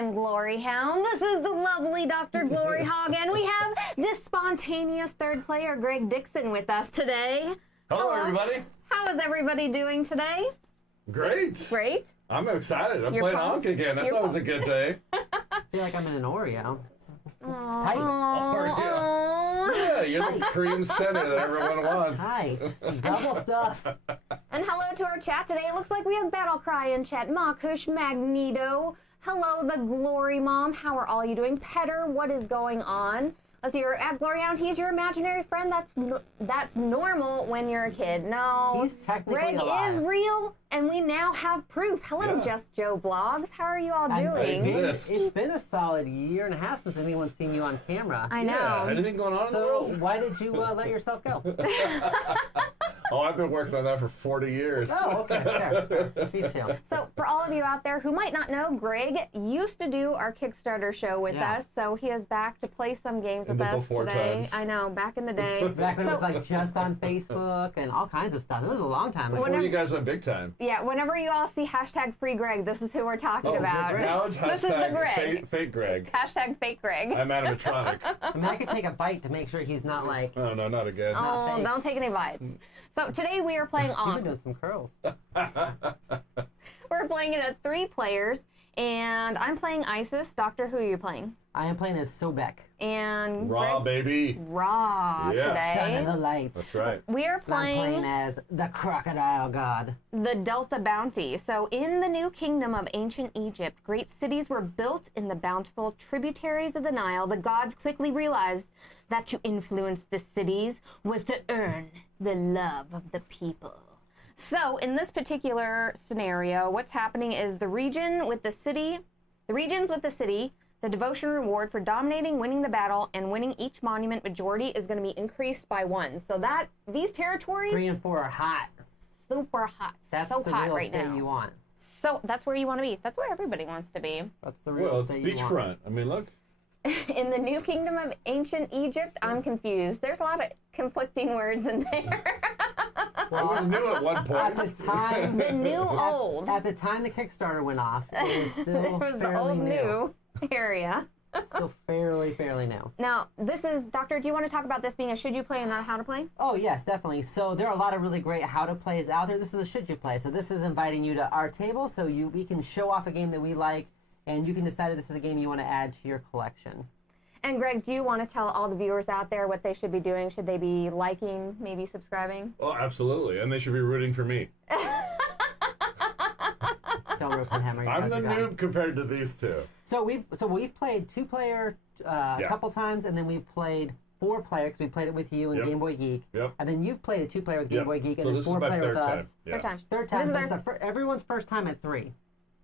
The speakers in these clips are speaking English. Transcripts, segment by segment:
I'm GloryHoundd. This is the lovely DrGloryHogg, and we have this spontaneous third player, Greg Dixon, with us today. Hello, everybody. How is everybody doing today? Great. Great. I'm excited. I'm playing Ankh again. That's always a good day. I feel like I'm in an Oreo. It's tight. Yeah, you're the cream center that everyone wants. Tight. Double stuff. And hello to our chat today. It looks like we have Battle Cry in chat. Makush, Magneto. Hello, the Glory Mom. How are all you doing? Petter, what is going on? Let's see, you're at GloryHoundd. He's your imaginary friend. That's normal when you're a kid. No. He's technically Greg alive. is real, and we now have proof. Hello, Just Joe Blogs. How are you all doing? It's been a solid year and a half since anyone's seen you on camera. I know. Yeah, anything going on in the So world? why did you let yourself go? Oh, I've been working on that for 40 years. Oh, okay. Fair. Me too. So for all of you out there who might not know, Greg used to do our Kickstarter show with us, so he is back to play some games with us today. Times. I know, back in the day. Back when it was like just on Facebook and all kinds of stuff. It was a long time ago. Before you guys went big time. Yeah, whenever you all see hashtag free Greg, this is who we're talking about. Now it's This is the Greg. Fake Greg. Hashtag fake Greg. I'm animatronic. I mean, I could take a bite to make sure he's not like... Oh, no, not again. Oh, fake. don't take any bites. So today we are playing You've been Ankh. doing some curls. We're playing it at 3 players, and I'm playing Isis. Doctor, who are you playing? I am playing as Sobek. And Raw, Greg, baby. Raw Yes. Son of today. the light. That's right. We are I'm playing playing as the crocodile god. the Delta Bounty. So in the new kingdom of ancient Egypt, great cities were built in the bountiful tributaries of the Nile. The gods quickly realized that to influence the cities was to earn the love of the people. So in this particular scenario, what's happening is the regions with the city, the devotion reward for dominating, winning the battle, and winning each monument majority is going to be increased by 1. So that these territories 3 and 4 are hot. super hot. That's so the hot real right estate now. you want. So that's where you want to be. That's where everybody wants to be. That's the real Well, it's estate you want. beachfront. I mean, look. In the new kingdom of ancient Egypt, I'm confused. There's a lot of conflicting words in there. It was new at one At point. the time, The new old. At the time the Kickstarter went off, it was still It was the fairly old new. new area. Still fairly new. Now, this is, Doctor, do you want to talk about this being a should you play and not a how to play? Oh yes, definitely. So there are a lot of really great how to plays out there. This is a should you play. So this is inviting you to our table so we can show off a game that we like, and you can decide if this is a game you want to add to your collection. And Greg, do you want to tell all the viewers out there what they should be doing? Should they be liking, maybe subscribing? Oh, absolutely. And they should be rooting for me. Don't root for him or you I'm guys the are gone. noob compared to these two. So we've played 2-player a couple times, and then we've played 4-player because we played it with you and Yep. Game Boy Geek. Yep. And then you've played it 2-player with Game Yep. Boy Geek, So and then this is my 4-player third with time. us. Third time. Third time. This This is is everyone's first time at 3.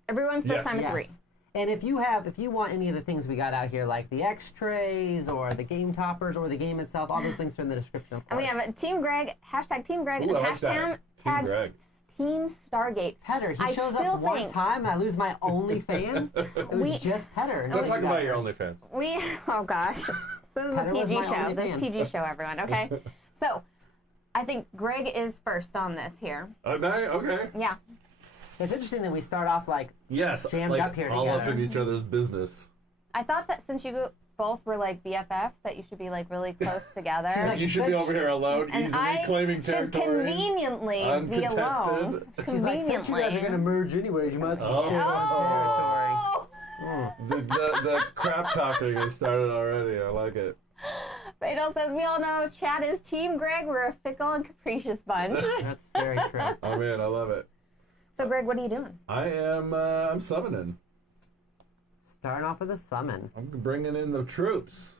Everyone's first Yes. time at 3. Yes. And if you want any of the things we got out here, like the X-Trayz or the game toppers or the game itself, all those links are in the description, of And course. we have Team Greg, hashtag Team Greg, Ooh, and I like that. hashtag Team Greg. Team Stargate. Petter, he I shows still up one think- time and I lose my only fan. It was just Petter. Don't talk about your OnlyFans. Oh gosh, this is a Petter was PG my show. only This is fan. PG show, everyone. Okay, so I think Greg is first on this here. Okay. Yeah. It's interesting that we start off like Yes, Jammed like up here all up together. in each other's business. I thought that since you both were like BFFs, that you should be like really close together. She's like, You should be such- over here alone, and easily I claiming should territories. conveniently be alone. uncontested. she's like, since you guys are gonna merge anyways, you might as well Oh. share on Oh! The crap talking has started already. I like it. Fadel says, we all know Chad is Team Greg. We're a fickle and capricious bunch. territory. That's very true. Oh man, I love it. So Greg, what are you doing? I am. I'm summoning. Starting off with a summon. I'm bringing in the troops.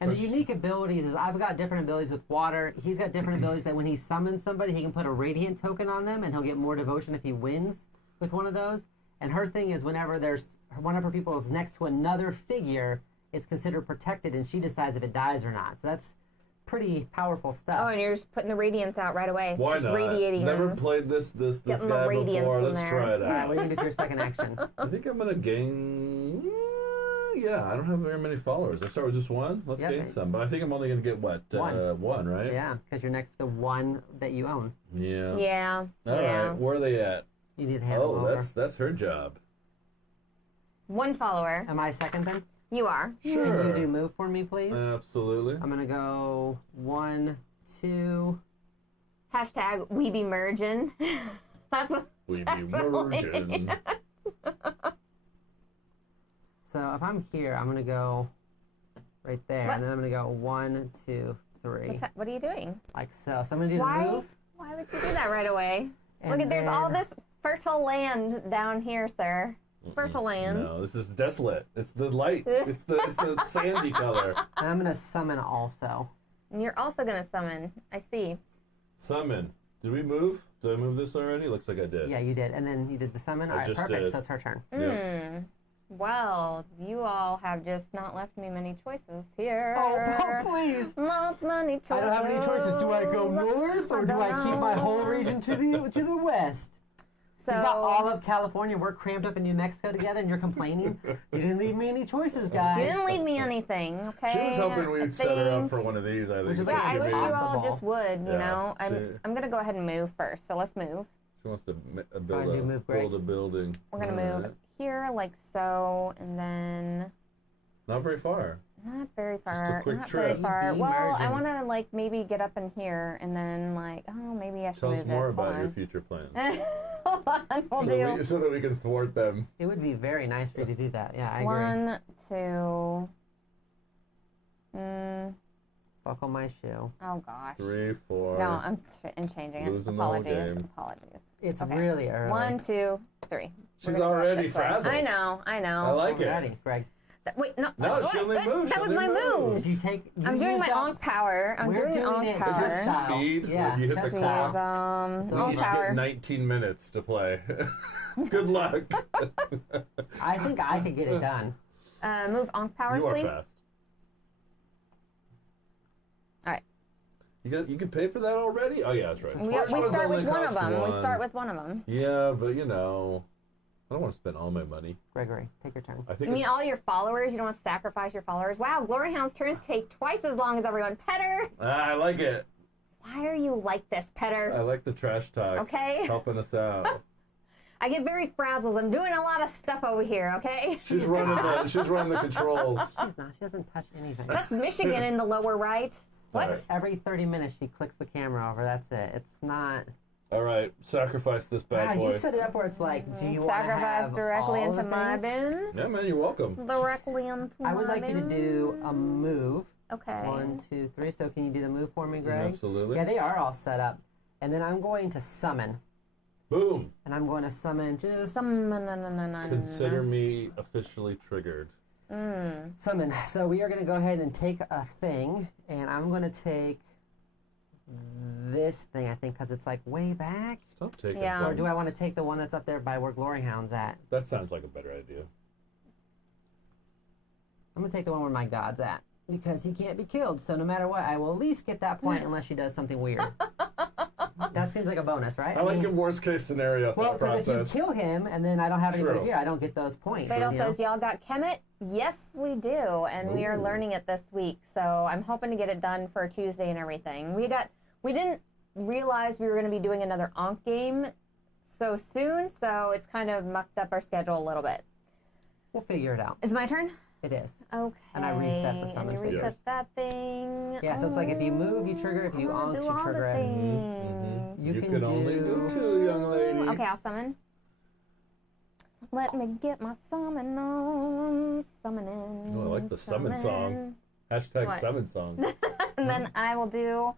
And the unique abilities is I've got different abilities with water. He's got different abilities that when he summons somebody, he can put a radiant token on them and he'll get more devotion if he wins with one of those. And her thing is whenever one of her people is next to another figure, it's considered protected and she decides if it dies or not. So that's pretty powerful stuff. Oh, and you're just putting the radiance out right away. Why just not? radiating Never them. played this Getting the guy radiance before. in Let's there. try it All right, out. what are you going to do for your second action? I think I'm gonna gain. Yeah, I don't have very many followers. I start with just one. Let's Yep. gain some, but I think I'm only gonna get what one, right? Yeah, because you're next to one that you own. Yeah. Yeah. All right. Where are they at? You need to hand them Oh, over. that's her job. 1 follower. Am I second then? You are. Sure. Can you do move for me, please? Absolutely. I'm gonna go 1, 2. Hashtag we be merging. That's what. We be merging. So if I'm here, I'm gonna go right there, What? and then I'm gonna go 1, 2, 3, What are you doing? like so. So I'm gonna do the Why? move. Why would you do that right away? And Look at there's all then- this fertile land down here, sir. Fertile land. No, this is desolate. It's the light. It's the sandy color. And I'm gonna summon also. And you're also gonna summon. I see. Summon. Did we move? Did I move this already? Looks like I did. Yeah, you did, and then you did the summon. I All right, just perfect. did. So it's her turn. Yep. Well, you all have just not left me many choices here. Oh, please! Not many choices. I don't have any choices. Do I go north or do I keep my whole region to the west? So You got all of California. We're cramped up in New Mexico together, and you're complaining. You didn't leave me any choices, guys. you didn't leave me anything, okay? She was hoping I we'd set her up think- for one of these. I think. Which is Yeah, I She'd wish be you all impossible. just would. You Yeah, know, she- I'm gonna go ahead and move first. So let's move. She wants to Fine, do move, Greg. build a building. We're gonna All move right. here like so, and then Not very far. not very far. quick Not trip. very far. Be Well, I merging. want to like maybe get up in here, and then like, oh, maybe I should Tell us move more this. about Hold your on. future plans. Hold on. We'll do So that we can thwart them. It would be very nice for you to do that. Yeah, I agree. 1, 2. Buckle my shoe. Oh gosh. 3, 4. No, I'm changing it. Losing the whole Apologies. game. Apologies. It's Okay. really early. 1, 2, 3. She's We're gonna go up already this way. frazzled. I know. I like it. Already, Greg. Wait, no. No, what? she only moved. That She was only my moved. move. If you take, you I'm doing use my that- Ankh power. I'm We're doing an doing Ankh it- power. Is this Style. speed? Yeah. When you hit the Just clock? Jeez, So Ankh You each power. get 19 minutes to play. Good luck. I think I could get it done. Move Ankh powers, You are please. fast. All right. You can pay for that already? Oh yeah, that's right. We First start ones with only one of cost them. We one. start with one of them. Yeah, but you know, I don't want to spend all my money. Gregory, take your turn. I think You mean it's- all your followers? You don't want to sacrifice your followers? Wow, GloryHoundd's turns take twice as long as everyone. Petter, I like it. why are you like this, I Petter? like the trash talk. Okay. Helping us out. I get very frazzled. I'm doing a lot of stuff over here, okay? She's running the controls. She's not. She doesn't touch anything. That's Michigan in the lower right. What? All right. Every 30 minutes, she clicks the camera over. That's it. It's not. All right, sacrifice this bad Wow, boy. you set it up where it's like, do you want to Sacrifice have directly all into the my things? bin. Yeah, man, you're welcome. Directly into my I would like you to do a move. Okay. 1, 2, 3. So can you do the move for me, Greg? Absolutely. Yeah, they are all set up. And then I'm going to summon. Boom. And I'm going to summon just Consider me officially triggered. summon. So we are going to go ahead and take a thing, and I'm going to take this thing, I think, because it's like way back. Stop taking Yeah. Or things. do I want to take the one that's up there by where GloryHoundd's at? That sounds like a better idea. I'm going to take the one where my God's at. Because he can't be killed, so no matter what, I will at least get that point unless she does something weird. That seems like a bonus, right? I like your worst case scenario Well, thought because if process. you kill him and then I don't have anybody True. here, I don't get those points. Fatal you know? says, y'all got Kemet? Yes, we do. And we are Ooh. learning it this week. So I'm hoping to get it done for Tuesday and everything. We didn't realize we were going to be doing another Ankh game so soon. So it's kind of mucked up our schedule a little bit. We'll figure it out. Is it my turn? It is. Okay. And I reset the And summon you for you. reset that thing. Yeah, so it's like if you move, you trigger. If you I wanna Ankh, do you all trigger the it. things. You can can only do do- 2, young lady. Okay, I'll summon. Let me get my summon on. Summoning. Oh, I like the summon song. Hashtag What? summon song. And then I will do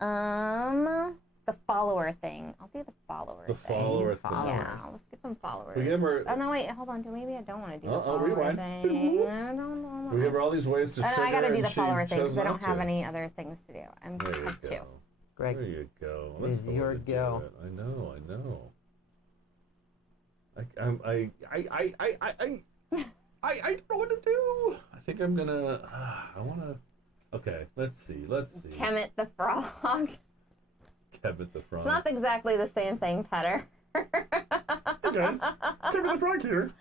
the follower thing. I'll do the follower The thing. follower thing. Followers. Yeah, let's get some followers. We give her- Oh no, wait, hold on. Maybe I don't want to do the Uh-oh, follower rewind. thing. I don't know. We give her all these ways to Oh, no, trigger I gotta do and the she follower thing chose because I don't not have to. any other things to do. I'm There you up go. to. Greg, There you go. it is the way your to do go. it. I know. I don't know what to do. I think I'm gonna. I wanna. Okay, let's see. Kemet the frog. Kemet the frog. It's not exactly the same thing, Petter. Hey guys, Kemet the frog here.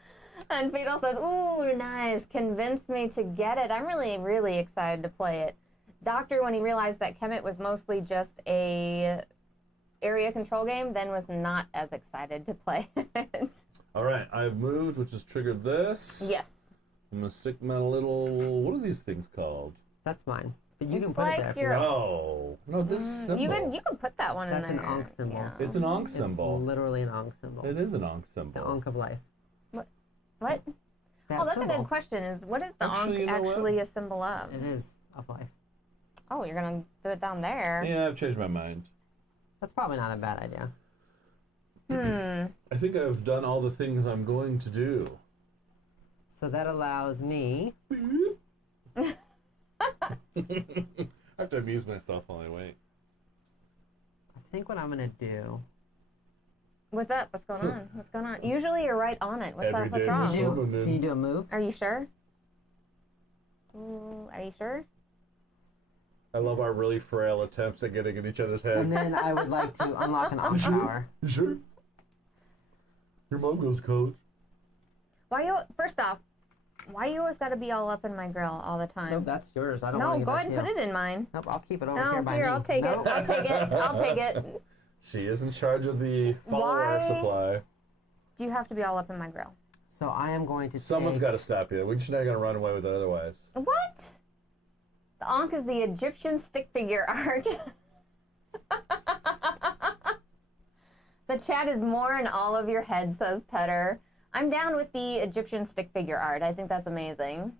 And Fatal says, ooh, nice. Convinced me to get it. I'm really, really excited to play it. Doctor, when he realized that Kemet was mostly just a area control game, then was not as excited to play it. All right, I've moved, which has triggered this. Yes. I'm gonna stick my little. What are these things called? That's mine. But you It's can put like it there. If you your- want. No, this symbol. You can put that one That's in an there. Ankh symbol. Yeah. It's an Ankh It's symbol. literally an Ankh symbol. It is an Ankh symbol. The Ankh of life. What? That Oh, that's symbol. a good question. Is what is the Actually, Ankh you know what? actually a symbol of? It is of life. Oh, you're gonna do it down there. Yeah, I've changed my mind. That's probably not a bad idea. I think I've done all the things I'm going to do. So that allows me. I have to amuse myself while I wait. I think what I'm gonna do. What's up? What's going on? What's going on? Usually you're right on it. What's Every up? What's day wrong? we do- Can you do a move? Are you sure? Are you sure? I love our really frail attempts at getting in each other's heads. And then I would like to unlock an Ankh power. You sure? Your mom goes, coach. Why you? First off, why you always got to be all up in my grill all the time? Nope, that's yours. I don't No, want to go give ahead that and to put you. it in mine. Nope, I'll keep it over No, here by here, me. I'll take Nope. it. I'll take it. I'll take it. She is in charge of the follower Why? supply. Do you have to be all up in my grill? So I am going to Someone's take... got to stop you. We're just not going to run away with it otherwise. What? The Ankh is the Egyptian stick figure art. The chat is more in all of your head, says Petter. I'm down with the Egyptian stick figure art. I think that's amazing.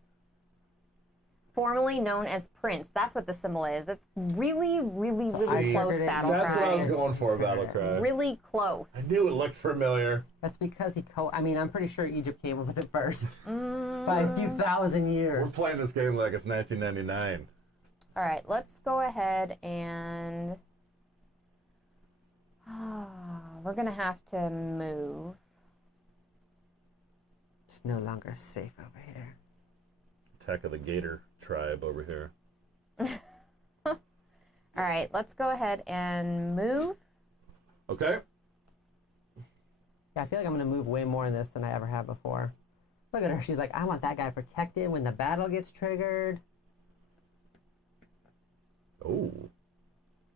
Formerly known as Prince. That's what the symbol is. It's really, really, really See, close, triggered it. Battle That's what I was Cry. going for, Triggered Battle it. Cry. Really close. I knew it looked familiar. That's because I mean, I'm pretty sure Egypt came up with it first. By a few thousand We're years. playing this game like it's 1999. All right, let's go ahead and... we're going to have to move. It's no longer safe over here. Attack of the Gator tribe over here. All right, let's go ahead and move. Okay. Yeah, I feel like I'm going to move way more in this than I ever have before. Look at her. She's like, I want that guy protected when the battle gets triggered. Oh.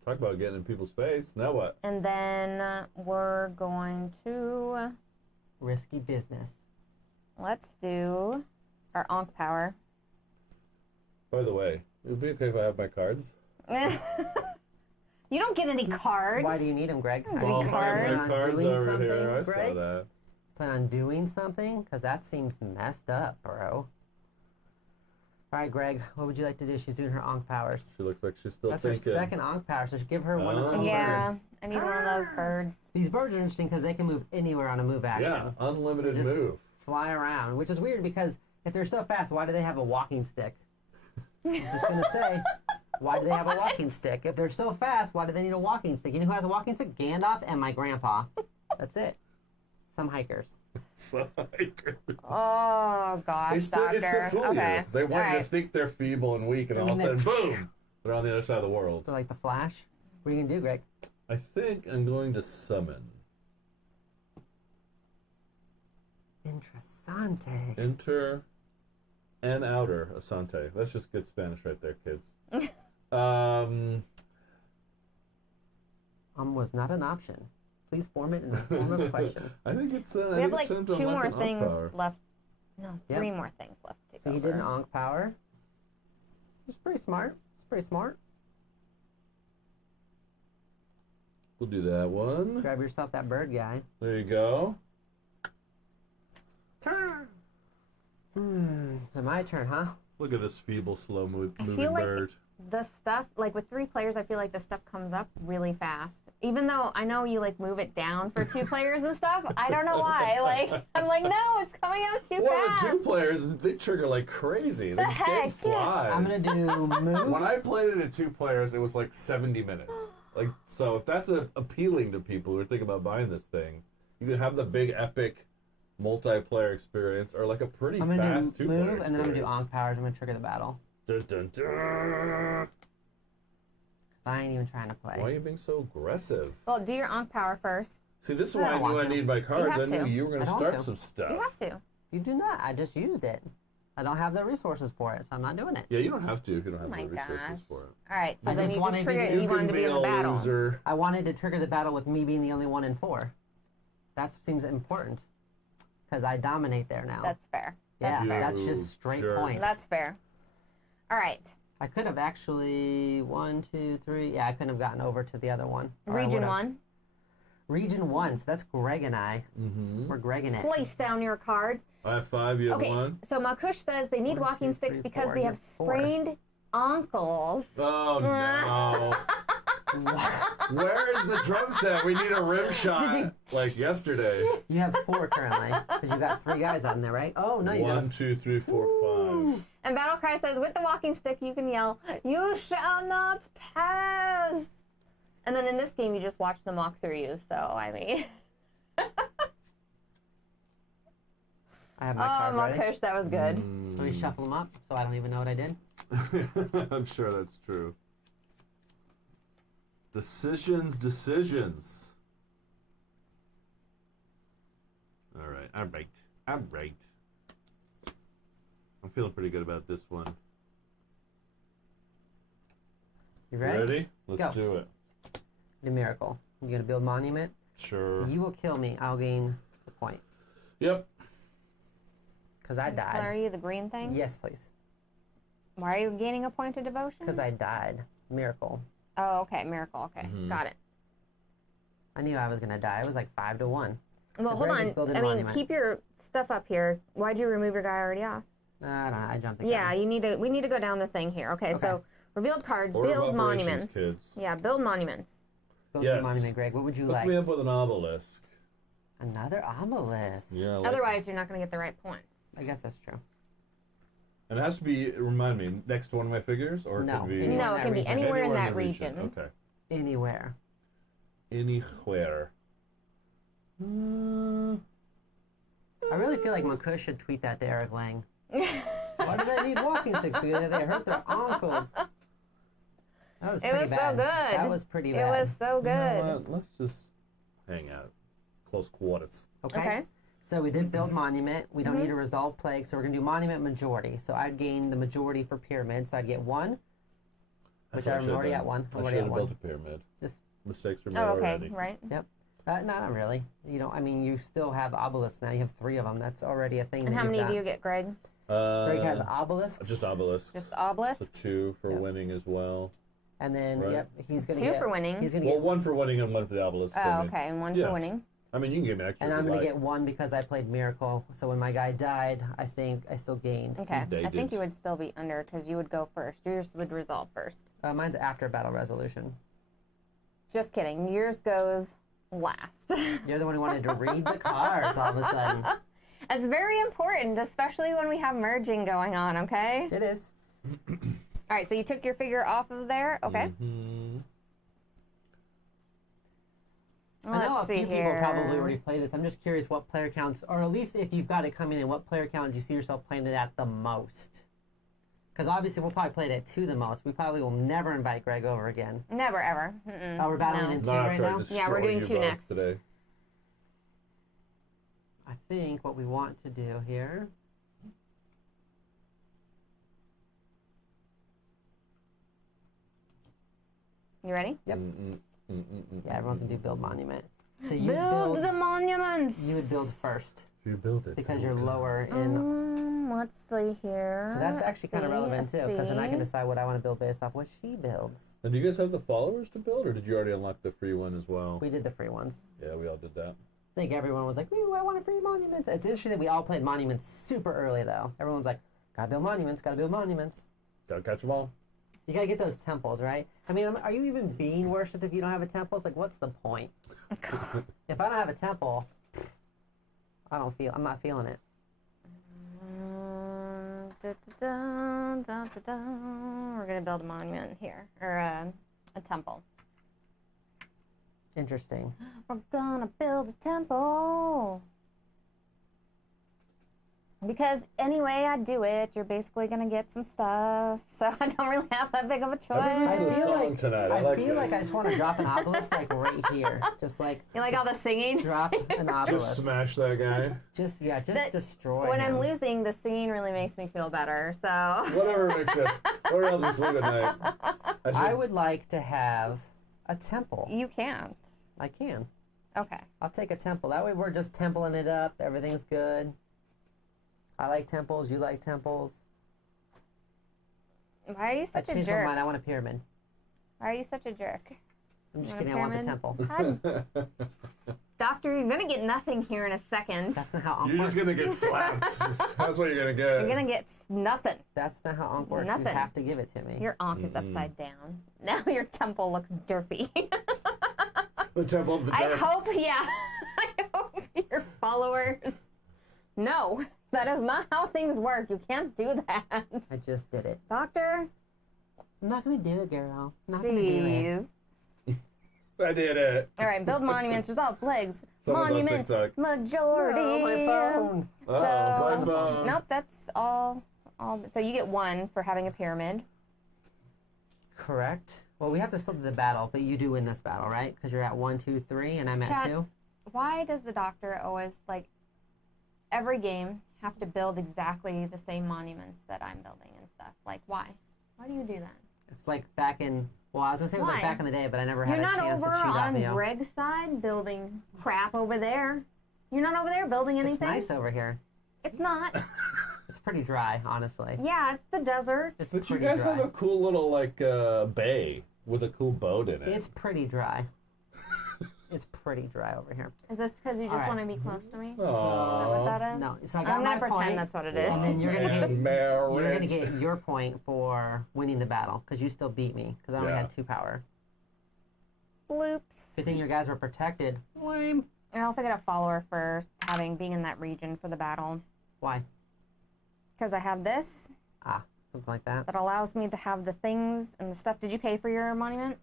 Talk about getting in people's face. Now what? And then we're going to... Risky business. Let's do our Ankh power. By the way, it would be okay if I have my cards. You don't get any cards. Why do you need them, Greg? Are Well, you my planning my on cards doing over something, here. I Greg? saw that. Plan on doing something? Because that seems messed up, bro. All right, Greg, what would you like to do? She's doing her Ankh powers. She looks like she's still That's her thinking. second Ankh power, so give her one of those Yeah, birds. I need one of those birds. These birds are interesting because they can move anywhere on a move action. Yeah, unlimited Just move. fly around, which is weird because if they're so fast, why do they have a walking stick? Just gonna say, why do they have a walking stick? If they're so fast, why do they need a walking stick? You know who has a walking stick? Gandalf and my grandpa. That's it. Some hikers. Oh, gosh, It's doctor. to fool Okay. you. They want All you to right. think they're feeble and weak, and all of a sudden, boom! They're on the other side of the world. So like the Flash. What are you gonna do, Greg? I think I'm going to summon. Interessante. Inter and outer Asante. That's just good Spanish right there, kids. Was not an option. Please form it in the form of a question. I think it's. We have like 2 more things left. No, Yep. 3 more things left to So go he did an over. Ankh power. It's pretty smart. It's pretty smart. We'll do that one. Grab yourself that bird guy. There you go. So my turn, huh? Look at this feeble, slow moving feel like bird. The stuff, like with 3 players, I feel like the stuff comes up really fast. Even though I know you like move it down for 2 players and stuff, I don't know why. Like I'm like, no, it's coming out too Well, fast. the 2 players, they trigger like crazy. They heck? fly. I'm gonna do move. When I played it at 2 players, it was like 70 minutes. Like, so if that's appealing to people who are thinking about buying this thing, you can have the big epic multiplayer experience, or like a pretty I'm gonna fast do 2-player move, and then I'm gonna do experience. Ankh powers. I'm gonna trigger the battle. Dun, dun, dun. I ain't even trying to play. Why are you being so aggressive? Well, do your Ankh power first. See, this is I why I don't knew I want to. need my cards. have I knew to. you were going I to don't start want to. some stuff. You have to. You do not. I just used it. I don't have the resources for it, so I'm not doing it. Yeah, you don't have to if you don't have Oh my the resources gosh. for it. All right, so I then just you wanted just to trigger be- it. You You wanted can to be be in a the battle. loser. I wanted to trigger the battle with me being the only one in 4. That seems important. because I dominate there now. That's fair. yeah, fair. that's just straight Sure. points. That's fair. All right. I could have actually 1, 2, 3. Yeah, I couldn't have gotten over to the other one. Or I Region would've- 1. Region 1. So that's Greg and I. Mm-hmm. We're Greg and it. Place down your cards. I have 5. You have Okay, 1. so Makush says they need 1, walking 2, sticks 3, because 4. they You have have 4. sprained ankles. Oh no! Where is the drum set? We need a rim shot like yesterday. You have 4 currently because you got 3 guys on there, right? Oh no, you 1, got 2, 3, 4, 5. And Battlecry says with the walking stick you can yell, "You shall not pass!" And then in this game you just watch them walk through you. So I mean, I have my oh card ready. Makush, that was good. Let me shuffle them up so I don't even know what I did. I'm sure that's true. Decisions. All right, I'm right. I'm feeling pretty good about this one. You ready? Let's Go. do it. The miracle. You gonna build monument? Sure. So you will kill me. I'll gain the point Yep. because I Are died. you the green thing? Yes, please. Why are you gaining a point of devotion? Because I died. Miracle. Oh, okay, miracle. Okay, Mhm. got it. I knew I was gonna die. It was like 5 to 1. Well, So hold Greg is on. building I mean, monument. keep your stuff up here. Why'd you remove your guy already off? I don't know. I jumped the Yeah, gun. you need to. We need to go down the thing here. Okay, so revealed cards, Order of build operations, monuments. kids. Yeah, build monuments. Build Yes. the monument, Greg. What would you Hook like? me up with an obelisk. Another obelisk. Yeah. I like Otherwise, you're not going to get the right points. I guess that's true. And it has to be, remind me, next to one of my figures? Or it No, can be anywhere. No, in it that can be region. anywhere in the that region. Okay. Anywhere. Anywhere. I really feel like Makush should tweet that to Eric Lang. Why do they need walking sticks? Because they hurt their ankles. That was It pretty was so bad. good. That was pretty It bad. was so You know good. what? Let's just hang out. Close quarters. Okay. So we did build monument. We don't need a resolve plague, so we're gonna do monument majority. So I'd gain the majority for pyramid. So I'd get 1, which I'm already at 1. I'm I already should at have 1. built a pyramid. Just Mistakes were made Oh, okay, already. right. Yep. No, not really. You know, I mean, you still have obelisks now. You have 3 of them. That's already a thing. And that how you've many do got. you get, Greg? Greg has obelisks. Just obelisks. Just obelisks? So 2 for Yep. winning as well. And then, Right. yep, he's gonna 2 get for winning. He's gonna Well, get 1 for winning and 1 for the obelisk. Oh, okay, and 1 Yeah. for winning. I mean, you can give me extra. And if I'm you gonna like. get 1 because I played Miracle. So when my guy died, I still gained. Okay, They I think did. you would still be under because you would go first. Yours would resolve first. Mine's after battle resolution. Just kidding. Yours goes last. You're the one who wanted to read the cards all of a sudden. It's very important, especially when we have merging going on, okay? It is. All right, so you took your figure off of there. Okay. Mhm. I know a Let's see few here. people probably already play this. I'm just curious what player counts, or at least if you've got it coming in, what player count do you see yourself playing it at the most? Because obviously we'll probably play it at 2 the most. We probably will never invite Greg over again. Never, ever. Mm-mm. Oh, we're battling No. in 2 Not right after I now? destroy Yeah, we're doing you 2 both next. today. I think what we want to do here. You ready? Yep. Yeah, everyone's gonna do build monument. So you Build the monuments. you would build first You build it. because you're lower in. Let's see here. So that's actually kind of relevant too, because then I can Let's decide what I want to build based off what she builds. And do you guys have the followers to build, or did you already unlock the free one as well? We did the free ones. Yeah, we all did that. I think everyone was like, "Ooh, I want a free monuments." It's interesting that we all played monuments super early though. Everyone's like, "Gotta build monuments, gotta build monuments." Gotta catch them all. You gotta get those temples, right? I mean, are you even being worshipped if you don't have a temple? It's like, what's the point? If I don't have a temple, I'm not feeling it. We're gonna build a monument here, or a temple. Interesting. We're gonna build a temple. Because any way I do it, you're basically gonna get some stuff. So I don't really have that big of a Everybody choice. has a feel song like- tonight. I feel this. like I just want to drop an obelisk like right here, just like You like all the singing? drop an obelisk. Just smash that guy. Just That- destroy When him. I'm losing, the singing really makes me feel better. So Whatever makes it. Or I'll just sleep at night. I would like to have a temple. you can't. I can. Okay. I'll take a temple. That way we're just templing it up. Everything's good. I like temples. You like temples. Why are you I such a changed my jerk? mind. I want a pyramid. Why are you such a jerk? I'm just You want a kidding. I want the pyramid? temple. God, Doctor, you're gonna get nothing here in a second. That's not how Ankh You're works. just gonna get slapped. That's what you're gonna get. You're gonna get nothing. That's not how Ankh works. Nothing. You have to give it to me. Your Ankh is upside down. Now your temple looks derpy. The temple of the I dark. hope, yeah. I hope your followers. No, that is not how things work. You can't do that. I just did it. Doctor? I'm not gonna do it, girl. I'm not gonna do it. Jeez. I did it. All right, build monuments, resolve plagues. Someone's on Monument TikTok. majority. Oh, my phone. So, Uh-oh, my phone. nope, that's all. So you get 1 for having a pyramid. Correct. Well, we have to still do the battle, but you do win this battle, right? Because you're at 1, 2, 3, and I'm at Chat. 2. Why does the doctor always, like, every game have to build exactly the same monuments that I'm building and stuff? Like, why? Why do you do that? It's like back in. Well, I was gonna say it was like Why? back in the day, but I never had You're a not chance over to shoot off on you. Greg's side building crap over there. You're not over there building anything. It's nice over here. It's not. It's pretty dry, honestly. Yeah, it's the desert. It's But you pretty guys dry. have a cool little like bay with a cool boat in it. It's pretty dry. It's pretty dry over here. Is this because you just All right. want to be close to me? Is that Aww. what that is? No, so I got I'm my gonna pretend point, that's what it is. and then you're gonna get Marriage. you're gonna get your point for winning the battle because you still beat me because I only Yeah. had 2 power. Bloops. Good thing your guys were protected. Lame. I also get a follower for being in that region for the battle Why? because I have this Something like that. that allows me to have the things and the stuff. Did you pay for your monument?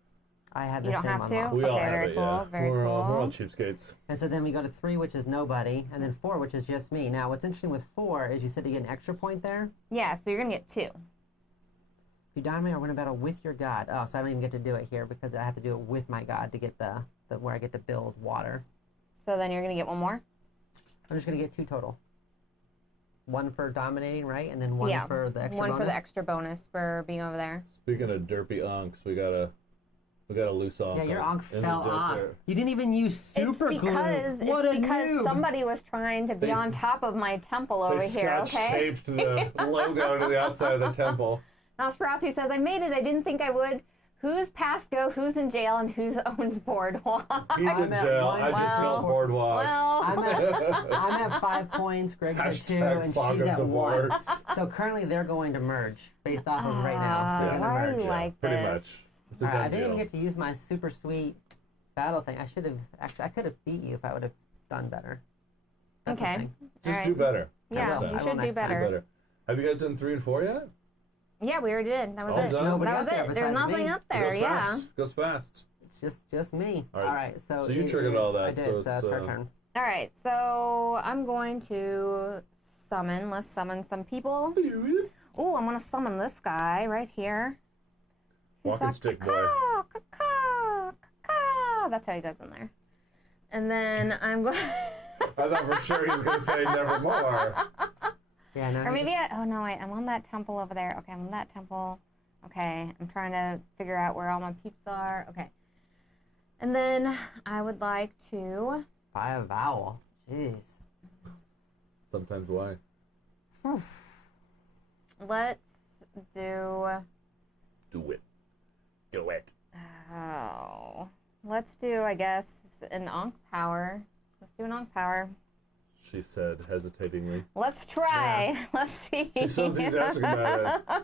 I had the You don't same have to? unlock. We all Okay, have very it, cool, yeah. very we're cool. All cheapskates. And so then we go to 3, which is nobody, and then 4, which is just me. Now, what's interesting with 4 is you said you get an extra point there. Yeah, so you're gonna get 2. If you dominate or win a battle with your god. Oh, so I don't even get to do it here because I have to do it with my god to get the where I get to build water. So then you're gonna get 1 more. I'm just gonna get 2 total. 1 for dominating, right? And then 1 Yeah, for the extra 1 bonus. for the extra bonus for being over there. Speaking of derpy unks, we got a loose Ankh. Yeah, your Ankh in the fell off. desert. You didn't even use super glue. What it's a because noob. somebody was trying to be They- on top of my temple over They here. scotch Okay. taped the logo to the outside of the temple. Nosferatu says, "I made it. I didn't think I would. Who's past go? Who's in jail? And who owns Boardwalk?" He's in I'm at jail. one. I just Well, built Boardwalk. Well, I'm at 5 points. Greg's at 2, Hashtag and fog she's of at 1. divorce. So currently they're going to merge based off of right now. They're Yeah. gonna why are merge. you like Pretty this? much. It's a All right, I done didn't even deal. get to use my super sweet battle thing. I should have actually. I could have beat you if I would have done better. That's the Okay. thing. Just All do right. better. Yeah, next will. you time. I will should do next time. Do better. better. Have you guys done 3 and 4 yet? Yeah, we already did. That was All it. done? Nobody That up was there it. There's besides nothing me. up there. Goes Yeah. fast. Goes fast. It's just me. All All right. right. So So you it triggered is- all that, I did. so So, it's, that's her turn. All right. So I'm going to summon. Let's summon some people. Oh, I'm gonna summon this guy right here. He's Walking like, stick boy. "Caw, caw, caw." That's how he goes in there. And then I'm going. I thought for sure he was going to say nevermore. Yeah. No, Or maybe oh no, wait, I'm on that temple over there. Okay, I'm on that temple. Okay, I'm trying to figure out where all my peeps are. Okay. And then I would like to, buy a vowel. Jeez. Sometimes why? let's do, Do it. Do it. let's do, I guess, an Ankh power. Let's do an Ankh power. She said hesitatingly. Let's try. Let's see. She's so enthusiastic about it.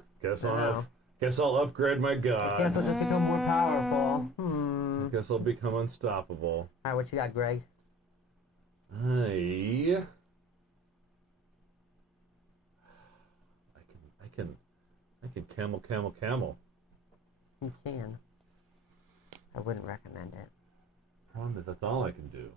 Guess I'll upgrade my I god. guess I'll just become more powerful. Guess I'll become unstoppable. All right. What you got, Greg? I can camel. You can. I wouldn't recommend it. Problem is, that's all I can do.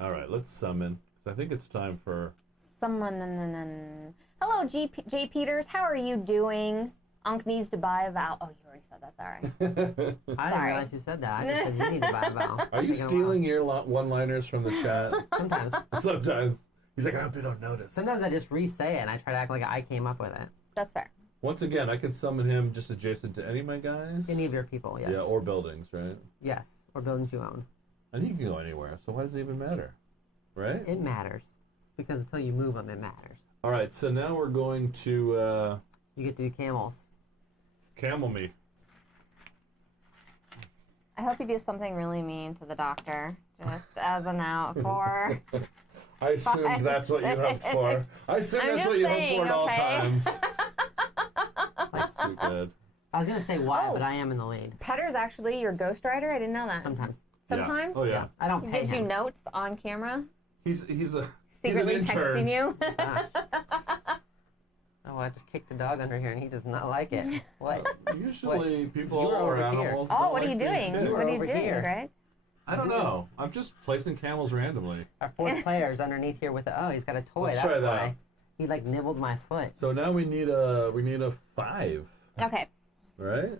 All right, let's summon. 'Cause I think it's time for. Someone. Hello, J. Peters. How are you doing? Ankh needs to buy a vowel. Oh, you already said that. Sorry. I didn't Sorry. realize you said that. I just said you need to buy a vowel. Are you Taking a while. stealing your one-liners from the chat? Sometimes. Sometimes. He's like, I hope they don't notice. Sometimes I just re-say it and I try to act like I came up with it. That's fair. Once again, I can summon him just adjacent to any of my guys. Any of your people, yes. Yeah, or buildings, right? Yes, or buildings you own. And he can go anywhere, so why does it even matter? Right? It matters. Because until you move them, it matters. All right, so now we're going to You get to do camels. camel me. I hope you do something really mean to the doctor, just as a note for. I assumed that's what you hoped for. I assume I'm that's just what you saying, hope for at all okay? times. That's too good. I was going to say why, Oh. but I am in the lead. Petter's actually your ghostwriter? I didn't know that. Sometimes. Sometimes? Yeah. Oh yeah. I don't He pay gives you him. notes on camera, He's an secretly intern. texting you. Gosh. Oh, I just kicked a dog under here, and he does not like it. What? Usually people You were or over here. animals. Oh, don't what are like you being doing? too. What are you over doing, here. Greg? I don't know. I'm just placing camels randomly. Our fourth player's underneath here with the, he's got a toy. Let's That's try that. why. He like nibbled my foot. So now we need a 5, Okay, right?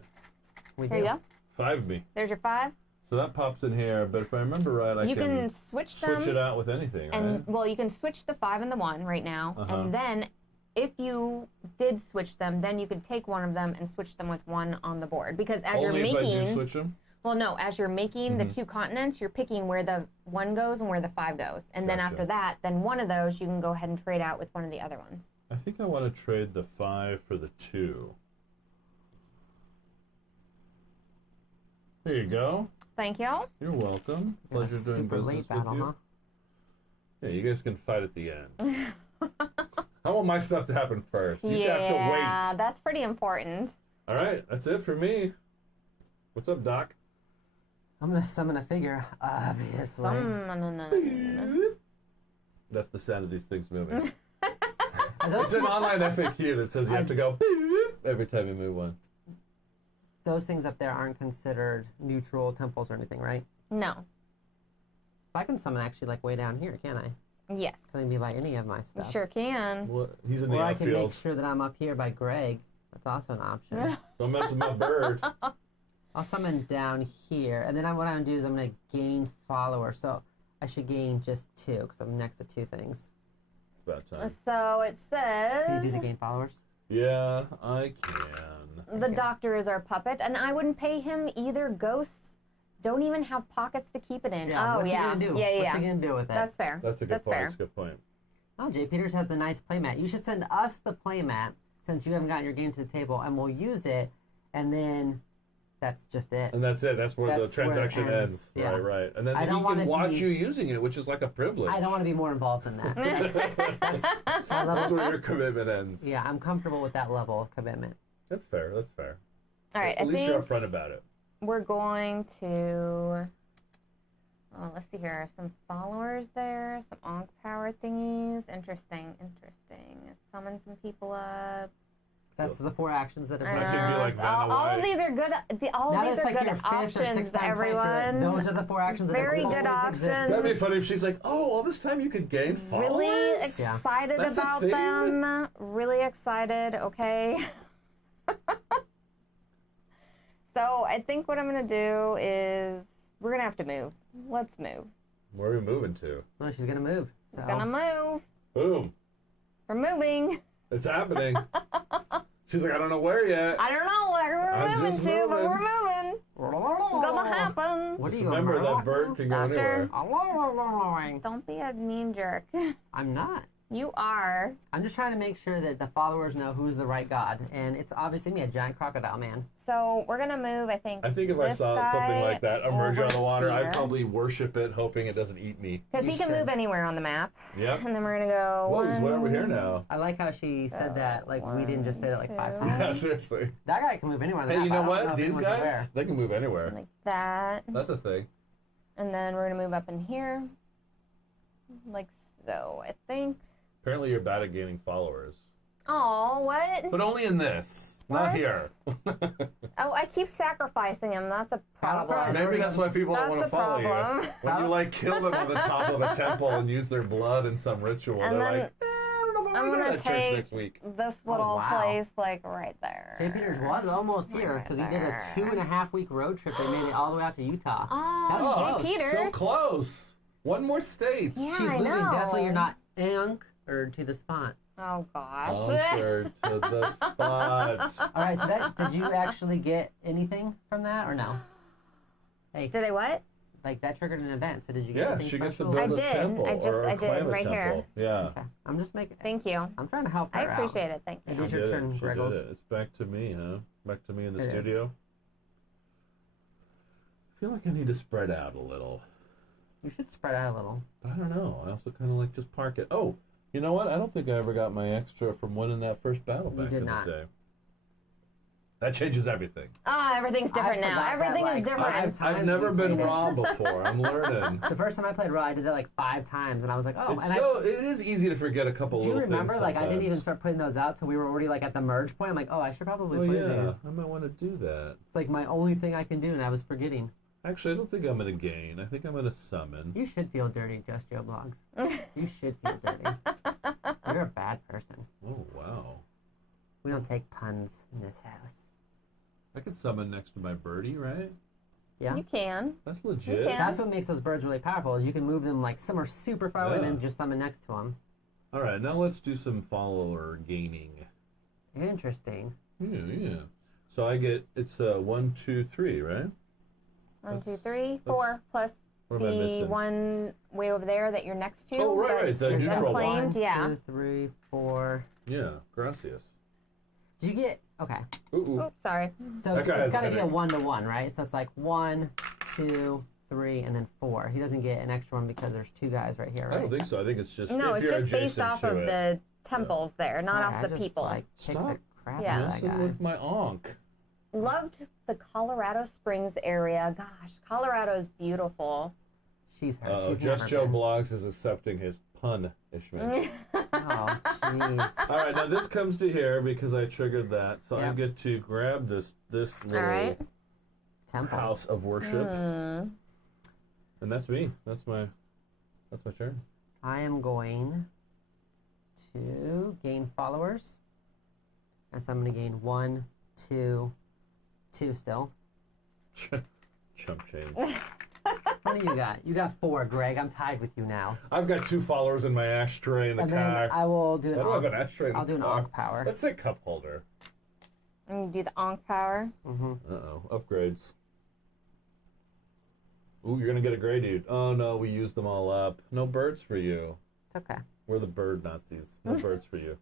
We here you go. 5 me. There's your 5. So that pops in here, but if I remember right, I You can can switch them. switch it out with anything, right? And well, you can switch the 5 and the 1 right now, Uh-huh. and then if you did switch them, then you could take one of them and switch them with one on the board. Because as Only you're if I do making, switch them. well, no, as you're making the Mhm. 2 continents, you're picking where the 1 goes and where the 5 goes, and then Gotcha. after that, then one of those you can go ahead and trade out with one of the other ones. I think I want to trade the 5 for the 2. Here you go. Thank you. You're welcome. In a Pleasure doing super business late with battle, you. huh? Yeah, you guys can fight at the end. I want my stuff to happen first. You have to Yeah, wait. that's pretty important. All right, that's it for me. What's up, Doc? I'm gonna summon a figure, obviously. That's the sound of these things moving. Are those, It's an online FAQ that says you have to go every time you move one. those things up there aren't considered neutral temples or anything, right? No. I can summon actually like way down here, can't I? Yes. I can be by any of my You stuff. sure can. What? He's in the Or I can make outfield. sure that I'm up here by Greg. That's also an option. Don't mess with my bird. I'll summon down here, and then what I'm gonna do is I'm gonna gain followers. So I should gain just 2 because I'm next to 2 things. About time. So it Can you do says the gain followers? Yeah, I can. the doctor is our puppet, and I wouldn't pay him either. Ghosts don't even have pockets to keep it in. Yeah. Oh, What's yeah. he gonna do? Yeah, What's yeah. he gonna do with it? That's fair. That's a good That's point. fair. That's a good point. Oh, Jay Peters has the nice playmat. You should send us the playmat since you haven't gotten your game to the table, and we'll use it, and then that's just it. And that's it. That's where That's the where it transaction ends. ends. Yeah. Right, right. And then I he don't can wanna watch be- you using it, which is like a privilege. I don't want to be more involved than that. That's I love where your commitment ends. Yeah, I'm comfortable with that level of commitment. That's fair. That's fair. All right, At I least you're think upfront about it. we're going to. Oh, let's see here. Some followers there, some Ankh power thingies. Interesting, interesting. Summon some people up. That's the 4 actions that I have can be like all Vanna of White. these are good. All Now of these that's are like good your 5th or 6th options, time playing through it. everyone. Those are the 4 actions that Very have good always options. existed. That'd be funny if she's like, "Oh, all this time you could gain followers." Really Yeah. excited That's a about thing? them. Really excited. Okay. So I think what I'm gonna do is we're gonna have to move. Let's move. Where are we moving to? No, she's gonna move. So. We're gonna move. Boom! We're moving. It's happening. She's like, "I don't know where yet." I don't know where we're I'm moving just to, but moving. we're moving. It's gonna happen. What are Just you, remember Myrtle? that bird can go Doctor? anywhere. Don't be a mean jerk. I'm not. You are. I'm just trying to make sure that the followers know who's the right god, and it's obviously me, a giant crocodile man. So we're gonna move, I think. I think if I this saw something guy like that emerge out of the water, over I'd here. probably worship it, hoping it doesn't eat me. Because You he can should. move anywhere on the map. Yep. And then we're gonna go. Whoa, he's way over here one, now. I like how she said that, like we didn't just say that like 5 1, times. Yeah, seriously. That guy can move anywhere on the Hey, map. you I know don't what? if These anyone's guys, aware. they can move anywhere. Like that. That's a thing. And then we're gonna move up in here. Like so, I think. Apparently you're bad at gaining followers. Oh, what? But only in this. Not What? here. Oh, I keep sacrificing him. That's a problem. Maybe that's why people don't That's want to the follow you. problem. When you like kill them on the top of a temple and use their blood in some ritual, And they're then like, I don't know if I'm I'm going gonna to church take next week. this little wow. place, like right there. Jay Peters was almost here Right because he did a there. 2.5-week road trip. They made it all the way out to Utah. Oh, That's Oh, Jay Peters. so close. One more state. Yeah, She's I moving. know. Definitely, you're not anchored to the spot. Oh gosh. Anchored to the spot. All right. So did you actually get anything from that or no? Hey, Did I what? like that triggered an event. So did you get Yeah, anything she gets to special? build I a did. temple. I did, claim a right here. temple. Yeah. Okay. I'm just making. Thank you. I'm trying to help her I out. appreciate it. Thank It you. is She your did turn, it. She did Greggles. it. It's back to me, huh? Back to me in the It is. studio. I feel like I need to spread out a little. You should spread out a little. But I don't know. I also kind of like just park it. Oh, you know what? I don't think I ever got my extra from winning that first battle You back did in not. the day. That changes everything. Ah, everything's different now. forgot that, Everything like, is different. five I've times never we been played it. raw before. I'm learning. The first time I played Raw, I did that like 5 times, and I was like, oh. It's And so it is easy to forget a couple do you little remember? things Like I didn't even sometimes. start putting those out till we were already like at the merge point. I'm like, oh, I should probably Oh play yeah, these. I might want to do that. It's like my only thing I can do, and I was forgetting. Actually, I don't think I'm gonna gain. I think I'm gonna summon. You should feel dirty, Just Joe Blogs. You should feel dirty. You're a bad person. Oh wow. We don't take puns in this house. I could summon next to my birdie, right? Yeah. You can. That's legit. can. That's what makes those birds really powerful. Is you can move them like somewhere super far away and Yeah. then just summon next to them. All right, now let's do some follower gaining. Interesting. Yeah. So I get it's 1, 2, 3, right? 1, 2, That's- 3, 4 plus What am I the missing? one way over there that you're next to. Oh, right, right, the that's neutral one. unclaimed. Yeah. 1, 2, 3, 4. Yeah. Gracias. Do you get okay? Ooh. Oops, sorry. So That it's guy has got to a be a headache. 1-to-1, right? So it's like 1, 2, 3, and then 4. He doesn't get an extra one because there's 2 guys right here, I right? don't think so. I think it's just No, if it's you're just based adjacent off to of it. the temples there, not Sorry, off I the just, people. Like, kicked Stop the crap Yeah. out of that Messing guy. with my Ankh. Loved the Colorado Springs area. Gosh, Colorado's beautiful. She's her. She's Just never Joe been. Blogs is accepting his punishment. Oh, jeez. All right, now this comes to here because I triggered that, so I Yep. get to grab this little right. Temple. house of worship, and that's me. That's my turn. I am going to gain followers. And so I'm going to gain 1, 2, 2 still. Chump change. What do you got? You got 4, Greg. I'm tied with you now. I've got 2 followers in my ashtray in the And car. then I will do an Why do I have an Ankh. ashtray in I'll the do an car? Ankh power. Let's say cup holder. And do the Ankh power. Mm-hmm. Uh-oh, upgrades. Ooh, you're gonna get a gray dude. Oh no, we used them all up. No birds for you. It's okay. We're the bird Nazis. No birds for you.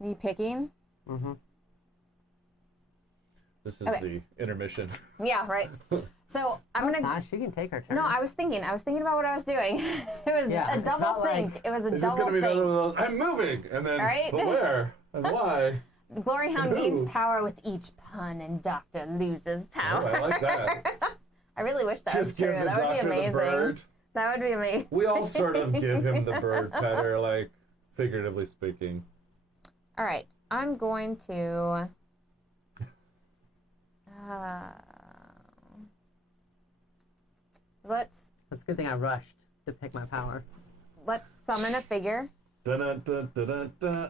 You picking? Mm-hmm. This is Okay. the intermission. Yeah, right. So I'm That's gonna. not. She can take her turn. No, I was thinking about what I was doing. It was Yeah, a it's double not think. like- It was a This is double gonna be another think. one of those. I'm moving, and then Right? but where and why? GloryHoundd gains Ooh. power with each pun, and Doctor loses Oh, power. I like that. I really wish that was Just true. give the That would be doctor the amazing. bird. That would be amazing. We all sort of give him the bird petter, like figuratively speaking. All right, I'm going to. Let's It's a good thing I rushed to pick my power. summon a figure. Da-da-da-da-da-da.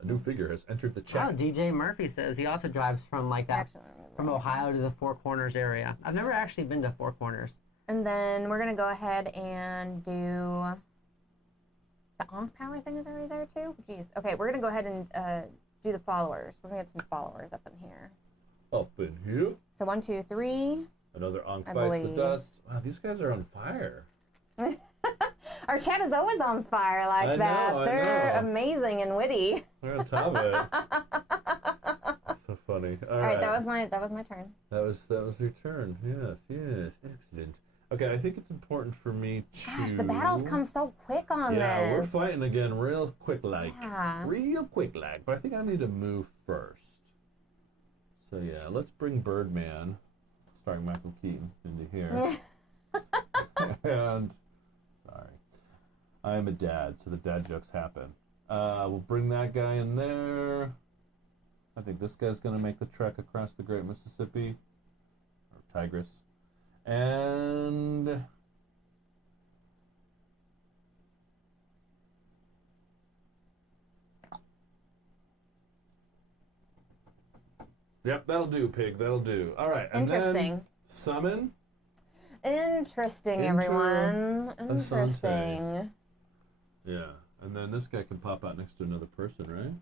A new figure has entered the Oh, chat. DJ Murphy says he also drives from like that, Actually, from Ohio to the Four Corners area. I've never actually been to Four Corners. and then we're gonna go ahead and do the Ankh power thing is already there too. Jeez. Okay, we're gonna go ahead and do the followers. We're gonna get some followers up in here. Up in here. So 1, 2, 3. Another Ankh I bites the believe. dust. Wow, these guys are on fire. Our chat is always on fire like I that. know, I They're know. amazing and witty. They're on top of it. So funny. All right, that was my turn. That was your turn. Yes, excellent. Okay, I think it's important for me to. Gosh, the battles come so quick on Yeah, this. we're fighting again real quick like. Yeah. Real quick like. But I think I need to move first. So yeah, let's bring Birdman, starring Michael Keaton, into here. And sorry. I am a dad, so the dad jokes happen. We'll bring that guy in there. I think this guy's gonna make the trek across the Great Mississippi. Or Tigris. And yep, that'll do, pig. That'll do. All right. And Interesting. Then summon. Interesting, everyone. Asante. Interesting. Yeah. And then this guy can pop out next to another person, right?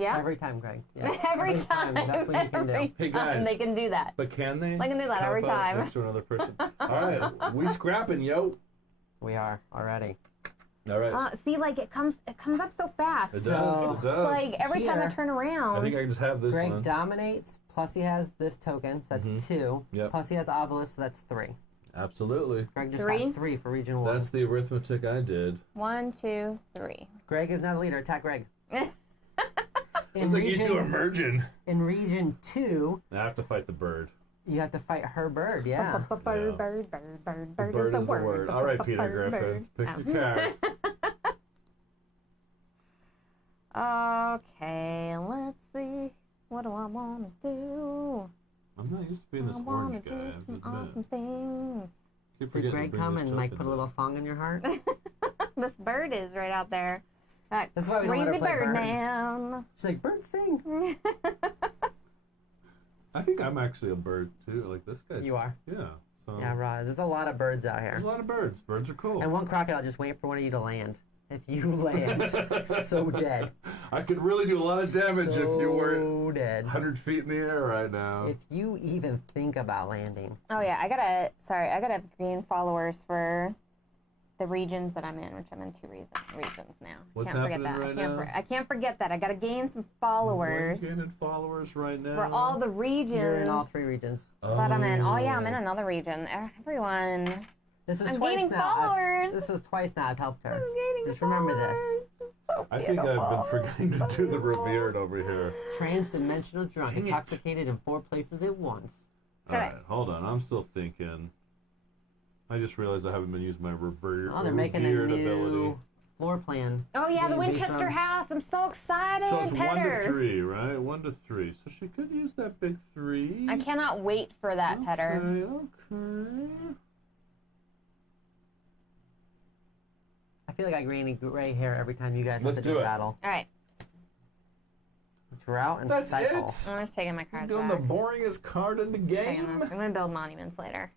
Yeah. Every time, Greg. Yeah. Every time. That's what you can do. Every Hey, time guys. they can do that. But can they? They can do that Pop every out time. next to another person. All right, we scrapping, yo. We are already. All right. See, like it comes up so fast. It does. So, It does. Like every time I Here- turn I around. think I can just have this Greg one. dominates, plus he has this token, so that's 2. Yep. Plus he has obelisk, so that's 3. Absolutely. Greg just 3? got 3 for region 1. That's the arithmetic I did. 1, 2, 3. Greg is now the leader. Attack Greg. It's like you two are merging. In region 2, I have to fight the bird. you have to fight her bird. Yeah. Bird, bird, Bird is the word. All right, Peter Bird, Griffin. bird. Pick your card. Okay, let's see. What do I want to do? I'm not used to being this I want orange to guy. I do have to some admit. awesome things. Keep Did forgetting to Greg bring come these and like tokens put a up. little song in your heart? This bird is right out there. That That's why we don't let her crazy play bird birds. man. She's like, bird sing. I think I'm actually a bird too. Like this guy's. You are. Yeah. So Yeah, Roz. There's a lot of birds out here. there's a lot of birds. Birds are cool. And one crocodile just waiting for one of you to land. If you land, so dead. I could really do a lot of damage if you were So dead. 100 feet in the air right now. If you even think about landing. Oh yeah, I gotta gain followers for the regions that I'm in, which I'm in 2 regions now. What's Can't forget happening that. right now? I can't forget that. I gotta gain some followers You're gaining followers right now. for all the regions You're in all 3 regions. that I'm in. Oh yeah, I'm in another region. Everyone. This is I'm twice gaining now. followers. This is twice now I've helped her. I'm gaining Just remember this. followers. So I think I've been beautiful. forgetting to do the revered over here. Trans-dimensional drunk, Dang it. intoxicated in 4 places at once. All right, hold on. I'm still thinking. I just realized I haven't been using my revered, Oh, they're making a revered new ability. floor plan. Oh yeah, the Maybe based Winchester on- House. I'm so excited. So it's 1 Petter. to 3, right? 1 to 3. So she could use that big 3. I cannot wait for that, Petter. Okay. I feel like I gain gray hair every time you guys Let's have to do do it. battle. All right, Drought and That's cycle. it. I'm just taking my You're cards doing back. the boringest card in the Taking game. this. I'm gonna build monuments later.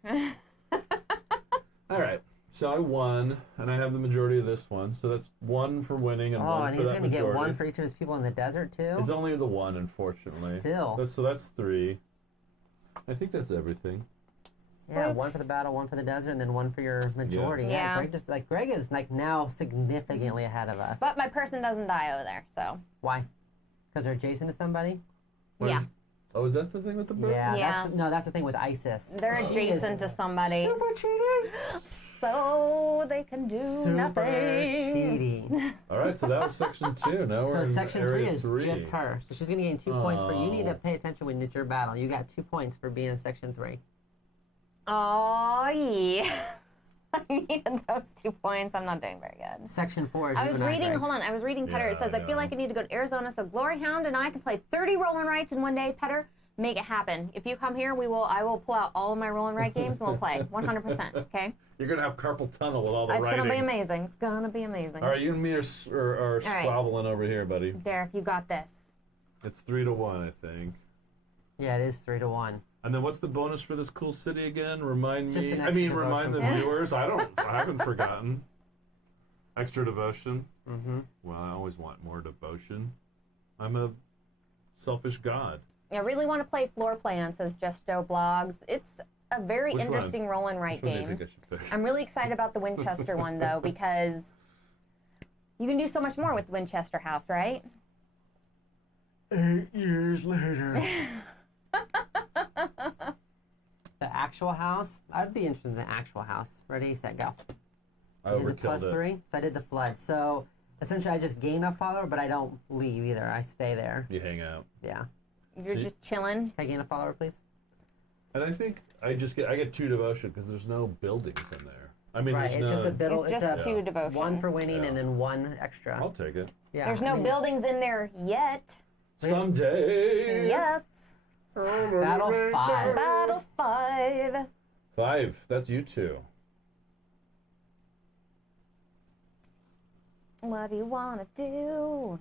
All right. So I won, and I have the majority of this one. So that's 1 for winning and Oh, 1 and for he's that going to get majority. 1 for each of his people in the desert, too? It's only the 1, unfortunately. Still. So that's 3. I think that's everything. Yeah, 1 for the battle, 1 for the desert, and then 1 for your majority. Yeah. Greg is like now significantly ahead of us. But my person doesn't die over there, so. Why? Because they're adjacent to somebody? What Yeah. is- Oh, is that the thing with the bird? Yeah. Yeah. That's the thing with ISIS. They're She is adjacent to somebody, Super cheating. so they can do Super nothing. cheating. All right, so that was section 2. Now we're So in section 3 area is 3. just her. So she's going to gain 2 points for you need to Oh. pay attention when it's your battle. You got 2 points for being in section 3. Oh yeah. I needed those 2 points. I'm not doing very good. Section 4 is I you was and reading, Greg. hold on, I was reading Petter. Yeah, It says, I I feel like know. I need to go to Arizona so GloryHoundd and I can play 30 roll and writes in one day. Petter, make it happen. If you come here, I will pull out all of my roll and write games and we'll play 100%, okay? You're going to have carpal tunnel with all the It's writing. going to be amazing. It's going to be amazing. All right, you and me are right. squabbling over here, buddy. Derek, you got this. It's 3 to 1, I think. Yeah, it is 3 to 1. And then what's the bonus for this cool city again? Remind Just me. an I mean, extra remind the devotion. viewers. I haven't forgotten. Extra devotion. Mm-hmm. Well, I always want more devotion. I'm a selfish god. I really want to play Floor Plan, says Just Joe Blogs. It's a very Which one? interesting roll and write Which one do you game. think I should pick? I'm really excited about the Winchester one, though, because you can do so much more with the Winchester house, right? 8 years later. The actual house? I'd be interested in the actual house. Ready, set, go. I I did the plus overkilled it. 3, so I did the flood. So essentially, I just gain a follower, but I don't leave either. I stay there. You hang out. Yeah. You're See? just chilling. Can I gain a follower, please? And I think I get 2 devotion because there's no buildings in there. I mean, Right, there's it's no, just a biddle. It's just a 2 devotion. 1 for winning Yeah. and then 1 extra. I'll take it. Yeah. There's I no mean, buildings in there yet. Someday. Yet. Battle 5. Battle 5. 5. That's you 2. What do you want to do?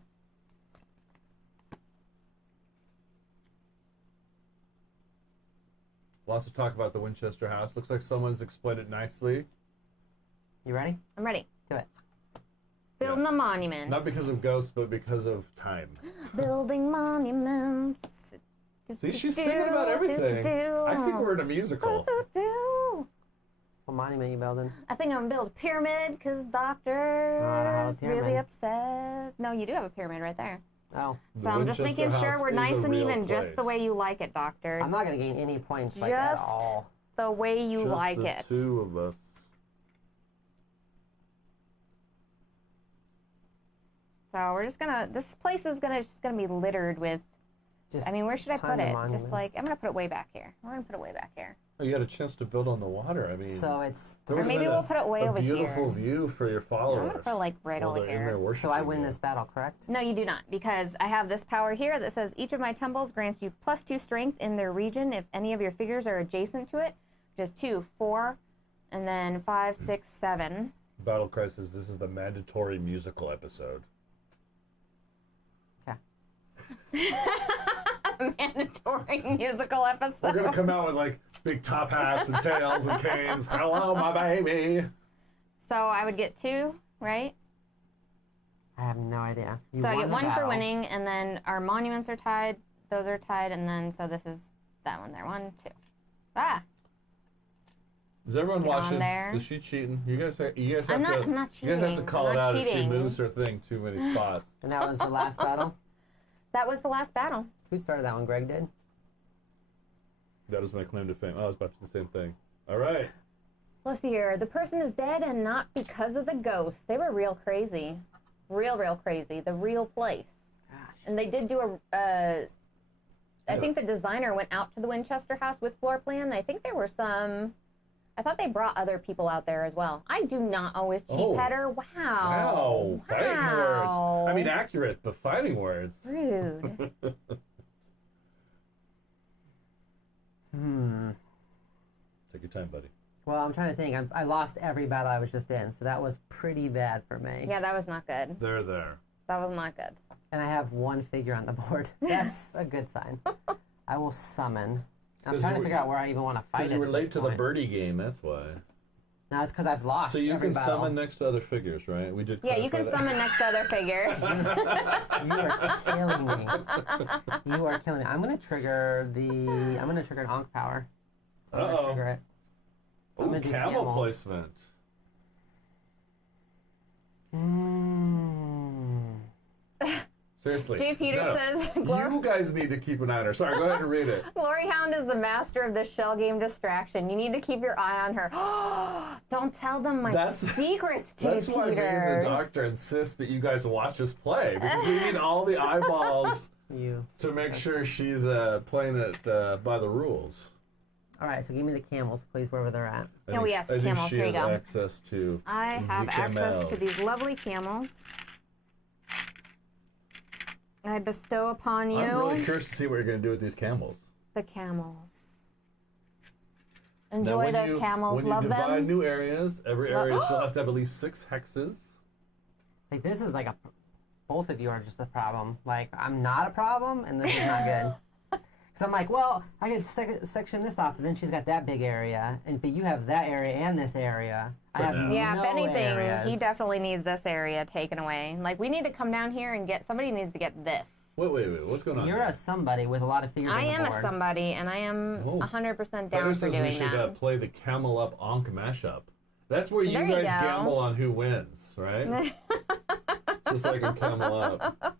Lots to talk about the Winchester house. Looks like someone's explained it nicely. You ready? I'm ready. Do it. Building a monument. Not because of ghosts, but because of time. Building monuments. See, she's singing about everything. I think we're in a musical. What monument you building? I think I'm gonna build a pyramid because Doctor is really upset. No, you do have a pyramid right there. Oh. So I'm just making sure we're nice and even, just the way you like it, Doctor. I'm not going to gain any points like that at all. The way you like it. Just the two of us. So we're just gonna. This place is just gonna be littered with. I mean, where should I put it? Just like I'm gonna put it way back here. We're gonna put it way back here. Oh, you had a chance to build on the water. I mean, so it's. Or maybe we'll put it way over here. A beautiful view for your followers. I'm gonna put it like right over here. So I win this battle, correct? No, you do not, because I have this power here that says each of my temples grants you +2 strength in their region if any of your figures are adjacent to it. Which is 2, 4, and then 5, 6, 7. Battle Crisis. This is the mandatory musical episode. Mandatory musical episode. We're gonna come out with like big top hats and tails and canes. Hello, my baby. So I would get 2, right? I have no idea. So I get 1 for winning, and then our monuments are tied. Those are tied, and then so this is that one there. 1, 2. Ah. Is everyone watching? There. Is she cheating? You guys have I'm not cheating. You guys have to call it out if she cheating. moves her thing too many spots. And that was the last battle? That was the last battle. Who started that one? Greg did? That is my claim to fame. I was about to do the same thing. All right. Let's see here. The person is dead, and not because of the ghost. They were real crazy. Real crazy. The real place. Gosh. And they did do I think the designer went out to the Winchester house with floor plan. I think there were some... I thought they brought other people out there as well. I do not always cheat, Petter. Wow. Wow. Fighting words. I mean, accurate, but fighting words. Rude. Take your time, buddy. Well, I'm trying to think. I lost every battle I was just in, so that was pretty bad for me. Yeah, that was not good. There. That was not good. And I have 1 figure on the board. That's a good sign. I will summon. I'm trying to figure out where I even want to fight it. Because you were late to the birdie game, that's why. No, it's because I've lost. So you every can battle. summon next to other figures, right? We did. Yeah, you can summon next to other figures. You are killing me. You are killing me. I'm gonna trigger an Ankh power. So I'm gonna trigger it. Ooh, camel placement. Seriously. Jay Peter says, you guys need to keep an eye on her. Sorry, go ahead and read it. GloryHoundd is the master of this shell game distraction. You need to keep your eye on her. Don't tell them my secrets, Jay That's why me and the doctor insist that you guys watch us play, because we need all the eyeballs to make sure she's playing it by the rules. All right, so give me the camels, please, wherever they're at. Oh, yes, camels. Here you go. Access to I have access to these lovely camels. I bestow upon you. I'm really curious to see what you're going to do with these camels. The camels. Enjoy those camels. Love them. When you divide new areas, every area still has to have at least 6 hexes. Like, this is like both of you are just a problem. Like, I'm not a problem, and this is not good. Because I'm like, well, I could section this off, but then she's got that big area, but you have that area and this area. I have no if anything, areas. he definitely needs this area taken away. Like, we need to come down here and somebody needs to get this. Wait, what's going on? You're a somebody with a lot of figures on the board. I am a somebody, and I am 100% down for doing we should play the Camel Up Ankh mashup. That's where you guys gamble on who wins, right? Just like in Camel Up.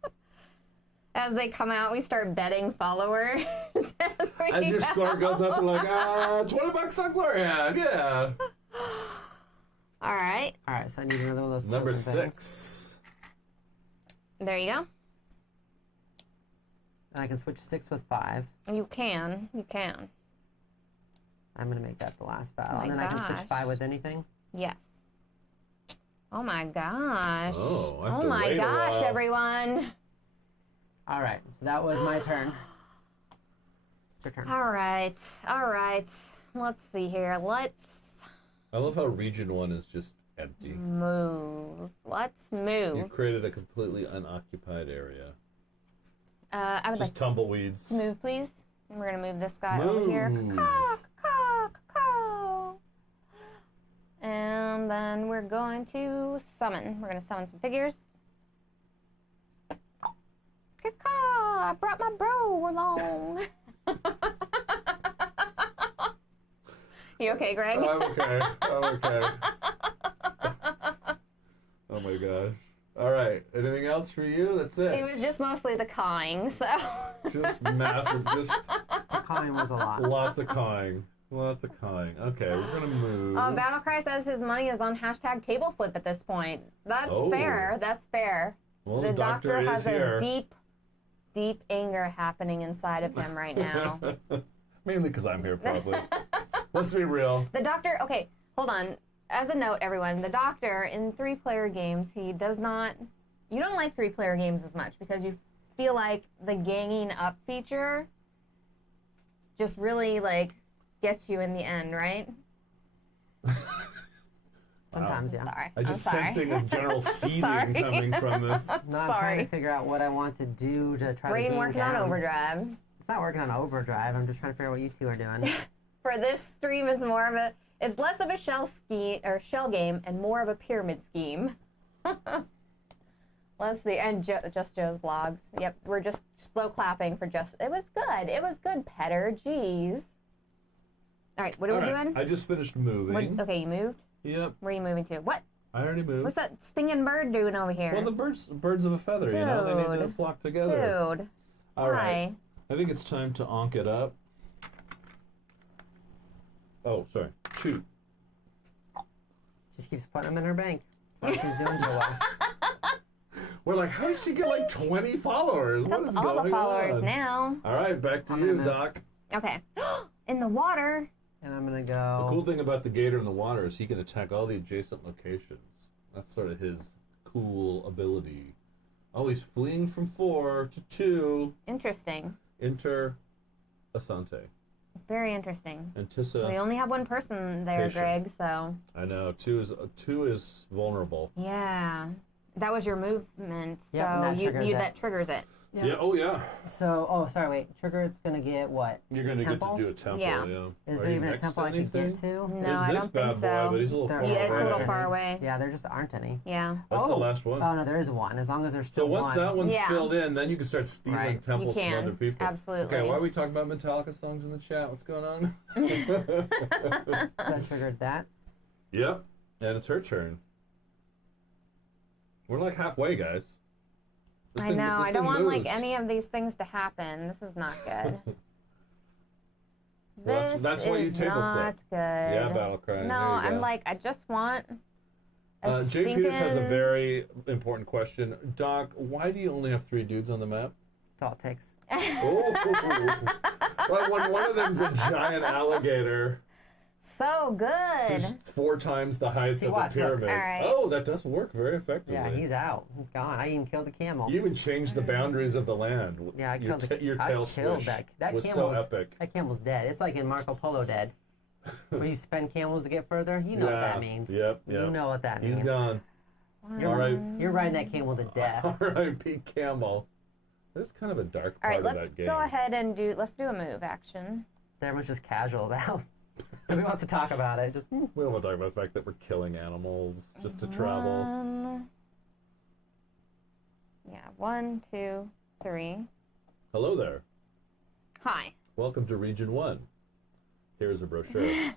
As they come out, we start betting followers. As your score goes up, we're like, $20 on GloryHoundd, yeah. All right. All right, so I need another one of those. Number token 6. things. There you go. And I can switch 6 with 5. You can. I'm going to make that the last battle. Oh and then I can switch 5 with anything? Yes. Oh my gosh. Oh my gosh, everyone. All right, so that was my turn. Your turn. All right. Let's see here. I love how region 1 is just empty. Move. Let's move. You created a completely unoccupied area. I would just tumbleweeds. Move, please. And we're gonna move this guy over here. Caw. And And then we're going to summon. We're going to summon some figures. Caw, I brought my bro along. You okay, Greg? I'm okay. I'm okay. Oh my gosh. All right. Anything else for you? That's it. It was just mostly the cawing, so. Just massive. Just The cawing was a lot. lots of cawing. Lots of cawing. Okay, we're gonna move. Battlecry says his money is on hashtag table flip at this point. That's fair. That's fair. Well, The doctor has here. a deep, deep anger happening inside of him right now. Mainly because I'm here, probably. Let's be real. The doctor, okay, hold on. As a note, everyone, the doctor in 3-player games, he does not, you don't like 3-player games as much because you feel like the ganging up feature just really, like, gets you in the end, right? Sometimes, yeah. Sorry. I'm just sorry. sensing a general seething Sorry. coming from this. No, I'm trying Sorry. to figure out what I want to do to try to Brain gain working down. on overdrive. It's not working on overdrive. I'm just trying to figure out what you two are doing. For this stream, is more of a, it's less of a shell game and more of a pyramid scheme. Let's see, and Just Joe's blogs. Yep, we're just slow clapping for Just. It was good. It was good, Petter. Jeez. All right, what are we doing? I just finished moving. Okay, you moved. Yep, Where are you moving to? What? I already moved. What's that stinging bird doing over here? Well, the birds of a feather, you know, they need to Dude. flock together. Dude. All right. Hi. I think it's time to onk it up. Oh, sorry. 2. Just keeps putting them in her bank. That's why she's doing so well. We're like, how did she get like 20 followers? What is All going the followers on? now. All right, back to I'm you, gonna move. Doc. Okay. In the water. And I'm gonna The go. cool thing about the gator in the water is he can attack all the adjacent locations. That's sort of his cool ability. Oh, he's fleeing from 4 to 2. Interesting. Enter Asante. Very interesting. Antissa. We only have one person there, Patient. Greg, so. I know. 2 is vulnerable. Yeah. That was your movement, Yep, and so that triggers it. that triggers it. Yeah. Yeah. Oh, yeah. So, oh, sorry, wait. Trigger, it's gonna get what? You're going to get to Temple? do a temple. Yeah. Is Are there you even a next temple I could anything? get to? No, There's I this don't bad think boy, so. but he's a little There far Yeah, it's a away. little far away. Yeah, there just aren't any. Yeah. That's the last one. Oh, no, there is one. As long as there's So still once one. that one's Yeah. filled in, then you can start stealing Right. temples You from can. other people. Absolutely. Okay, why are we talking about Metallica songs in the chat? What's going on? So I triggered that. Yep, and it's her turn. We're like halfway, guys. This I thing- know. this I don't thing want like moves. any of these things to happen. This is not good. Well, this that's why you is table flip. not good. Yeah, Battlecry. No, there you I'm go. like, I just want a Jay Peters has a stinking- very important question. Doc, why do you only have 3 dudes on the map? That's all it takes. Oh, well, when one of them's a giant alligator so good. who's 4 times the height See, of watch, the look. pyramid. All right. Oh, that does work very effectively. Yeah, he's out. He's gone. I even killed the camel. You even changed the boundaries of the land. Yeah, I your killed your I tail killed swish that was camel so epic. That camel's dead. It's like in Marco Polo dead. When you spend camels to get further, you know what that means. Yep, You yep. know what that means. He's gone. You're, All right. You're riding that camel to death. R.I.P. Camel. This is kind of a dark All part right, of let's that game. go ahead and let's do a move action. Everyone's just casual about. Nobody wants to talk about it. Just We don't want to talk about the fact that we're killing animals just to travel. Yeah, 1, 2, 3. Hello there. Hi. Welcome to Region 1. Here's a brochure.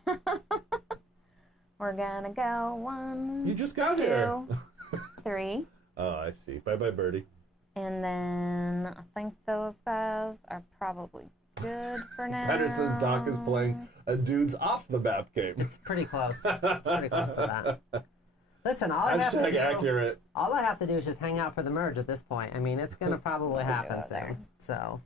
We're gonna go 1. You just got 2, here. 3. Oh, I see. Bye-bye, birdie. And then I think those guys are probably good for now. Petter says Doc is playing a dude's off the map game. it's pretty close. It's pretty close to that. Listen, all I have to Hashtag do. accurate. All I have to do is just hang out for the merge at this point. I mean, it's gonna probably happen out there. soon. So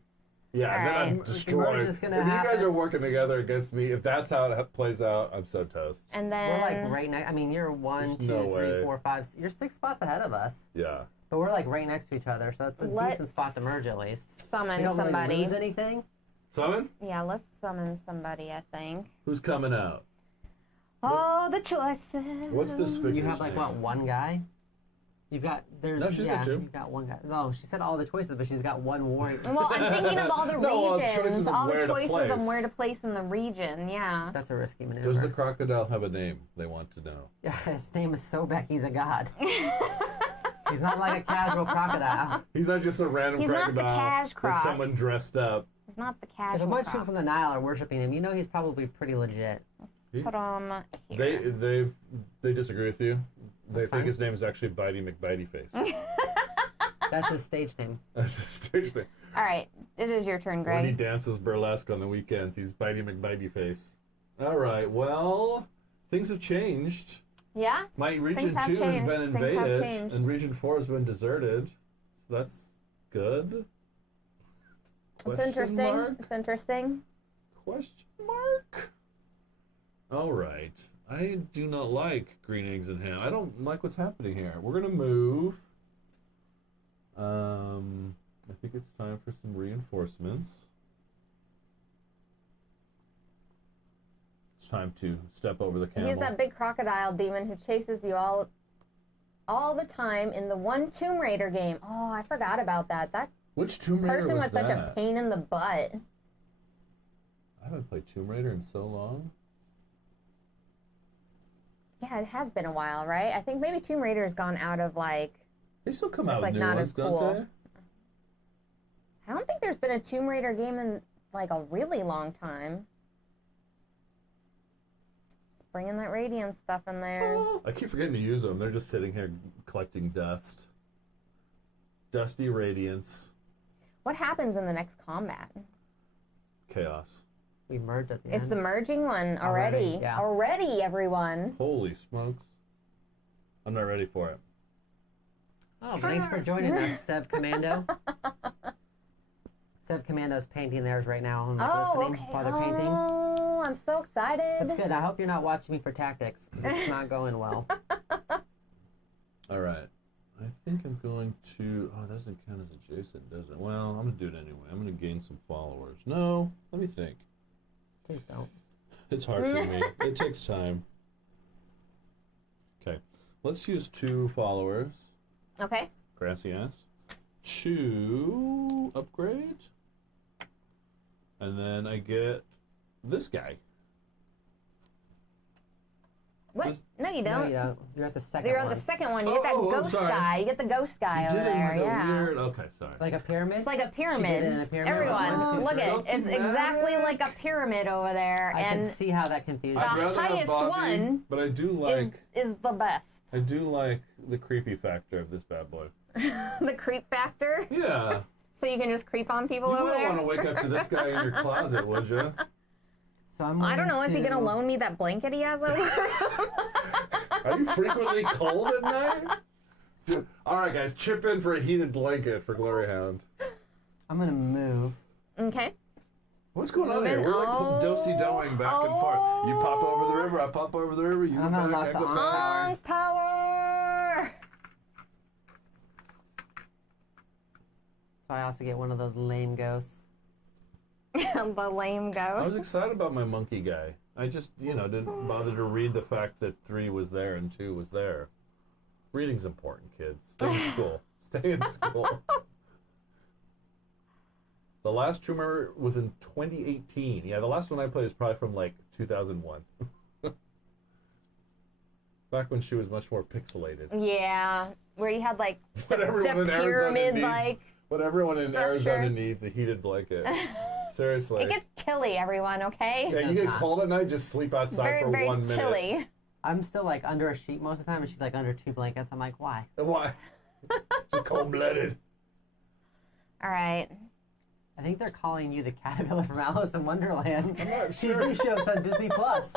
Yeah, and then I'm Alright. destroyed. Merge is gonna If you guys happen. are working together against me, if that's how it plays out, I'm so toast. And we're then like right next. I mean, you're 1, There's 2, no 3, way. 4, 5. You're 6 spots ahead of us. Yeah. But we're like right next to each other, so it's a Let's decent spot to merge at least. We summon don't really somebody. lose anything. Summon? Yeah, let's summon somebody, I think. Who's coming out? Oh, the choices. What's this figure? You have like what, one guy? You've got there's No, she's got two. You've got one guy. No, she said all the choices, but she's got one warring. Well, I'm thinking of all the No, regions, all the choices choices of where to place in the region. Yeah. That's a risky maneuver. Does the crocodile have a name? They want to know. His name is Sobek. He's a god. He's not like a casual crocodile. He's not just a random He's not the crocodile. cash With croc. someone dressed up. It's not the If casual. a bunch of people crop. from the Nile are worshiping him, you know he's probably pretty legit. Put him here. They disagree with you. They That's think fine. his name is actually Bitey McBiteyface. That's his stage name. That's a stage name. All right, it is your turn, When he Greg. dances burlesque on the weekends, he's Bitey McBiteyface. All right, well, things have changed. Yeah. My region Things have 2 has changed. been Things have invaded, changed. and region 4 has been deserted. So that's good. It's Question interesting. mark? It's interesting. Question mark? All right. I do not like green eggs and ham. I don't like what's happening here. We're going to move. I think it's time for some reinforcements. It's time to step over the camel. He's that big crocodile demon who chases you all the time in the one Tomb Raider game. Oh, I forgot about that. That Which Tomb Raider person was that? such a pain in the butt. I haven't played Tomb Raider in so long. Yeah, it has been a while, right? I think maybe Tomb Raider's gone out of like. They still come It's out like with new not ones, as don't cool. they? I don't think there's been a Tomb Raider game in like a really long time. Just bringing that Radiant stuff in there. I keep forgetting to use them. They're just sitting here collecting dust. Dusty Radiance. What happens in the next combat? Chaos. We merged at the It's end. the merging one already. Yeah. Already, everyone. Holy smokes. I'm not ready for it. Oh, thanks for joining us, Sev Commando. Sev Commando's painting theirs right now. I'm like Oh, listening okay. while they're painting. Oh, I'm so excited. That's good. I hope you're not watching me for tactics. 'Cause it's not going well. All right. I think I'm going to... Oh, that doesn't count as adjacent, does it? Well, I'm going to do it anyway. I'm going to gain some followers. No, let me think. Please don't. It's hard for me. It takes time. Okay. Let's use 2 followers. Okay. Grassy ass. 2 upgrade. And then I get this guy. What? No, you No, don't. you don't. You're at the second You're one. on the second one. You get that Oh, I'm ghost sorry. guy. You get the ghost guy You over did it there. with a Yeah. weird... Okay, sorry. Like a pyramid? It's like a pyramid. She did it in a pyramid. Everyone, One, two, look three. at it. It's exactly Self-dramatic. like a pyramid over there, I can and see how that confused I'd you. rather have highest Bobby, one but I do is, like... is the best. I do like the creepy factor of this bad boy. The creep factor. Yeah. So you can just creep on people You over wouldn't there. want to wake up to this guy in your closet, would you? So I'm I don't know. Is he to- gonna loan me that blanket he has over? Are you frequently cold at night? All right, guys, chip in for a heated blanket for GloryHoundd. I'm gonna move. Okay. What's going on here? Moving We're like do-si-doing back and forth. You pop over the river, I pop over the river, you I'm go gonna back, lock I the go arm back. power. On power. So I also get one of those lame ghosts. The lame I was ghost. excited about my monkey guy. I just, didn't bother to read the fact that 3 was there and 2 was there. Reading's important, kids. Stay in school. Stay in school. The last Tomb Raider was in 2018. Yeah, the last one I played is probably from like 2001. Back when she was much more pixelated. Yeah, where you had like What everyone in Arizona pyramid needs. like. What everyone in structure. Arizona needs a heated blanket. Seriously. It gets chilly, everyone. Okay. Yeah, you get cold at night, just sleep outside Very, for very 1 minute. chilly. I'm still like under a sheet most of the time, and she's like under 2 blankets. I'm like, why? Why? Just cold-blooded. All right. I think they're calling you the caterpillar from Alice in Wonderland. I'm not sure. TV show. It's on Disney Plus.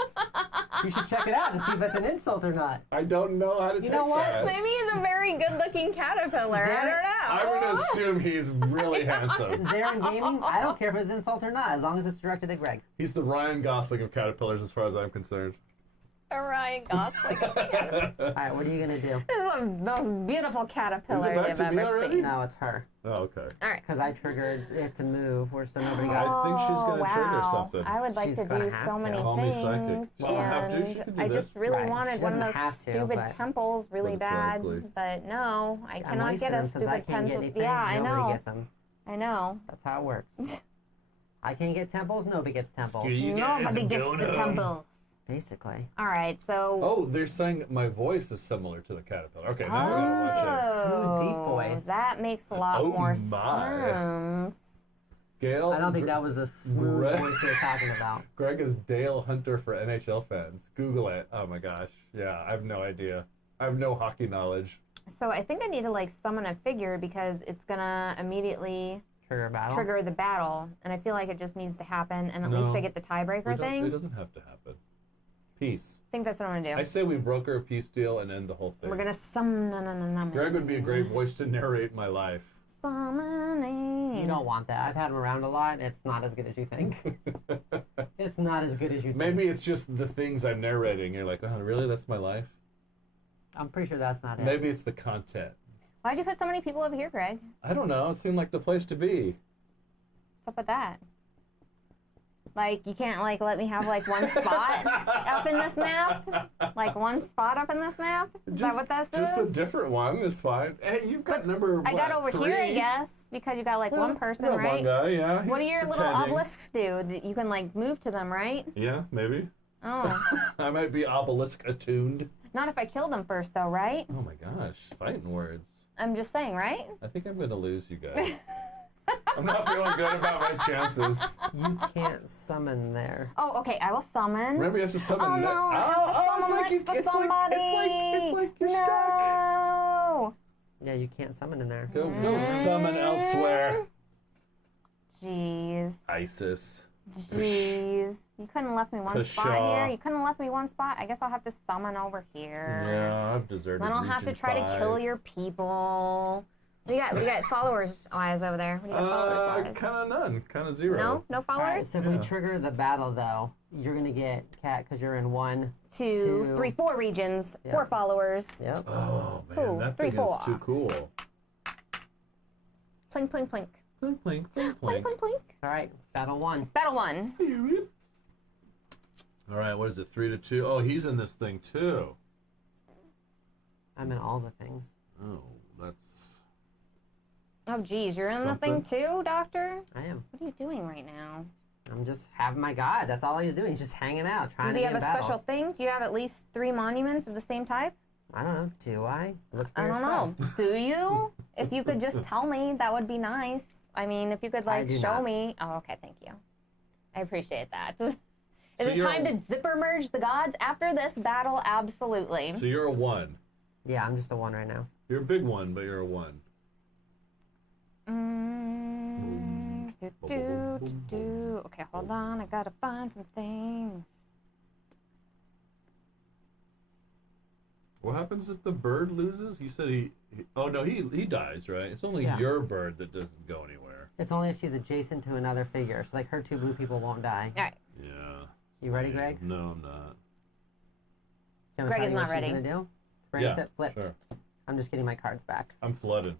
You should check it out to see if it's an insult or not. I don't know how to take know what? that. Maybe he's a very good-looking caterpillar. I don't know. I'm going to assume he's really handsome. Zarin Gaming, I don't care if it's an insult or not, as long as it's directed at Greg. He's the Ryan Gosling of caterpillars as far as I'm concerned. Ryan Gosling. All right, what are you gonna do? This is the most beautiful caterpillar back they've to me ever already? seen. No, it's her. Oh, okay. All right. Because I triggered it to move, so nobody got. I think she's gonna trigger something. I would like She's to gonna do have so to. many Call me things. psychic. She doesn't have to, she and can do I this. just really Right. wanted She one of doesn't those have to, stupid but- temples really it's bad. likely. But no, I I'm cannot wasting get a them since I stupid can't get temple. anything. Yeah, I Nobody know. gets them. I know. That's how it works. I can't get temples. Nobody gets temples. Nobody gets the temple. Basically. All right, so. Oh, they're saying my voice is similar to the caterpillar. Okay, now I gotta watch Smooth, deep voice. That makes a lot Oh more my. sense. it. Gail. I don't think that was the smooth Greg- voice you're talking about. Greg is Dale Hunter for NHL fans. Google it. Oh my gosh. Yeah, I have no idea. I have no hockey knowledge. So I think I need to like summon a figure because it's gonna immediately Trigger a battle. trigger the battle, and I feel like it just needs to happen, and at No. least I get the tiebreaker It thing. doesn't have to happen. Peace. I think that's what I'm gonna do. I say we broker a peace deal and end the whole thing. We're gonna summon. Greg would be a great voice to narrate my life. Summoning. You don't want that. I've had him around a lot. It's not as good as you think. It's not as good as you think. Maybe it's just the things I'm narrating. You're like, oh, really? That's my life? I'm pretty sure that's not it. Maybe it's the content. Why'd you put so many people over here, Greg? I don't know. It seemed like the place to be. What's up with that? Like, you can't, like, let me have, like, one spot up in this map? Like, one spot up in this map? Is that what that says? Just a different one is fine. Hey, you've got number I got what, over here, I 3? guess, because you got, like, one person, I got right? One guy, yeah. What do he's your little pretending. obelisks do? That you can, like, move to them, right? Yeah, maybe. Oh. I might be obelisk attuned. Not if I kill them first, though, right? Oh my gosh, fighting words. I'm just saying, right? I think I'm going to lose you guys. I'm not feeling good about my chances. You can't summon there. Oh, okay, I will summon. Remember, you have to summon. Oh, no, I have to summon next to somebody. It's like you're stuck. No. Yeah, you can't summon in there. Go summon elsewhere. Jeez. ISIS. Jeez. You couldn't have left me one spot Pshaw. here. You couldn't have left me one spot. I guess I'll have to summon over here. Yeah, I've deserted. Then I'll have to Region try 5. to kill your people. We got followers eyes over there. What do you got followers eyes? Kind of none. Kind of zero. No? No All right, followers? so if we trigger the battle, though, you're going to get Cat because you're in 1, 2, 3, 4 regions. Yeah. 4 followers. Yep. Oh man, 2, that 3, thing 4. is too cool. Plink, plink, plink. Plink, plink, plink, Plink, plink. plink, plink. All right, battle 1. Battle 1. All right, what is it? 3-2. Oh, he's in this thing too. I'm in all the things. Oh, that's. Oh, geez. You're in the thing too, Doctor? I am. What are you doing right now? I'm just having my god. That's all he's doing. He's just hanging out, trying Does to he get have a in special battles. thing? Do you have at least 3 monuments of the same type? I don't know. Do I? Look for I don't yourself. know. Do you? If you could just tell me, that would be nice. I mean, if you could, I like, do show not. me. Oh, okay. Thank you. I appreciate that. Is So it you're time to zipper merge the gods after this battle? Absolutely. So you're a 1. Yeah, I'm just a 1 right now. You're a big 1, but you're a 1. Okay, hold on. I gotta find some things. What happens if the bird loses? You said he oh no, he dies, right? It's only Yeah. your bird that doesn't go anywhere. It's only if she's adjacent to another figure. So, like, her 2 blue people won't die. All right. Yeah. You ready, Greg? No, I'm not. Can I Greg tell is you not what she's ready. gonna do? Ready, Yeah, set, flip. sure. I'm just getting my cards back. I'm flooded.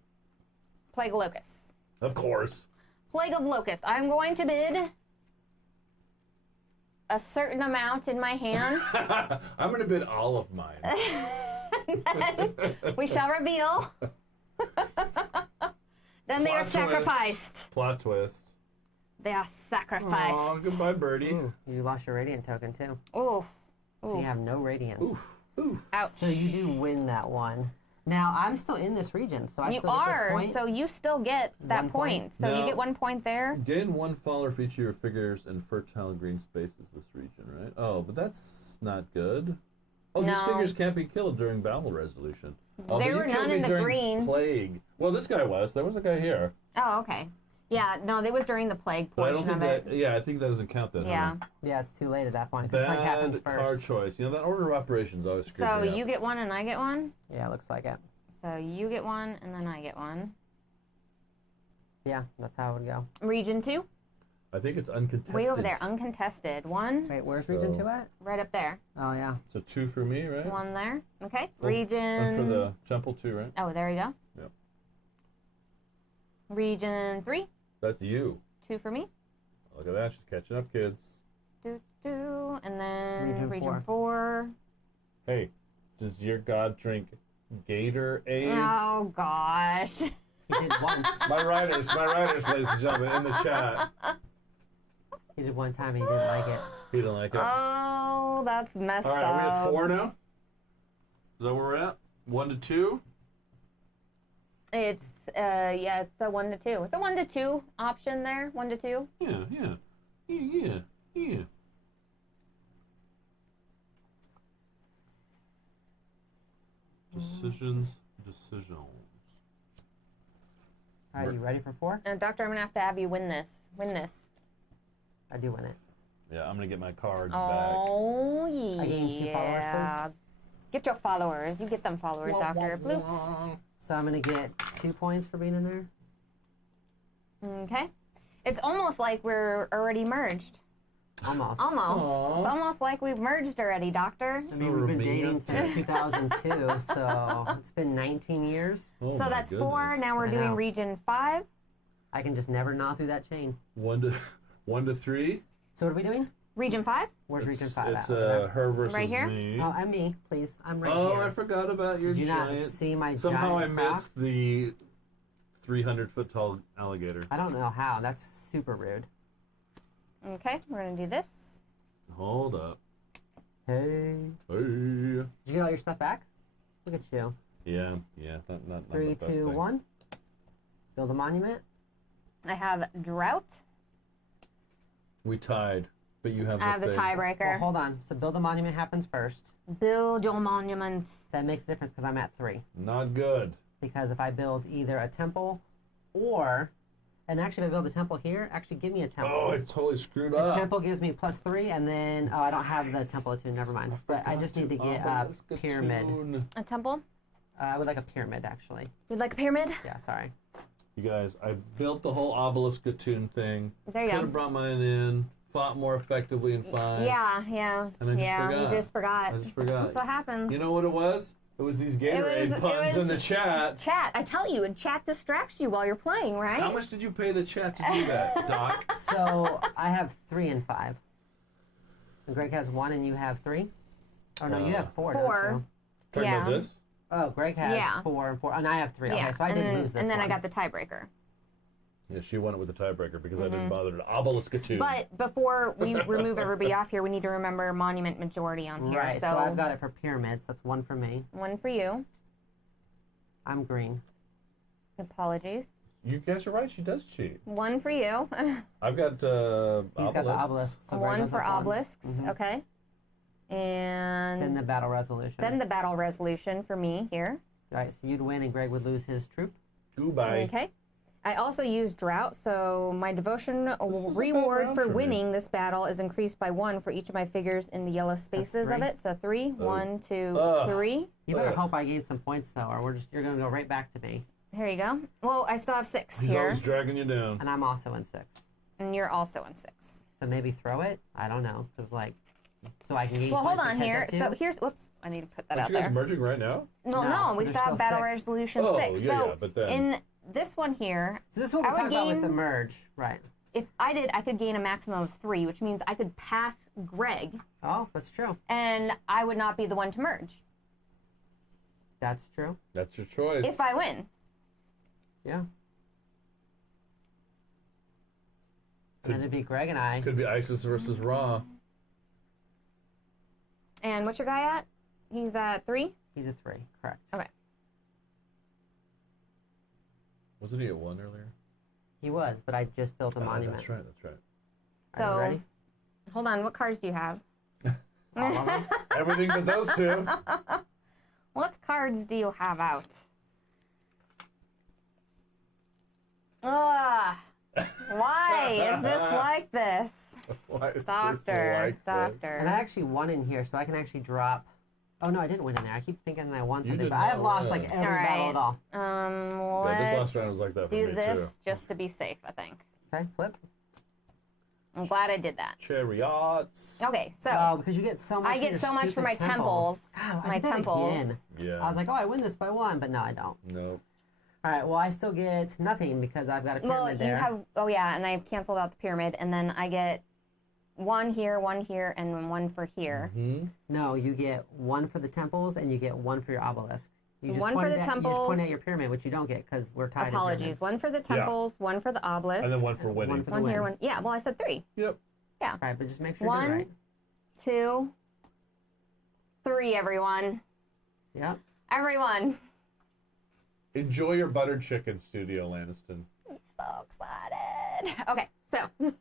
Plague of locusts. Of course. Plague of locusts. I'm going to bid a certain amount in my hand. I'm gonna bid all of mine. We shall reveal. Then they are Plot twist. sacrificed. Plot twist. They are sacrificed. Oh, goodbye, birdie. Ooh, you lost your radiant token, too. Ooh. So you have no radiance. Oof. Ouch. So you do win that one. Now, I'm still in this region, so I You still get this are, point. so you still get that 1 point. point. So you Now- get 1 point there. Gain 1 follower for each of your figures in fertile green spaces this region, right? Oh, but that's not good. Oh, these No. figures can't be killed during battle resolution. Oh, There but you were killed none me in the during green. Plague. Well, this guy was. There was a guy here. Oh, okay. Yeah, no, that was during the plague But I portion don't think of that. it. Yeah, I think that doesn't count then. Yeah. Yeah, it's too late at that point. 'Cause Plague happens Bad first. card choice. You know that order of operations always screws So me up. you get 1 and I get 1. Yeah, it looks like it. So you get 1 and then I get 1. Yeah, that's how it would go. Region 2. I think it's uncontested. Way over there, uncontested. One, Wait, where's So- region 2 at? right up there. Oh, yeah. So 2 for me, right? One there. Okay. Oh, Region. And for the temple 2, right? Oh, there you go. Yep. Region 3. That's you. 2 for me. Look at that. She's catching up, kids. And then Region 4. Hey, does your god drink Gatorade? Oh gosh. He did once. My writers, ladies and gentlemen, in the chat. He did one time and he didn't like it. He didn't like it. Oh, that's messed All right, are we up. at 4 now? Is that where we're at? 1 to 2? It's yeah, it's a 1 to 2. It's a 1 to 2 option there. 1 to 2. Yeah. Decisions. All right, you ready for 4? Doctor, I'm gonna have you win this. Win this. I do win it. Yeah, I'm gonna get my cards back. Oh yeah. I gain 2 followers, please. Get your followers. You get them followers, Doctor. Bloops. So I'm going to get 2 points for being in there. Okay. It's almost like we're already merged. Almost. Almost. Aw. It's almost like we've merged already, Doctor. I mean, we've been dating since 2002, so it's been 19 years. Oh So my that's 4. goodness. Now we're I doing know. region 5. I can just never gnaw through that chain. 1 to 3. So what are we doing? Region 5? Where's region 5 It's at? Over there? her versus Right here? me. Oh, I'm me, please. I'm right Oh, here. I forgot about your Did you not giant. see my Somehow I giant craft? missed the 300-foot tall alligator. I don't know how. That's super rude. Okay, we're gonna do this. Hold up. Hey. Hey. Did you get all your stuff back? Look at you. Yeah. Not 3, the best 2, thing. 1. Build a monument. I have drought. We tied, but you have I have the thing. Well, tiebreaker. hold on. So build a monument happens first. Build your monument. That makes a difference because I'm at 3. Not good. Because if I build either a temple or, and actually if I build a temple here, actually give me a temple. Oh, it totally screwed The up. temple gives me +3, and then I don't have the temple attuned. Never mind. But I just need to get a pyramid. A temple. I would like a pyramid actually. You'd like a pyramid? Yeah, sorry. You guys, I built the whole obelisk attune thing. There you Could go. have brought mine in, fought more effectively in 5. Yeah. And I just Yeah, forgot. you just forgot. I just forgot. That's what happens. You know what it was? It was these Gatorade it puns in the was- chat. Chat, I tell you, and chat distracts you while you're playing, right? How much did you pay the chat to do that, Doc? So I have 3 and 5. And Greg has 1, and you have 3. Oh no, you have 4. 4. Don't you? Talking about Yeah. this? Oh, Greg has Yeah. 4 and 4, and I have 3. Yeah. Okay, so I and did then, lose this And then one. I got the tiebreaker. Yeah, she won it with the tiebreaker because I didn't bother to obelisk attune. But before we remove everybody off here, we need to remember monument majority on here. Right. So I've got it for pyramids. That's 1 for me. 1 for you. I'm green. Apologies. You guys are right. She does cheat. 1 for you. I've got He's got the obelisk. So Greg 1 does for have 1. obelisks. Mhm. Okay. And Then the battle resolution. then the battle resolution for me here. Right, so you'd win and Greg would lose his troop. Goodbye. Okay. I also use drought, so my devotion is a reward bad for round for me. winning this battle is increased by 1 for each of my figures in the yellow spaces of 3? it. So 3, 1, 2, Ugh. 3. You better Ugh. hope I gain some points though, or you're gonna go right back to me. Here you go. Well, I still have 6 He's here, always dragging you down. And I'm also in 6. and you're also in 6. So maybe throw it? I don't know. Cause like, so I can gain Well, hold points to on catch here. up to So you? here's, whoops, I need to put that Aren't out you guys there. merging right now? No, No, we there's still have still battle 6. resolution Oh, 6. yeah, So yeah, but then- in this one here, So this is what I we're would talking about with gain- the merge. Right. if I did, I could gain a maximum of 3, which means I could pass Greg, Oh, that's true. and I would not be the one to merge That's true. That's your choice. if I win. Yeah. And then it'd be Greg and I. Could be ISIS versus Raw. And what's your guy at? He's at 3? He's a 3, correct. Okay. Wasn't he at 1 earlier? He was, but I just built a monument. That's right. That's right. Are you So- ready? Hold on, what cards do you have? All of them? Everything but those two. What cards do you have out? Ugh. Why is this like this? Why is this Doctor, like this? doctor. And I actually won in here, so I can actually drop. Oh no, I didn't win in there. I keep thinking I won You something, did but I have not lost win. like every All right. battle at all. Yeah, this last round was like that for do me, this too. just to be safe, I think. Okay, flip. I'm glad I did that. Chariots. Okay, so Oh, because you get so much. I get so much for my temples. God, I My did that temples. again. Yeah. I was like, oh, I win this by 1, but no, I don't. Nope. All right, well, I still get nothing because I've got a pyramid well, there. you have. Oh yeah, and I've canceled out the pyramid, and then I get 1 here, 1 here, and 1 for here. Mm-hmm. No, you get 1 for the temples, and you get 1 for your obelisk. You just 1 for pointed the at, You just temples. point at your pyramid, which you don't get because we're tied. Apologies. 1 for the temples, 1 for the obelisk. And then 1 for winning. 1 for the 1 here, win. 1. Yeah, well, I said 3. Yep. Yeah. All right, but just make sure you do 1, it right. 2, 3, everyone. Yep. Everyone. Enjoy your buttered chicken, Studio Lanniston. So excited. Okay, so.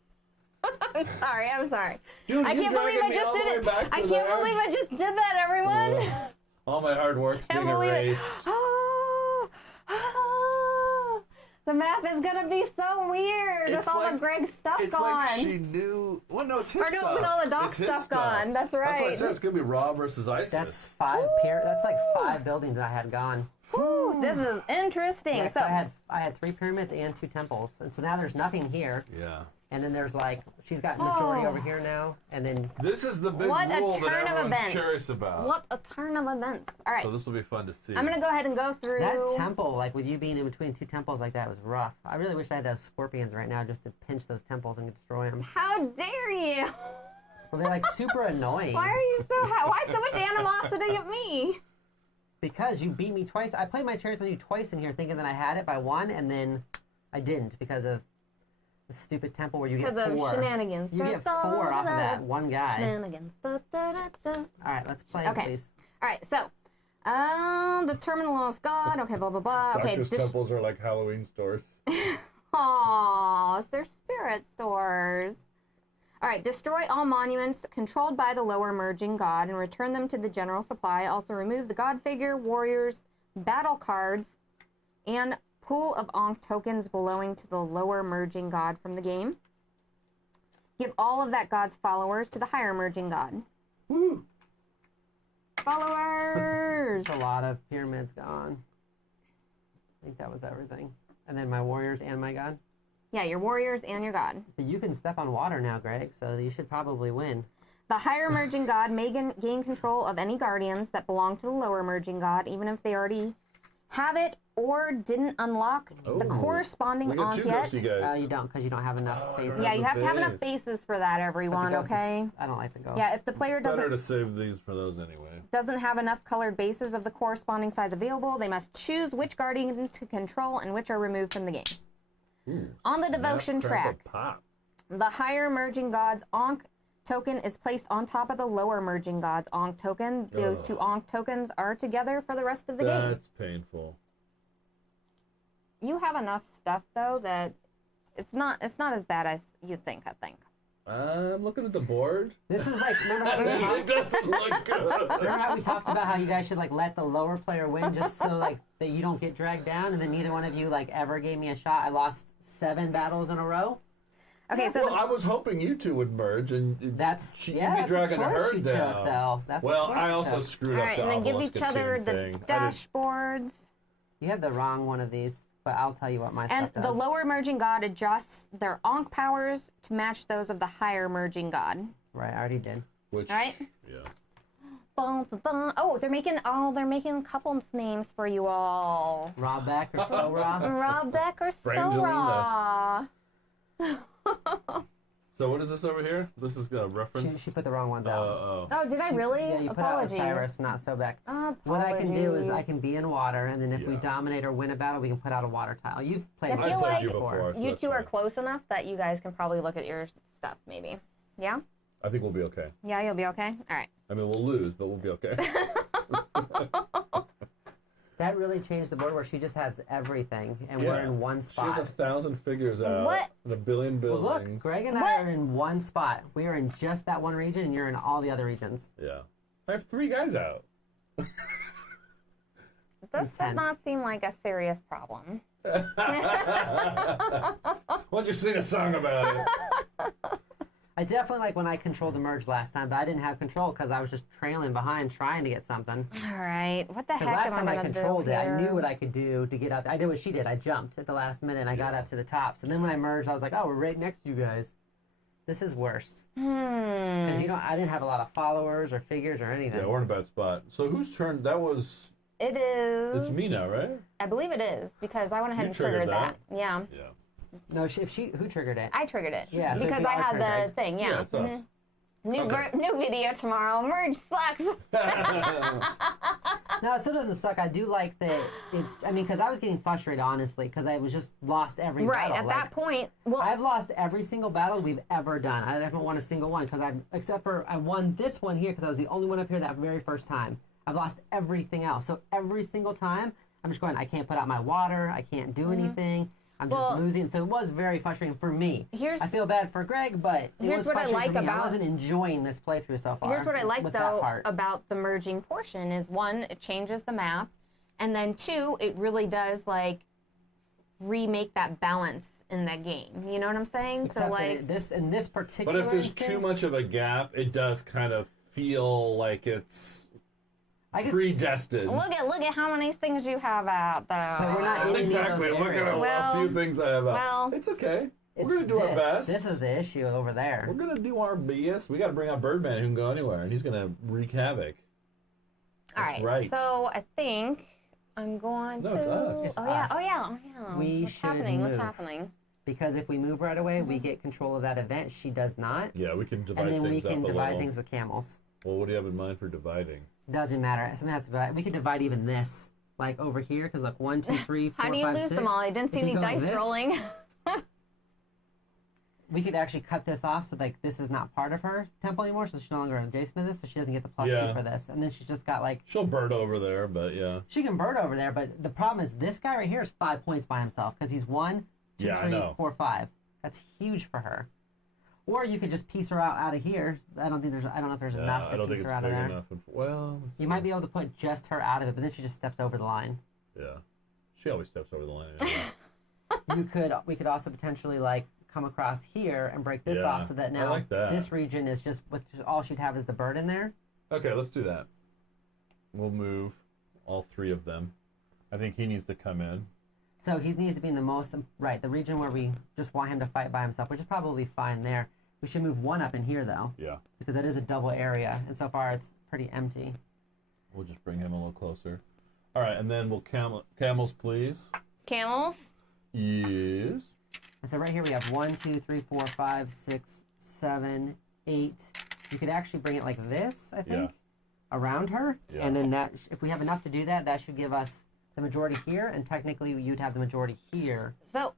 I'm sorry. Dude, I can't believe I just did it. I can't believe I just did that, everyone. All my hard work's Can't being believe it. erased. The map is gonna be so weird with all the Greg stuff it's gone. like she knew. Well, no, it's his Or no, stuff. with all the Doc It's his stuff gone. That's That's why I right. said it's gonna be Raw versus ISIS. That's 5 That's like 5 buildings I had gone. Whew, this is interesting. Yeah, so I had 3 pyramids and 2 temples, and so now there's nothing here. Yeah. And then there's like she's got majority over here now, and then This is the big what rule a that turn of everyone's events. curious about. What a turn of events. All right, So this will be fun to see. I'm gonna go ahead and go through. that temple, like with you being in between 2 temples like that, was rough. I really wish I had those scorpions right now just to pinch those temples and destroy them. How dare you? Well, they're like super annoying. Why are you so? Why so much animosity at me? Because you beat me twice. I played my chariots on you twice in here, thinking that I had it by 1, and then I didn't because of the stupid temple where you get 4. Because of shenanigans. You get 4 off of that one guy. Shenanigans. Da, da, da, da. All right, let's play, Okay. please. All right, so determine the lost god. Okay, blah blah blah. Okay, Doctor's temples are like Halloween stores. Aww, they're spirit stores. All right, destroy all monuments controlled by the lower merging god and return them to the general supply. Also remove the god figure, warriors, battle cards, and pool of Ankh tokens belonging to the lower merging god from the game. Give all of that god's followers to the higher merging god. Woo! Followers! There's a lot of pyramids gone. I think that was everything. And then my warriors and my god. Yeah, your warriors and your god. But you can step on water now, Greg, so you should probably win. The higher merging god may gain control of any guardians that belong to the lower merging god, even if they already have it or didn't unlock the Ooh. corresponding Look at Ankh you, yet. ghosty guys. You don't, because you don't have enough bases. Yeah, you have to have enough base. bases for that, But the everyone, ghost is- okay? I don't like the ghost. Yeah, if the player Better doesn't to save these for those anyway. have enough colored bases of the corresponding size available, they must choose which guardian to control and which are removed from the game. Ooh, On the snap, devotion crackle, track. pop. The higher merging god's Ankh token is placed on top of the lower merging god's Ankh token. Those 2 Ankh tokens are together for the rest of the game. That's painful. You have enough stuff though that it's not as bad as you think, I think. I'm looking at the board. This is like, remember how, we It doesn't look good. remember how we talked about how you guys should like let the lower player win just so like that you don't get dragged down, and then neither one of you like ever gave me a shot. I lost 7 battles in a row. Okay, so Well, I was hoping you two would merge, and That's you'd yeah, be that's dragging a a choice herd you down. took, though. That's a Well, choice I you also took. screwed all up right, the and then give obelisk each other thing. the I did- dashboards. You have the wrong one of these, but I'll tell you what my And stuff does. the lower merging god adjusts their Ankh powers to match those of the higher merging god. Right, I already did. Which, All right. Yeah. Dun, dun, dun. Oh, they're making a couple names for you all. Raw back or so raw? Rob Beck or Brangelina. Sora. So what is this over here? This is a reference. She put the wrong ones out. Oh. Oh, did I really? Yeah, you put out Apologies. Osiris, not Sobek. Apologies. What I can do is I can be in water, and then if we Yeah. dominate or win a battle, we can put out a water tile. You've played I with feel this like you before. so You that's two are fine. close enough that you guys can probably look at your stuff, maybe. Yeah? I think we'll be okay. Yeah, you'll be okay? All right. I mean, we'll lose, but we'll be okay. That really changed the board where she just has everything, and we're Yeah. in one She spot. has 1,000 figures out. What? And 1 billion Well, buildings. look, Greg and I What? are in one spot. We are in just that one region, and you're in all the other regions. Yeah. I have 3 guys out. This does Intense. not seem like a serious problem. Why don't you sing a song about it? I definitely like when I controlled the merge last time, but I didn't have control because I was just trailing behind trying to get something. All right. What the Because heck last am time I I going to do controlled it, I here? knew what I could do to get out. I did what she did. I jumped at the last minute, and I got up to the top. So then when I merged, I was like, oh, we're right next to you guys. This is worse. Hmm. Because I didn't have a lot of followers or figures or anything. Yeah, we're in a bad spot. So whose turn? That was... It is. It's me now, right? I believe it is because I went ahead You and triggered triggered that. Yeah. Yeah. No, who triggered it? I triggered it. Yeah, so it'd because be I our had turn, the right? thing. Yeah. Yeah, it's us. New video tomorrow. Merge sucks. No, it still doesn't suck. I do like that it's, because I was getting frustrated, honestly, because I was just lost every Right. battle. At Like, that point, well, I've lost every single battle we've ever done. I haven't won a single one, because except for I won this one here, because I was the only one up here that very first time. I've lost everything else. So every single time, I'm just going, I can't put out my water, I can't do anything. I'm just losing. So it was very frustrating for me. I feel bad for Greg, but it here's was what I frustrating like for me. about- I wasn't enjoying this playthrough so far. here's what I like with that though part. about the merging portion is one, it changes the map, and then two, it really does like remake that balance in that game. You know what I'm saying? Except so like that this in this particular But if there's too instance, much of a gap, it does kind of feel like it's I could predestined. look at how many things you have out But though. we're not in any of Exactly. those Look at areas. Well, a few things I have out. well, It's okay. We're It's gonna do our this. best. This is the issue over there. We're gonna do our BS. We gotta bring out Birdman who can go anywhere, and he's gonna wreak havoc. All That's right. right. So I think I'm going No, to. it's us. It's oh yeah. us. Oh yeah. Oh yeah. We What's should happening? move. What's happening? Because if we move right away, we get control of that event. She does not. Yeah, we can divide And then we things can up a divide little. things with camels. Well, what do you have in mind for dividing? Doesn't matter. Something has to be. We could divide even this, like over here, because look, 1, 2, 3, 4, How do you 5, lose 6. them all? I didn't see If you any go like dice this, rolling. We could actually cut this off so like this is not part of her temple anymore, so she's no longer adjacent to this, so she doesn't get the +2 Yeah. for this. And then she's just got like She'll bird over there, but yeah. she can bird over there, but the problem is this guy right here is 5 points by himself because he's 1, 2, Yeah, I 3, know. 4, 5. That's huge for her. Or you could just piece her out of here. I don't know if there's enough I to don't think piece it's her out big of there. enough. Well, let's You see. might be able to put just her out of it, but then she just steps over the line. Yeah, she always steps over the line. Anyway. We could also potentially like come across here and break this Yeah, off so that I now like that. this region is just all she'd have is the bird in there. Okay, let's do that. We'll move all 3 of them. I think he needs to come in. So he needs to be in the region where we just want him to fight by himself, which is probably fine there. We should move 1 up in here though, Yeah, because that is a double area, and so far it's pretty empty. we'll just bring him a little closer. All right, and then we'll camels, please. Camels. Yes. And so right here we have 1, 2, 3, 4, 5, 6, 7, 8. You could actually bring it like this, I think, around her. Yeah. And then that, if we have enough to do that, that should give us the majority here, and technically you'd have the majority here. So,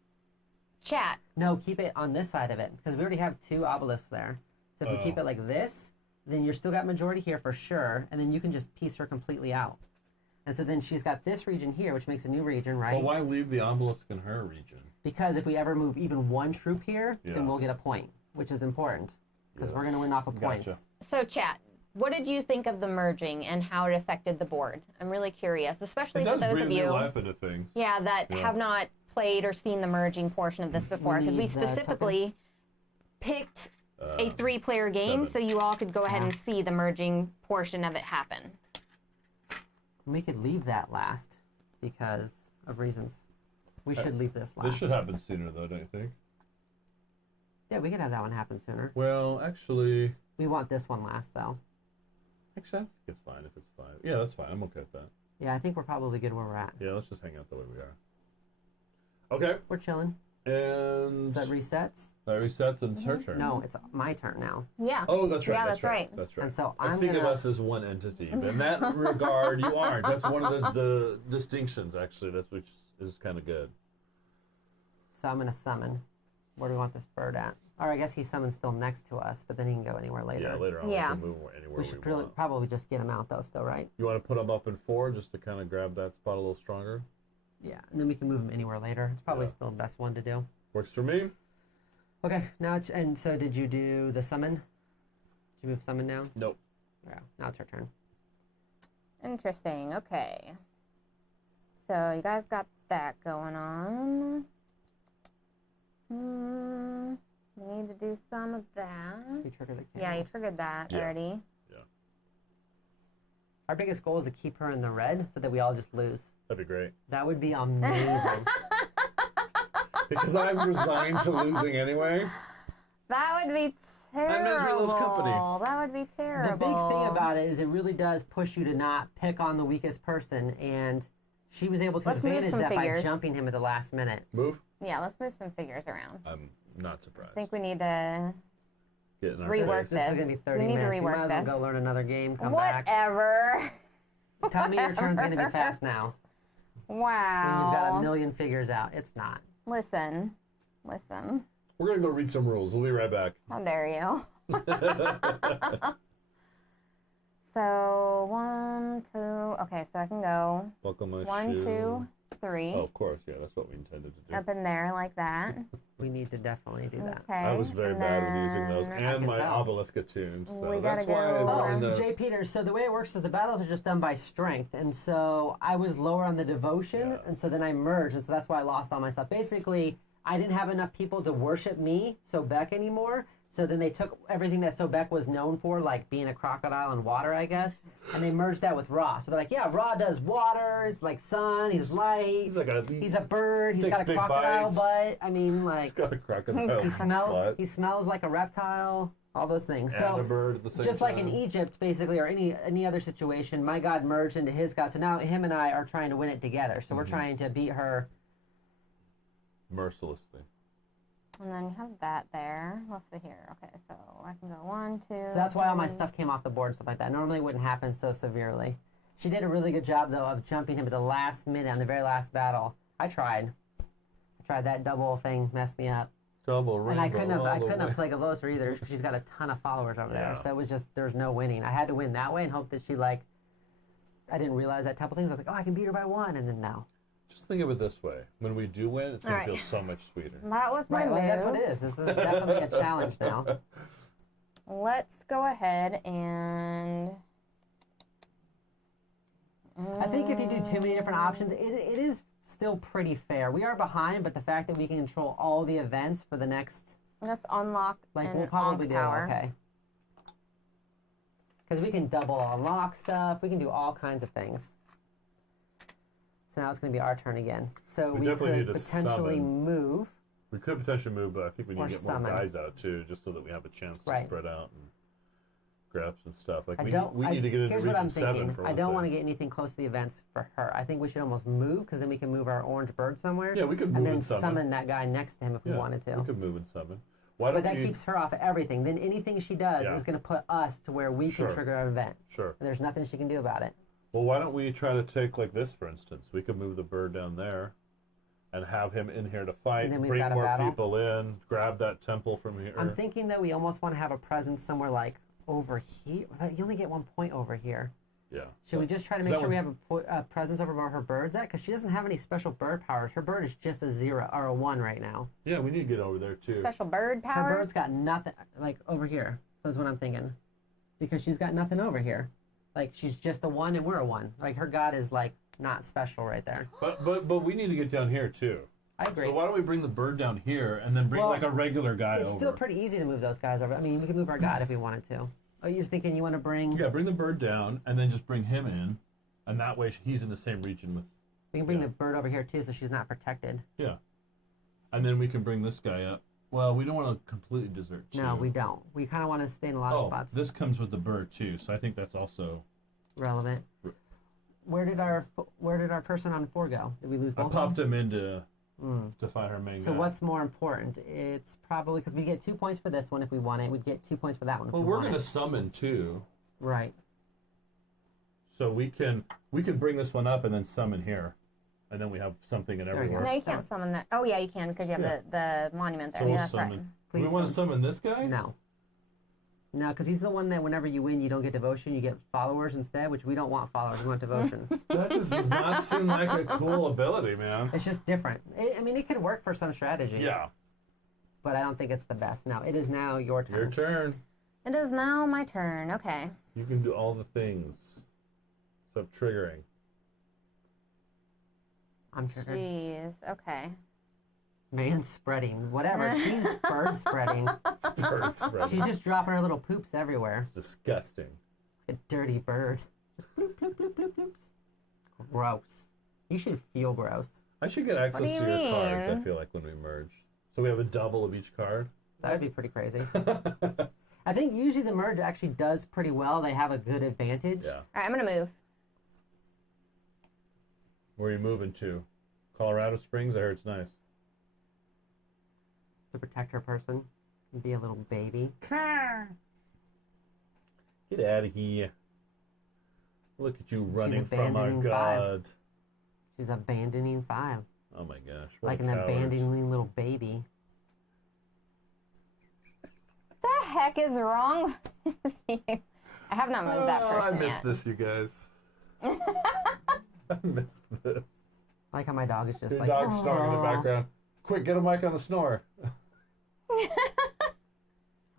chat. No, keep it on this side of it, because we already have 2 obelisks there. So if we keep it like this, then you're still got majority here for sure, and then you can just piece her completely out. And so then she's got this region here, which makes a new region, right? Well, why leave the obelisk in her region? Because if we ever move even 1 troop here, Yeah. then we'll get a point, which is important, because we're going to win off of Gotcha. points. So, chat. What did you think of the merging and how it affected the board? I'm really curious, especially It for does those of breathe new you, life into things. that have not played or seen the merging portion of this before, because we need the specifically picked a 3-player game, 7. so you all could go ahead and see the merging portion of it happen. We could leave that last because of reasons. We should leave this last. This should happen sooner, though, don't you think? Yeah, we could have that one happen sooner. Well, actually, We want this one last, though. I think it's fine if it's 5. Yeah, that's fine. I'm okay with that. Yeah, I think we're probably good where we're at. Yeah, let's just hang out the way we are. Okay, We're chilling. and So that resets? that resets and it's her turn. No, it's my turn now. Yeah. Oh, that's right. Yeah, that's that's right. That's right. And so I I'm think gonna... of us as one entity, but in that regard, you aren't. That's one of the distinctions, actually. That's which is kind of good. So I'm going to summon. Where do we want this bird at? Or I guess he's summoned still next to us, but then he can go anywhere later. Yeah, later on Yeah. we can move anywhere We we, should want. probably just get him out, though, still, right? You want to put them up in 4 just to kind of grab that spot a little stronger? Yeah, and then we can move him anywhere later. It's probably Yeah. still the best one to do. Works for me. Okay, now it's, and so did you do the summon? Did you move summon now? Nope. Yeah, now it's her turn. Interesting. Okay. So you guys got that going on. We need to do some of that. You trigger the Yeah, you camels. triggered that Yeah. already. Our biggest goal is to keep her in the red so that we all just lose. That'd be great. That would be amazing. Because I'm resigned to losing anyway. That would be terrible. misery loves company. That would be terrible. The big thing about it is it really does push you to not pick on the weakest person, and she was able to Let's move advantage some that figures. by jumping him at the last minute. Move? Yeah, let's move some figures around. I'm not surprised. I think we need to Get in our rework face. This is going to be 30 We need to minutes. You rework might as well this. go learn another game, come back. Whatever. Tell me your turn's going to be fast now. When you've got a Wow. million figures out. It's not. Listen. We're going to go read some rules. We'll be right back. How dare you? So 1, 2. Okay, so I can go Buckle my 1, shoe. 2, 3. Oh, of course. Yeah, that's what we intended to do. Up in there like that. We need to definitely do that. Okay. I was very and bad at using those, then- and can my tell. obelisk attuned. So We that's gotta why I go- learned Oh, the... Jay Peters. So the way it works is the battles are just done by strength, and so I was lower on the devotion, Yeah. and so then I merged, and so that's why I lost all my stuff. Basically, I didn't have enough people to worship me, Sobek, anymore. So then they took everything that Sobek was known for, like being a crocodile and water, I guess, and they merged that with Ra. So they're like, yeah, Ra does water. It's like sun. He's light. He's like a... He's a bird. He's takes got a big crocodile bites. butt. I mean, like He's got a crocodile he smells. butt. He smells like a reptile. All those things. And So a bird at the same just time. like in Egypt, basically, or any other situation, my god merged into his god. So now him and I are trying to win it together. So we're trying to beat her. Mercilessly. And then you have that there. Let's see here. Okay, so I can go 1, 2. So that's why all my 3. stuff came off the board, stuff like that. Normally it wouldn't happen so severely. She did a really good job though of jumping him at the last minute on the very last battle. I tried that double thing, messed me up. Double And I rainbow couldn't have all the way. played Galosa either because she's got a ton of followers over there. Yeah. So it was just there's no winning. I had to win that way and hope that she like. I didn't realize that type of thing. I was like, oh, I can beat her by 1, and then no. Just think of it this way. When we do win, it's going All to right. feel so much sweeter. That was my Right, well, move. that's what it is. This is definitely a challenge now. Let's go ahead and... I think if you do too many different options, it is still pretty fair. We are behind, but the fact that we can control all the events for the next, Let's unlock like, and we'll probably Ankh do power. okay. Because we can double unlock stuff. We can do all kinds of things. So now it's going to be our turn again. So We we definitely could need to potentially summon. move. We could potentially move, but I think we need Or to get more summon. guys out too, just so that we have a chance to Right. spread out and grab some stuff. Like I we don't. need to get into here's region what I'm 7 thinking. for I one don't want to thing. get anything close to the events for her. I think we should almost move because then we can move our orange bird somewhere. Yeah, we could move and then and summon. that guy next to him if we Yeah, wanted to. We could move and summon. Why don't But that we? keeps her off of everything. Then anything she does Yeah. is going to put us to where we Sure. can trigger an event. Sure. And there's nothing she can do about it. Well, why don't we try to take like this, for instance? We could move the bird down there, and have him in here to fight. And then we've Bring got a more battle? people in. Grab that temple from here. I'm thinking that we almost want to have a presence somewhere like over here. But you only get 1 point over here. Yeah. Should we just try to Is make that sure we one- have a presence over where her bird's at? Because she doesn't have any special bird powers. Her bird is just a 0 or a 1 right now. Yeah, we need to get over there too. Special bird Her powers. bird's got nothing, like over here. So that's what I'm thinking. Because she's got nothing over here. Like she's just a 1 and we're a 1. Like her god is like not special right there. But we need to get down here too. I agree. So why don't we bring the bird down here and then bring Well, like a regular guy It's over? still pretty easy to move those guys over. I mean, we could move our god if we wanted to. Oh, you're thinking you want to bring... Yeah, bring the bird down and then just bring him in, and that way he's in the same region with. We can bring yeah. the bird over here too so she's not protected. Yeah. And then we can bring this guy up. Well, we don't want to completely desert too. No, we don't. We kind of want to stay in a lot of Oh, spots. this comes with the bird too, so I think that's also. Relevant. Where did our person on 4 go? Did we lose I both? popped him into to find her main So guy. what's more important? It's probably because we get 2 points for this one if we want it. We'd get 2 points for that one if Well, we we're want gonna it. summon too, Right. so we can bring this one up and then summon here, and then we have something in There you everywhere. No, you can't summon that. Oh, yeah, you can because you have Yeah. the monument there. So Yeah, we'll that's summon. right. Do we Please want to don't. summon this guy? No. No, because he's the one that whenever you win, you don't get devotion, you get followers instead, which we don't want followers, we want devotion. That just does not seem like a cool ability, man. It's just different. I mean, it could work for some strategies. Yeah. But I don't think it's the best. Now, it is now your turn. Your turn. It is now my turn. Okay. You can do all the things. Except triggering. I'm triggered. Jeez. Okay. Man spreading. Whatever. She's bird spreading. Bird spread. She's just dropping her little poops everywhere. It's disgusting. A dirty bird. Just bloop, bloop, bloop, bloop, bloops. Gross. You should feel gross. I should get access do you to your cards, I mean? feel like, when we merge. So we have a double of each card. That would be pretty crazy. I think usually the merge actually does pretty well. They have a good advantage. Yeah. All right, I'm gonna move. Where are you moving to? Colorado Springs? I heard it's nice. To protect her person and be a little baby. Get out of here. Look at you running from our abandoning god. 5. She's abandoning 5. Oh my gosh. What Like a an coward. abandoning little baby. The heck is wrong with you? I have not moved that person I missed yet. this, you guys. I missed this. I like how my dog is just Your like, dog's snoring in the "Aw." background. Quick, get a mic on the snore. Alright.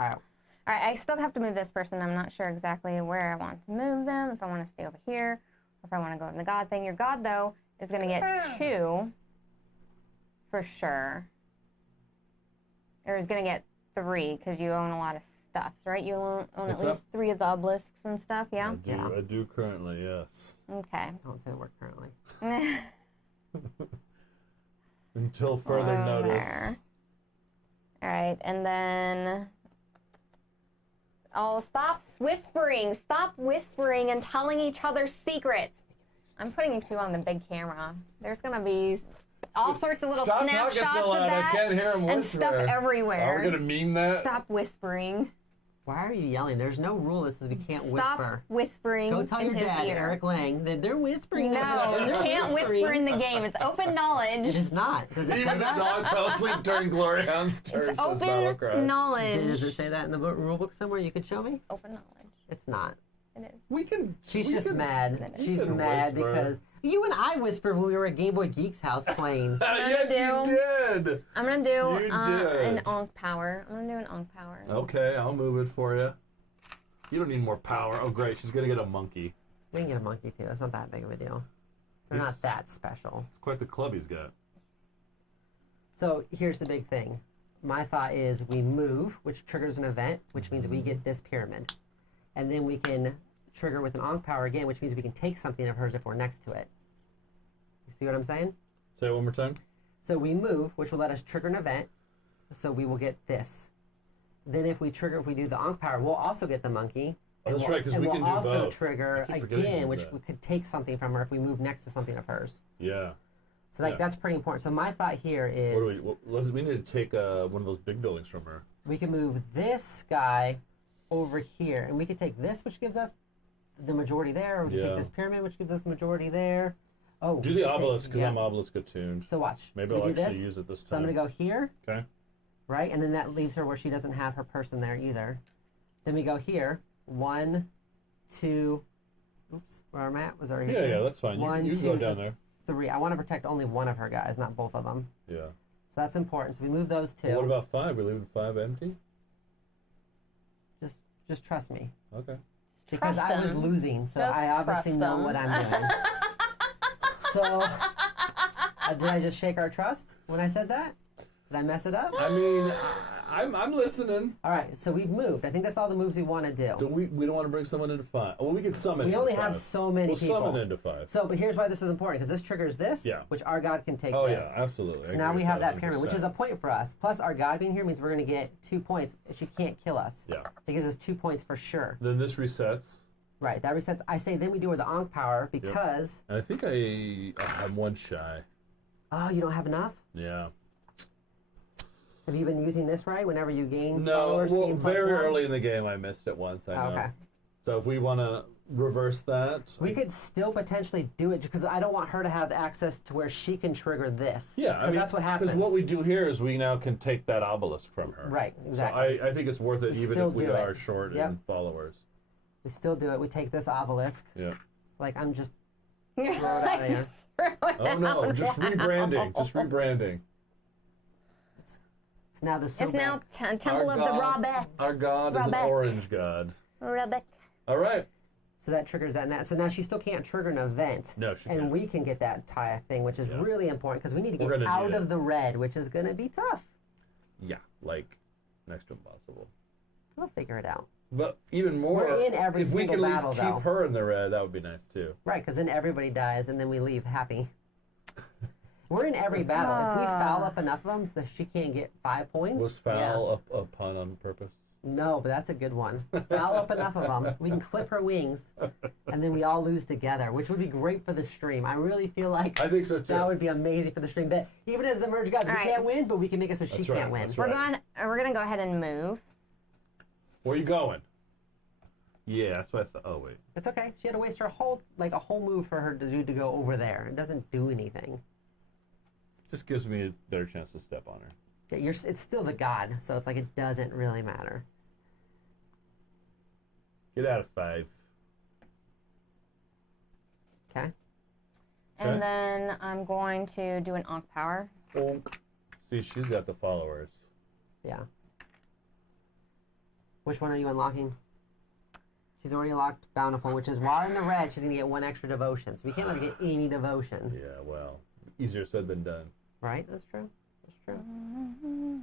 All right, I still have to move this person. I'm not sure exactly where I want to move them, if I want to stay over here, or if I want to go in the god thing. Your god, though, is going to get 2 for sure. Or is going to get 3 because you own a lot of stuff, right? You own at What's least up? 3 of the obelisks and stuff, yeah? I do currently, yes. Okay. Don't say the word currently. Until further notice. There. All right, and then... Oh, stop whispering. Stop whispering and telling each other secrets. I'm putting you 2 on the big camera. There's going to be all sorts of little Stop snapshots talking so of loud. that I can't hear him and stuff whisper. everywhere. Are we going to meme that? Stop whispering. Why are you yelling? There's no rule that says we can't Stop whisper. whispering Go tell in your his dad, ear. Eric Lang, that they're whispering. No, you They're can't whispering. whisper in the game. It's open knowledge. It is not. Does it say Even the that? dog fell asleep during GloryHoundd's turn. It's says Battle Cry. open knowledge. Does it say that in the rule book somewhere? You could show me? Open knowledge. It's not. It is. We can. She's we just can- mad. You She's can mad whisper. because you and I whispered when we were at Game Boy Geek's house playing. Yes, you did. I'm going to do You an did. Ankh power. I'm going to do an Ankh power. Okay, I'll move it for you. You don't need more power. Oh, great. She's going to get a monkey. We can get a monkey too. It's not that big of a deal. They're Yes. not that special. It's quite the club he's got. So here's the big thing. My thought is we move, which triggers an event, which means we get this pyramid. And then we can trigger with an Ankh power again, which means we can take something of hers if we're next to it. You see what I'm saying? Say it one more time. So we move, which will let us trigger an event. So we will get this. Then if we do the Ankh power, we'll also get the monkey. Oh, that's right, 'cause and we we'll can do also both. trigger I keep forgetting again, about which that. we could take something from her if we move next to something of hers. Yeah. So like Yeah. that's pretty important. So my thought here is We need to take one of those big buildings from her. we can move this guy over here, and we could take this, which gives us the majority there, or we can Yeah. take this pyramid, which gives us the majority there. Oh, Do we the should take- obelisk, because yeah. I'm obelisk attuned. So watch. Maybe so we I'll do actually this. use it this So I'm time. going to go here, Okay. right? And then that leaves her where she doesn't have her person there either. Then we go here. 1, 2, oops, where I'm at was already Yeah, here. yeah, that's fine. One, you can go two, down there. 3. I want to protect only one of her guys, not both of them. Yeah. So that's important. So we move those 2. Well, what about 5? We're leaving 5 empty? Just trust me. Okay. Because Trust I was him. losing, so Just I obviously trust know him. what I'm doing. So, did I just shake our trust when I said that? Did I mess it up? I mean, I'm listening. All right, so we've moved. I think that's all the moves we want to do. We don't want to bring someone into 5. Well, we can summon We into only 5. have so many We'll people. summon into 5. So, but here's why this is important, because this triggers this, Yeah. which our god can take Oh, this. yeah, absolutely. I So now agree we with have that pyramid, which is a 100%. point for us. Plus, our god being here means we're going to get 2 points. She can't kill us. Yeah. It gives us 2 points for sure. Then this resets. Right, that resets. I say then we do her the Ankh power because, And I think I'm 1 shy. oh, you don't have enough? Yeah. Have you been using this right whenever you gain No, followers? well, gain very +1? early in the game I missed it once, I know. Oh, okay. So if we want to reverse that. We could still potentially do it because I don't want her to have access to where she can trigger this. Yeah, I mean, that's what happens. Because what we do here is we now can take that obelisk from her. Right, exactly. So I think it's worth it We even still if we do it. are short Yep. in followers. We still do it. We take this obelisk. Yeah. Like I'm just Throw it out of here. Oh no, just rebranding. Just rebranding. It's now the It's silver. now Temple of the Rabek. Our god is an Rabek. orange god. Rabek. All right. So that triggers that and that. So now she still can't trigger an event. No, she And can't. we can get that tie thing, which is Yeah. really important because we need to We're get gonna need out it. of the red, which is going to be tough. Yeah, like next to impossible. We'll figure it out. But even more, We're in every if we single can at battle, least keep though. her in the red, that would be nice too. Right, because then everybody dies and then we leave happy. We're in every battle. If we foul up enough of them so she can't get 5 points. Was foul a pun on purpose? No, but that's a good one. Foul up enough of them. We can clip her wings, and then we all lose together, which would be great for the stream. I really feel like I think so too. that would be amazing for the stream. That even as the merge gods, we right. can't win, but we can make it so she can't win. That's We're right. gonna go ahead and move. Where are you going? Yeah, that's what I thought. Oh wait. It's okay. She had to waste her whole move for her to go over there. It doesn't do anything. Just gives me a better chance to step on her. Yeah, it's still the god, so it's like it doesn't really matter. Get out of 5. Okay. And Okay. then I'm going to do an Ankh power. Bonk. See, she's got the followers. Yeah. Which one are you unlocking? She's already unlocked Bountiful, which is while in the red, she's gonna get 1 extra devotion. So we can't let her get any devotion. Yeah, well, easier said than done. Right? That's true. That's true.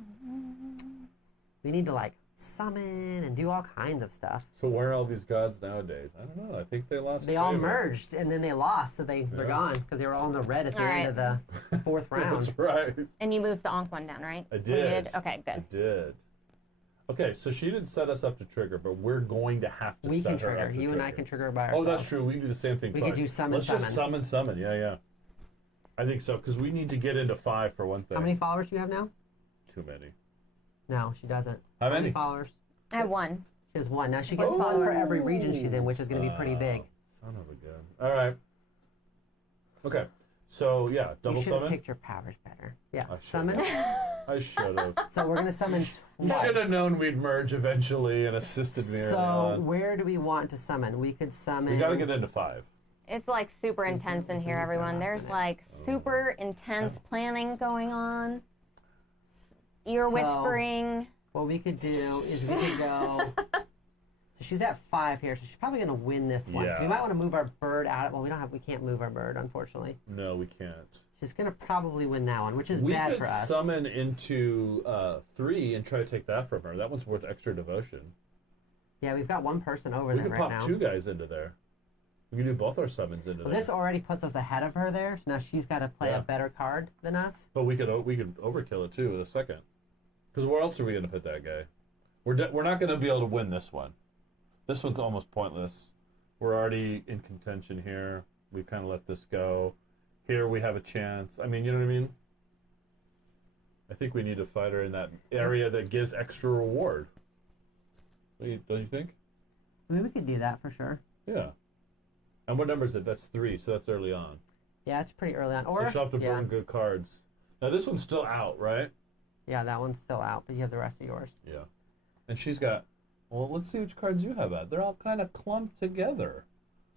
We need to summon and do all kinds of stuff. So where are all these gods nowadays? I don't know. I think they lost. They all favor. merged and then they lost, so they're Yeah. gone because they were all in the red at the All end of the 4th round. That's right. And you moved the Ankh one down, right? I You did. Okay, I good. did. Okay, so she didn't set us up to trigger, but we're going to have to We set can her trigger. up to You and I can trigger by Oh, ourselves. that's true. We can do the same thing We twice. could do summon, Let's just summon. summon. Yeah. I think so, because we need to get into 5 for one thing. How many followers do you have now? Too many. No, she doesn't. How many? followers? I have 1. She has 1. Now she gets What's 1 for follower? every region she's in, which is going to be pretty big. Son of a gun. All right. Okay. So yeah, You double should have summon. picked your powers better. Yeah, I summon. I should have. So we're going to summon twice. Should have known we'd merge eventually and assisted me early So on. where do we want to summon? We could summon. We got to get into 5. It's super intense in here, everyone. There's super intense planning going on. Ear So- whispering. What we could do is we could go. So she's at 5 here, so she's probably going to win this one. So we Yeah. might want to move our bird out. Well, we can't move our bird, unfortunately. No, we can't. She's going to probably win that one, which is We bad could for us. summon into 3 and try to take that from her. That one's worth extra devotion. Yeah, we've got 1 person over We there could right pop now. 2 guys into there. We can do both our summons into Well, there. this already puts us ahead of her there. So now she's got to play Yeah. a better card than us. But we could overkill it too in a second. Because where else are we going to put that guy? We're not going to be able to win this one. This one's almost pointless. We're already in contention here. We kind of let this go. Here we have a chance. I mean, you know what I mean? I think we need to fight her in that area that gives extra reward. Don't you think? I mean, we could do that for sure. Yeah. And what number is it? That's 3, so that's early on. Yeah, it's pretty early on. Or So she'll have to yeah, burn good cards. Now this one's still out, right? yeah, that one's still out, but you have the rest of yours. Yeah. And she's got, well, let's see which cards you have out. They're all kind of clumped together.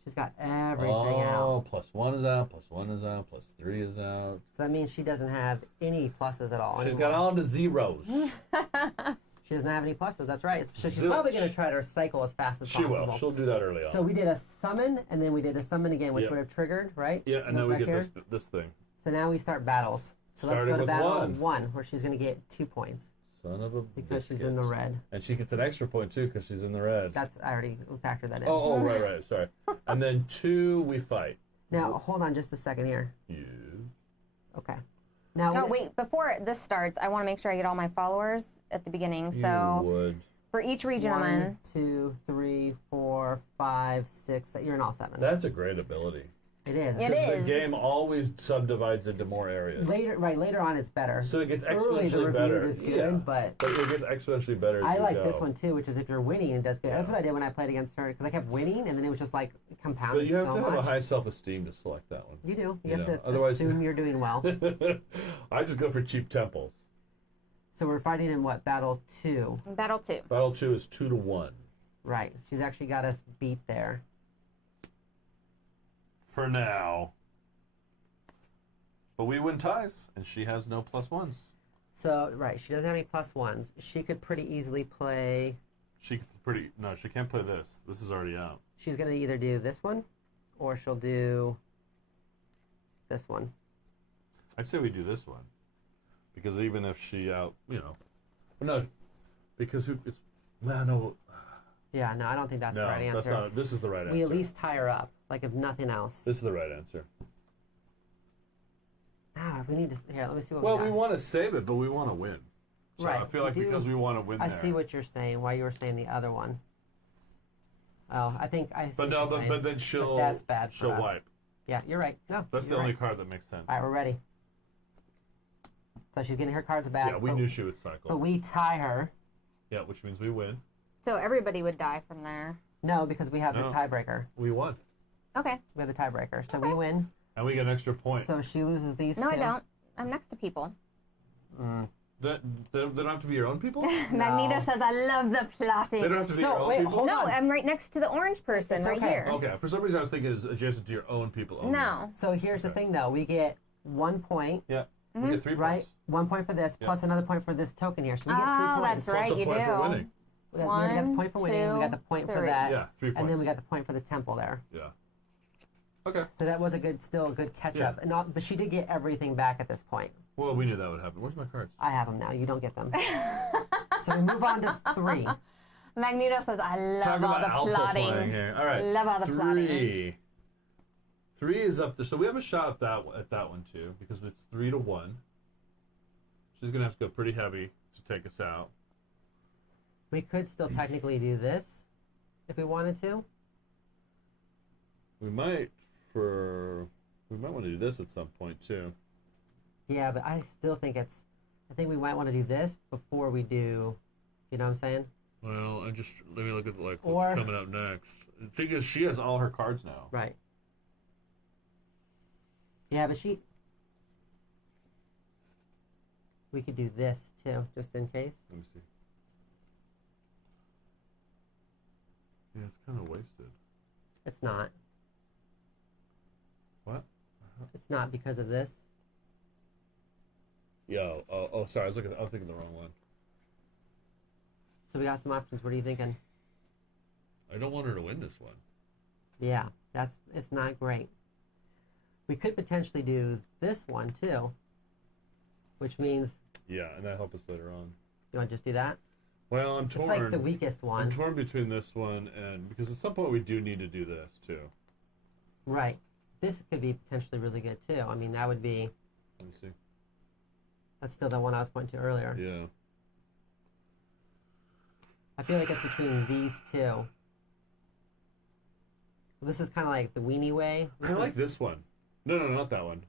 She's got everything out. +1 is out, +1 is out, +3 is out. So that means she doesn't have any pluses at all. She's anymore. got all the zeros. She doesn't have any pluses. That's right. So she's Zilch. probably going to try to cycle as fast as She possible. will. She'll do that early on. So we did a summon, and then we did a summon again, which Yeah. would have triggered, right? yeah, and Goes then we back get here. this thing. So now we start battles. So let's Starting go to with battle 1. where she's going to get 2 points Son of a because she's biscuit. in the red. And she gets an extra point too because she's in the red. I already factored that in. Oh, right, sorry. And then 2, we fight. Now hold on just a second here. You. Okay. Now Oh, wait, before this starts, I want to make sure I get all my followers at the beginning. You So would. for each region I'm in. 1, 2, 3, 4, 5, 6. You're in all 7. That's a great ability. It is. It Because is. the game always subdivides into more areas. Later on it's better. So it gets Early the exponentially review better. is good, Yeah. but But it gets exponentially better as I you like go. this one too, which is if you're winning, it does good. That's Yeah. what I did when I played against her, because I kept winning, and then it was just like But compounding you have so to have much. a high self-esteem to select that one. You do. You You have know, to otherwise- assume you're doing well. I just go for cheap temples. So we're fighting in what, battle 2? Battle 2. Battle 2 is 2 to 1. Right. She's actually got us beat there. For now. But we win ties, and she has no +1s. So right, she doesn't have any +1s. She could pretty easily play. She can't play this. This is already out. She's gonna either do this one, or she'll do this one. I'd say we do this one. Because even if she no, because it's, man, no. Yeah. No, I don't think that's the right that's answer. not, this is the right answer. We at least tie her up, like if nothing else. This is the right answer. We need to. Here, let me see what Well, we we got. want to save it, but we want to win. So Right, I feel we like do- because we want to win I there. see what you're saying. Why you were saying the other one? Oh, I think I see. But what no, you're but saying. then she'll. that's bad for She'll us. wipe. Yeah, you're right. No, That's the you're only right. card that makes sense. All right, we're ready. So she's getting her cards back. Yeah, we knew she would cycle. But we tie her. Yeah, which means we win. So everybody would die from there. No, because we have No. the tiebreaker. We won. Okay. We have the tiebreaker, so we win. And we get an extra point. So she loses these No, two. I don't. I'm next to people. They don't have to be your own people? Magneto says, I love the plotting. They don't have to be So, your own wait, people? hold No, on. I'm right next to the orange person It's right okay. here. Okay, for some reason I was thinking it's adjacent to your own people only. No. So here's the thing, though. We get 1 point, Yeah. Mm-hmm. We get 3 right? points. 1 point for this, plus another point for this token here. So we get 3 Oh, points. that's right, Plus a you point for do. winning. We already got the point for winning. We got the two, point for three. that. Yeah, 3 points. And then we got the point for the temple there. Yeah. Okay. So that was still a good catch Yeah. up. And but she did get everything back at this point. Well, we knew that would happen. Where's my cards? I have them now. You don't get them. So we move on to 3. Magneto says, I love Talk all about the alpha plotting. playing here. All right. Love all the plotting. 3. 3 is up there. So we have a shot at that one too, because it's 3-1. She's gonna have to go pretty heavy to take us out. We could still technically do this if we wanted to. We might want to do this at some point too. Yeah, but I still think I think we might want to do this before we do, you know what I'm saying? Well, let me look at what's Or- coming up next. The thing is, she has all her cards now. Right. Yeah, but we could do this too, just in case. Let me see. Yeah, it's kind of wasted. It's not. What? It's not because of this. Yo, oh, sorry, I was thinking the wrong one. So we got some options. What are you thinking? I don't want her to win this one. Yeah, it's not great. We could potentially do this one too, which means Yeah, and that help us later on. you want to just do that? Well, I'm It's torn. like the weakest one. I'm torn between this one and because at some point we do need to do this too. Right. This could be potentially really good too. I mean, that would be. Let me see. That's still the one I was pointing to earlier. Yeah. I feel like it's between these two. This is kind of like the weenie way. I like this one. No, not that one.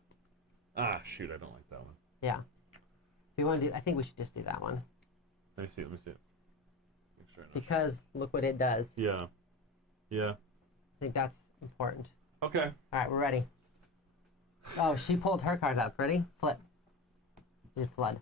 Ah, shoot, I don't like that one. Yeah. If you want to do, I think we should just do that one Let me see it. Make sure I know. because look what it does. Yeah. Yeah. I think that's important. Okay. All right, we're ready. Oh, she pulled her card up. Ready? Flip. You flood.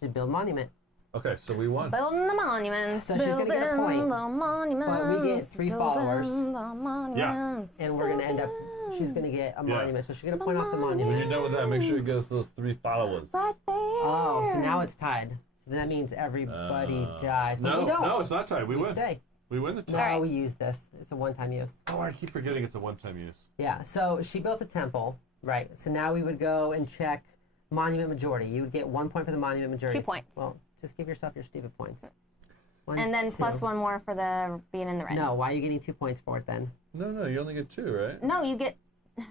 She build monument. Okay, so we won. Building the monuments. So she's gonna get a point, building the monuments. but we get 3 followers, building the monuments, and we're gonna end up. She's gonna get a monument, so she's gonna point off the When monument. you're done with that, make sure you get us those 3 followers. Right there. Oh, so now it's tied. So that means everybody dies, but No, we don't. no, it's not tied. We win. Stay. We win the No, tie. we use this. It's a one-time use. Oh, I keep forgetting it's a one-time use. Yeah. So she built a temple, right? So now we would go and check monument majority. You would get 1 point for the monument majority. 2 points. Well, just give yourself your stupid points. 1, And then 2. plus 1 more for the being in the red. No, why are you getting 2 points for it then? No, you only get 2, right? No, you get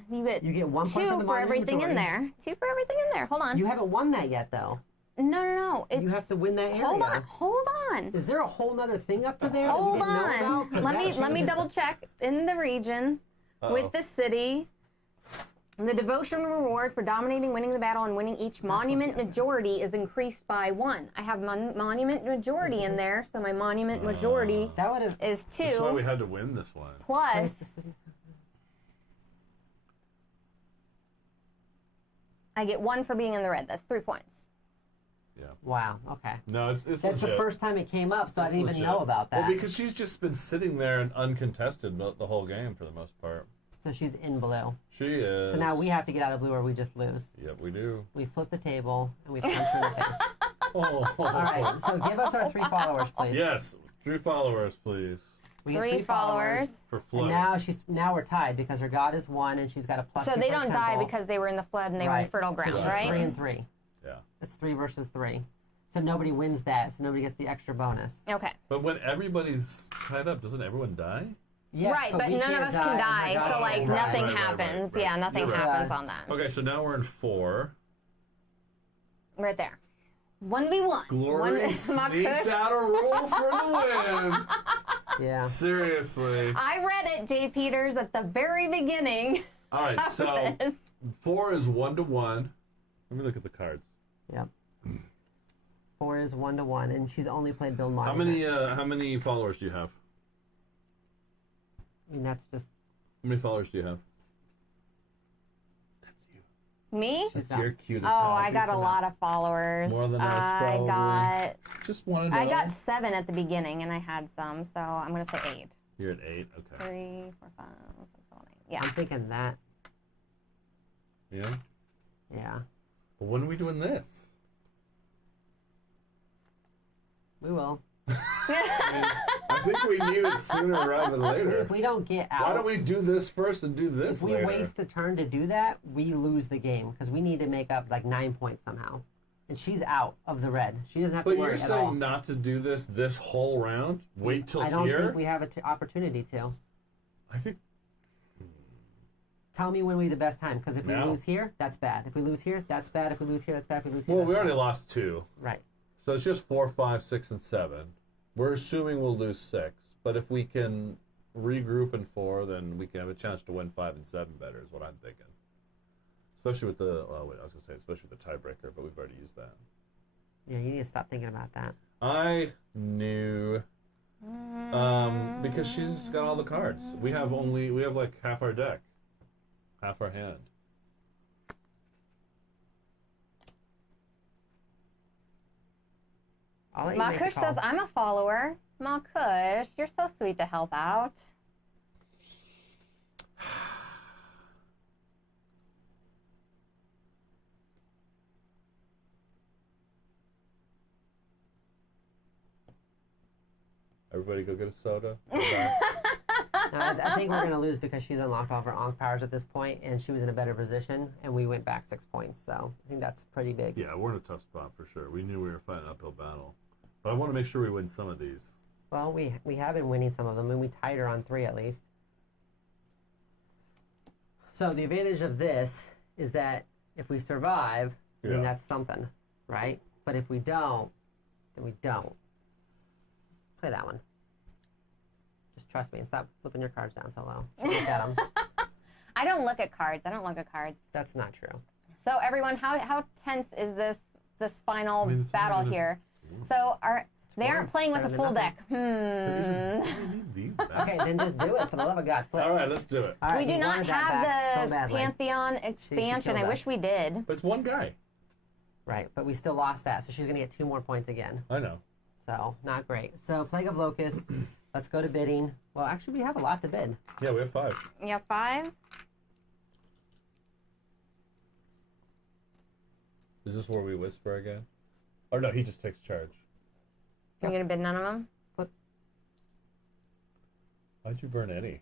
You get 1 point 2 for the for monument everything majority. in there. 2 for everything in there. Hold on. You haven't won that yet, though. No. It's, You have to win that area. Hold on. Is there a whole nother thing up to there? that we Hold didn't know on. about? 'Cause Let that me should've just- double check in the region with the city. The devotion reward for dominating, winning the battle, and winning each monument majority is increased by 1. I have monument majority in there, so my monument majority That would have. is That's why we 2 had to win this one. plus. I get 1 for being in the red. That's 3 points. Yeah. Wow. Okay. No, it's That's legit. the first time it came up, so I It's didn't even legit. know about that. Well, because she's just been sitting there and uncontested the whole game for the most part. So she's in blue. She is. So now we have to get out of blue or we just lose. Yep, we do. We flip the table and we punch her in the face. Oh. All right, so give us our 3 followers, please. Yes, 3 followers, please. We get 3 followers. For And flood. now we're tied because her god is 1 and she's got a plus So 2 they for don't temple. die because they were in the flood and they were in fertile ground, so she's right? 3 and 3. Yeah. It's 3 versus 3. So nobody wins that, so nobody gets the extra bonus. Okay. But when everybody's tied up, doesn't everyone die? Yes, right, but we none of can't us can and die, her god so like can't die. nothing Right. happens. Right. Yeah, nothing You're right. happens on that. Okay, so now we're in 4. Right there. 1v1. Glory sneaks out a roll for the win. Yeah. Seriously. I read it, Jay Peters, at the very beginning. All right, of so this. 4 is 1-1. Let me look at the cards. Yep. 4 is 1-1, and she's only played Build Mod. How many followers do you have? I mean, that's just. How many followers do you have? That's you. Me? That's your cue to Oh, talk. I got a lot of followers. More than us, probably. Just one of I got 7 at the beginning, and I had some, so I'm gonna say 8. You're at 8. Okay. 3, 4, 5, 6, 7, 8. Yeah. I'm thinking that. Yeah. Yeah. Well, when are we doing this? We will. I think we need it sooner rather than later. If we don't get out. Why don't we do this first and do this If we later? waste the turn to do that, we lose the game because we need to make up like 9 points somehow. And she's out of the red. She doesn't have to But worry you're at all. saying not to do this whole round? Wait till I don't here? think we have an opportunity to. I think Tell me when we the best time, because if we Now. lose here, that's bad. If we lose here, that's bad. If we lose here, that's bad. If we lose here, well, that's we already bad. lost 2. Right. So it's just 4, 5, 6, and 7. We're assuming we'll lose 6. But if we can regroup in 4, then we can have a chance to win 5 and 7 better, is what I'm thinking. Especially with the, I was going to say, especially with the tiebreaker, but we've already used that. Yeah, you need to stop thinking about that. I knew, because she's got all the cards. We have like half our deck, half our hand. I'll let you make the Makush call. says, I'm a follower. Makush, you're so sweet to help out. Everybody go get a soda. No, I think we're going to lose because she's unlocked all of her Ankh powers at this point, and she was in a better position, and we went back 6 points. So I think that's pretty big. Yeah, we're in a tough spot for sure. We knew we were fighting an uphill battle. But I want to make sure we win some of these. Well, we have been winning some of them, and we tied her on 3 at least. So the advantage of this is that if we survive, then Yeah. that's something, right? But if we don't, then we don't. Play that one. Just trust me and stop flipping your cards down so low. Look at them. I don't look at cards. I don't look at cards. That's not true. So everyone, how tense is this final I mean, it's battle not even- here? So they Well, aren't playing with a better full than deck. But isn't- we need these back. Okay, then just do it for the love of God. Flip. All right, let's do it. All right, We do you not wanted that back have so the badly. Pantheon expansion. I killed wish us. we did. But it's one guy. Right, but we still lost that, so she's going to get 2 more points again. I know. So, not great. So, Plague of Locusts, let's go to bidding. Well, actually, we have a lot to bid. Yeah, we have 5. You have 5? Is this where we whisper again? Or no, he just takes charge. You're going to bid none of them? Why'd you burn Eddie?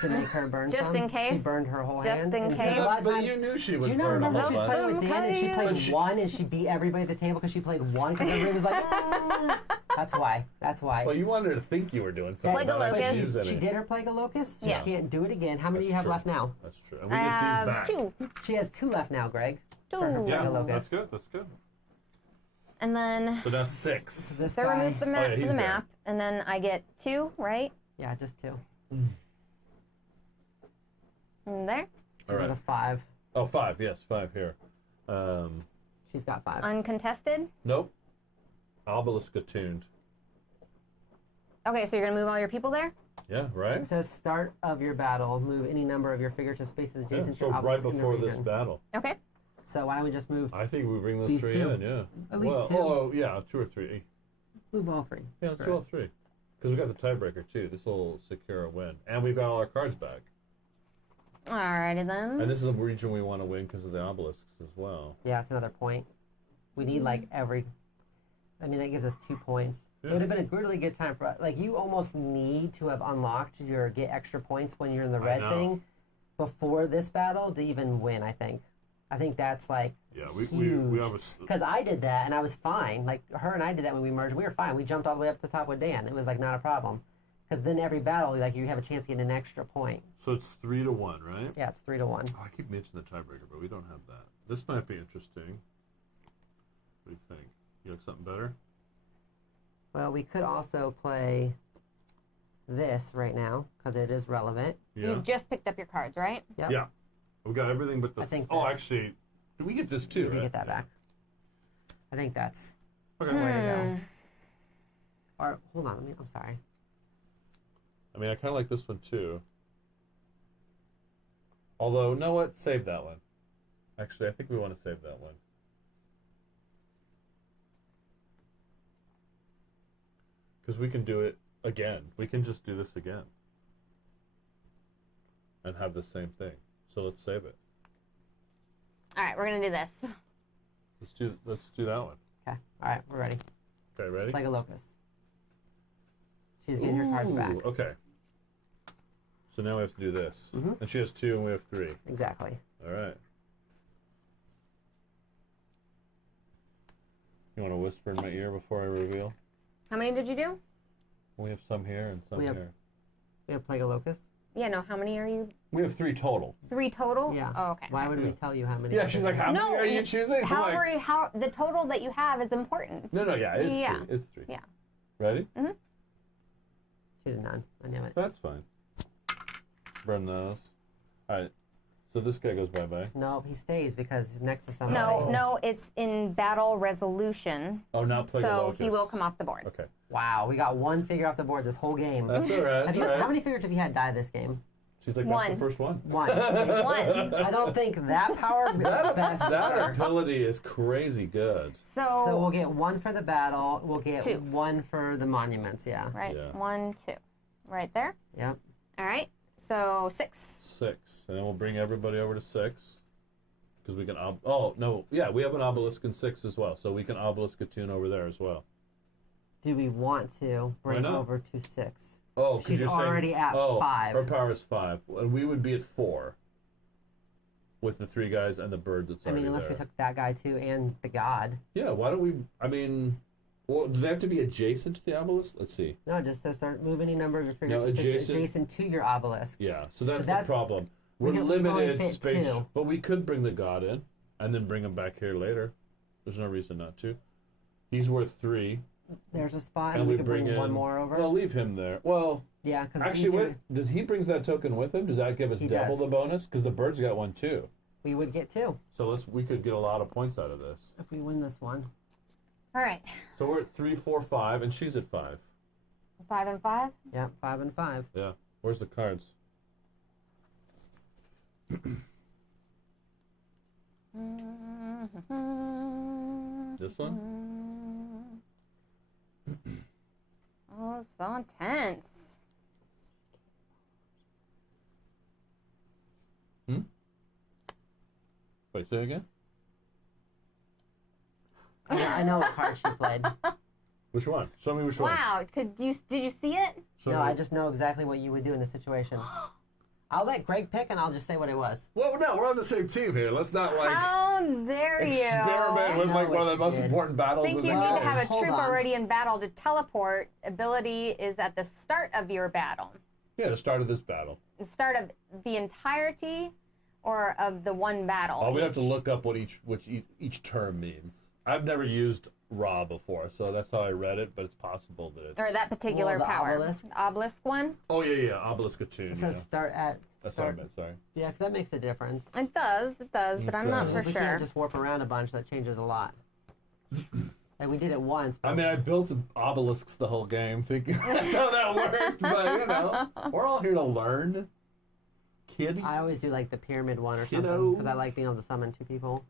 To make her burn Just some. in case? She burned her whole Just hand. in And case? a lot of But times- you knew she do would you not burn a remember whole she was bunch. playing with Dan and she But played she- 1 and she beat everybody at the table because she played 1 because everybody was like, "Ah." That's why. That's why. Well, you wanted her to think you were doing something. Plague of not actually Locust. using She it. did her Plague of Locusts. She Yes. can't do it again. How many do you That's have true. left now? That's true. And we I get have these back. 2. She has 2 left now, Greg. 2. For her Plague Yeah, of that's Locusts. good. That's good. And then So now 6. This they guy, remove the map yeah, from he's the there. map. And then I get 2, right? yeah, just 2. And there. So All go to right. 5. Oh, 5. Yes, 5 here. She's got 5. Uncontested. Nope. Obelisk attuned. Okay, so you're going to move all your people there? Yeah, right? It says start of your battle. Move any number of your figurative spaces Yeah, adjacent so to right objects in the before this region. battle. Okay. So why don't we just move I think we bring those These 3 two. in, yeah. At least well, 2. Oh, yeah, 2 or 3. move all 3? Yeah, let's do all 3. Because we got the tiebreaker, too. This will secure a win. And we've got all our cards back. Alrighty then. And this is a region we want to win because of the obelisks as well. Yeah, it's another point. We need like every. I mean, that gives us 2 points. It Yeah. would have been a really good time for like you almost need to have unlocked your get extra points when you're in the red know. thing before this battle to even win. I think that's like Yeah, we huge. have a... Because I did that and I was fine. Like her and I did that when we merged. We were fine. We jumped all the way up to the top with Dan. It was like not a problem. Because then every battle, like you have a chance to get an extra point. So it's 3 to 1, right? Yeah, it's 3 to 1. Oh, I keep mentioning the tiebreaker, but we don't have that. This might be interesting. What do you think? You like something better? Well, we could also play this right now because it is relevant. Yeah. You just picked up your cards, right? Yep. Yeah. We got everything but the. I think Oh, this- actually, did we get this too? You can right? get that back. I think that's Okay. the way to go. Or hold on, I'm sorry. I mean, I kind of like this one too. Although, know what? Save that one. Actually, I think we want to save that one. Because we can do it again. We can just do this again. And have the same thing. So let's save it. All right, we're gonna do this. Let's do that one. Okay. All right, we're ready. Okay, ready? Like a locust. She's getting her cards back. Ooh, okay. So now we have to do this. Mhm. And she has 2 and we have 3. Exactly. All right. You want to whisper in my ear before I reveal? How many did you do? We have some here and some We have- here. We have Plague of Locust? Yeah, no. How many are you? We have 3 total. 3 total. Yeah. Oh, okay. Why would we tell you how many? Yeah, she's like, how many No, are you choosing? I'm like, How the total that you have is important. no, yeah, it's Yeah. 3. It's 3. Yeah. Ready? She did none. I knew it. That's fine. Burn those. All right. So this guy goes bye-bye. No, he stays because he's next to somebody. No, it's in battle resolution. Oh, now play the So locust. he will come off the board. Okay. Wow, we got 1 figure off the board this whole game. That's all right. That's all right. How many figures have you had die this game? She's like, that's the One. first one. 1. One. I don't think that power is best. That ever. ability is crazy good. So we'll get 1 for the battle. We'll get 2. 1 for the monuments. Yeah. Right. Yeah. 1, 2. Right there. Yep. All right. So 6. 6. And then we'll bring everybody over to 6. Because we can... oh, no. Yeah, we have an obelisk in 6 as well. So we can obelisk a tune over there as well. Do we want to bring not? over to 6? Oh, 'cause She's you're saying, already at 5. Her power is 5. And we would be at 4. With the 3 guys and the bird that's I already mean, unless there. we took that guy too and the god. Yeah, why don't we... I mean... Well, do they have to be adjacent to the obelisk? Let's see. No, just to start move any number of your figures No, adjacent- to your obelisk. Yeah, so that's that's- the problem. we We're can only limited fit space, 2. but we could bring the god in and then bring him back here later. There's no reason not to. He's worth 3, There's a spot, and and we we can bring bring in 1 more over. Well, leave him there. Well, Yeah, because actually, what does he brings that token with him? Does that give us He double does. the bonus? Because the bird's got 1 too. we would get 2 So we could get a lot of points out of this. if we win this one. All right. So we're at 3, 4, 5, and she's at 5. 5 and 5. Yep, 5 and 5. Yeah. Where's the cards? This one? Oh, so intense. Wait, say it again? I know what card she played. Which one? Show me which one. Wow. Did you see it? Show No, me. I just know exactly what you would do in this situation. I'll let Greg pick, and I'll just say what it was. Well, no, we're on the same team here. Let's not How dare you? experiment with I like know one of what the you most did. important battles. I think in you the need to game. have a Hold troop on. already in battle. The teleport ability is at the start of your battle. Yeah, the start of this battle. The start of the entirety or of the one battle. Oh, we have to each. look up what each term means. I've never used Ra before, so that's how I read it. But it's possible that it's. Or that particular the power. obelisk? Obelisk one? Oh yeah, obelisk atune. It Yeah. says start at. That's what I start, meant. Sorry. Yeah, because that makes a difference. It does, but I'm not does. for we sure. can't just warp around a bunch. That changes a lot. And we did it once. But I mean, I built obelisks the whole game, thinking that's how that worked. But you know, we're all here to learn. Kid. I always do like the pyramid one or something because I like being able to summon 2 people.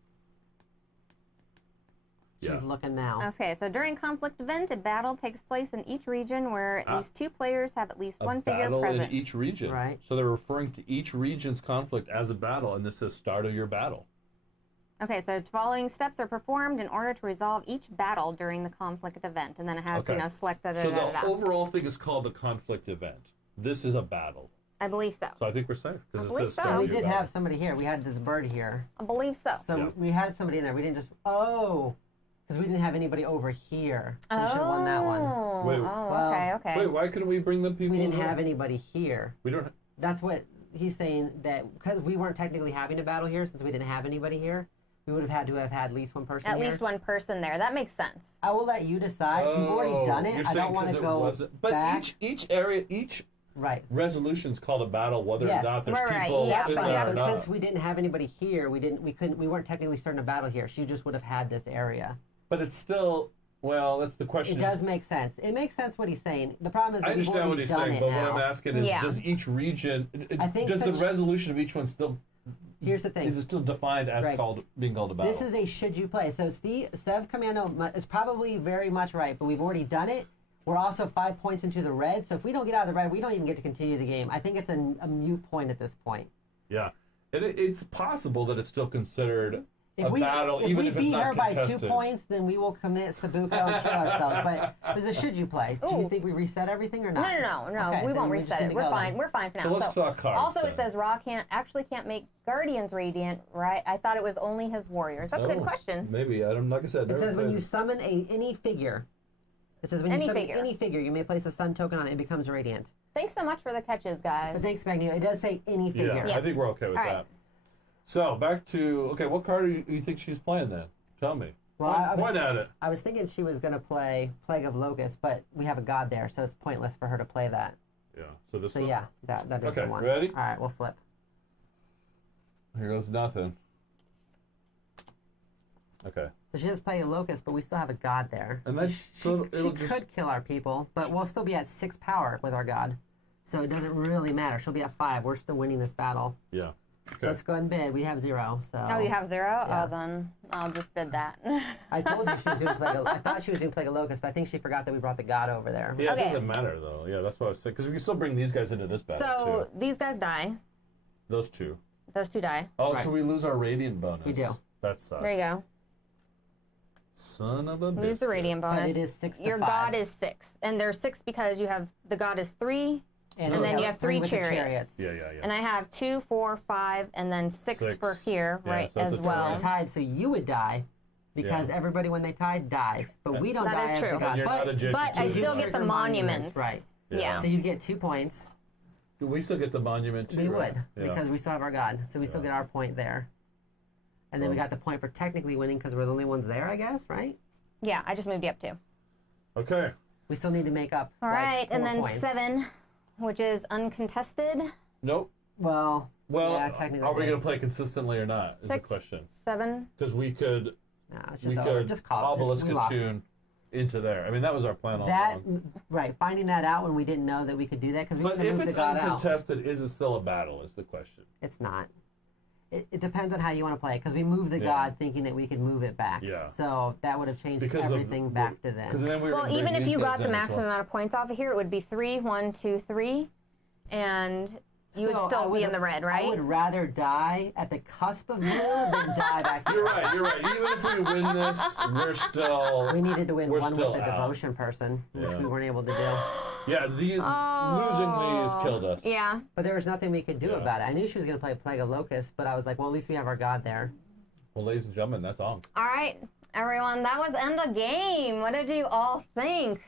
Yeah. She's looking now. Okay, so during conflict event, a battle takes place in each region where at least 2 players have at least A one figure battle present. in each region. Right. So they're referring to each region's conflict as a battle, and this says start of your battle. Okay, so the following steps are performed in order to resolve each battle during the conflict event, and then it has Okay. select da da So da the da. overall thing is called the conflict event. This is a battle. I believe so. So I think we're safe because I it believe says so. start And we of your did battle. have somebody here. We had this bird here. I believe so. So Yeah. we had somebody in there. We didn't just because we didn't have anybody over here. So we should have won that one. Wait. Okay, okay. Wait, why couldn't we bring the people? We didn't over? have anybody here. We don't. That's what he's saying, that because we weren't technically having a battle here since we didn't have anybody here, we would have had to have had at least one person At here. least one person there. That makes sense. I will let you decide. You've already done it. I don't want to go But back. each area, each Right. resolution's called a battle, whether Yes. or not there's Right, people yeah, in but there or not. Since we didn't have anybody here, we weren't technically starting a battle here. She just would have had this area. But it's still, well, that's the question. It does make sense. It makes sense what he's saying. The problem is I that we've understand what already he's done saying, it but now. what I'm asking is, Yeah. does each region, I think does the since- resolution of each one still, Here's the thing. is it still defined as Right. being called a battle? This is a should you play. So Sev Commando is probably very much right, but we've already done it. We're also 5 points into the red, so if we don't get out of the red, we don't even get to continue the game. I think it's a mute point at this point. Yeah. And it's possible that it's still considered a battle, if even we if it's beat not her by contested. 2 points, then we will commit Sabuko and kill ourselves. But this is should you play. Do you Ooh. think we reset everything or not? No. Okay, We then won't we just reset need it. to We're go fine. then. We're fine for now. So let's talk cards Also, then. it says Ra can't make Guardians radiant, right? I thought it was only his warriors. That's a good Oh, question. Maybe. I don't, like I said, It says when you summon any figure. It says when Any you summon figure. any figure, you may place a sun token on it. It becomes radiant. Thanks so much for the catches, But guys. thanks, Magneto. It does say any figure. Yeah, I think we're okay with All that. right. So, back to, okay, what card do you think she's playing then? Tell me. Well, Point at it. I was thinking she was going to play Plague of Locusts, but we have a god there, so it's pointless for her to play that. Yeah, so this So one? yeah, that is Okay, the one. ready? All right, we'll flip. Here goes nothing. Okay. So she does play a Locust, but we still have a god there. And So that's- she, so she it'll just- could kill our people, but we'll still be at 6 power with our god. So it doesn't really matter. She'll be at 5. We're still winning this battle. Yeah. So Okay. let's go ahead and bid. We have 0. So Oh, you have 0? Yeah. Oh, then I'll just bid that. I told you she was doing Plague of I thought she was doing Plague of Locust, but I think she forgot that we brought the god over there. Yeah, Okay. it doesn't matter though. Yeah, that's what I was saying. Because we can still bring these guys into this battle So too. these guys die. Those two. Those two die. Oh, Right. so we lose our radiant bonus. We do. That sucks. There you go. Son of a Lose the biscuit. radiant But bonus. it is 6 to Your 5. god is 6. And there's 6 because you have the god is 3, and we then you have 3 with the chariots. Yeah. And I have 2, 4, 5, and then 6 for here, Yeah, right, so it's as a well. We're tied, so you would die because Yeah. everybody when they tie dies, but we don't That die is as true. the And god. you're not adjacent But to I the still god. get the Trigger monuments. right? Yeah. So you get 2 points. We still get the monument too. We right? would Yeah. because we still have our god, so we still get our point there. And then we got the point for technically winning because we're the only ones there, I guess, right? Yeah, I just moved you up 2. Okay. We still need to make up. All like, right, 4 and then points. 7, which is uncontested. Nope. Well, Well, yeah, technically are we it going is. to play consistently or not? Is the 6, question. 7. Because we could No, it's we just over. could Just call it. obelisk We a lost. tune into there. I mean, that was our plan all That along. right, finding that out when we didn't know that we could do that because we But couldn't if move the it's god out. uncontested, is it still a battle? Is the question. It's not. It depends on how you want to play it because we moved the Yeah. god thinking that we could move it back. Yeah. So that would have changed Because everything back to Because then. then we were Well, gonna bring even if these you guys got the in as maximum well. amount of points off of here, it would be 3, 1, 2, 3, and you would I still be would- in the red, I right? would rather die at the cusp of you than die back here. You're right. You're right. Even if we win this, we're still. We needed to win We're one still with the out. devotion person, which Yeah. we weren't able to do. Yeah. Losing these killed us. Yeah. But there was nothing we could do Yeah. about it. I knew she was going to play Plague of Locusts, but I was like, well, at least we have our god there. Well, ladies and gentlemen, that's all. All right, everyone, that was end of game. What did you all think?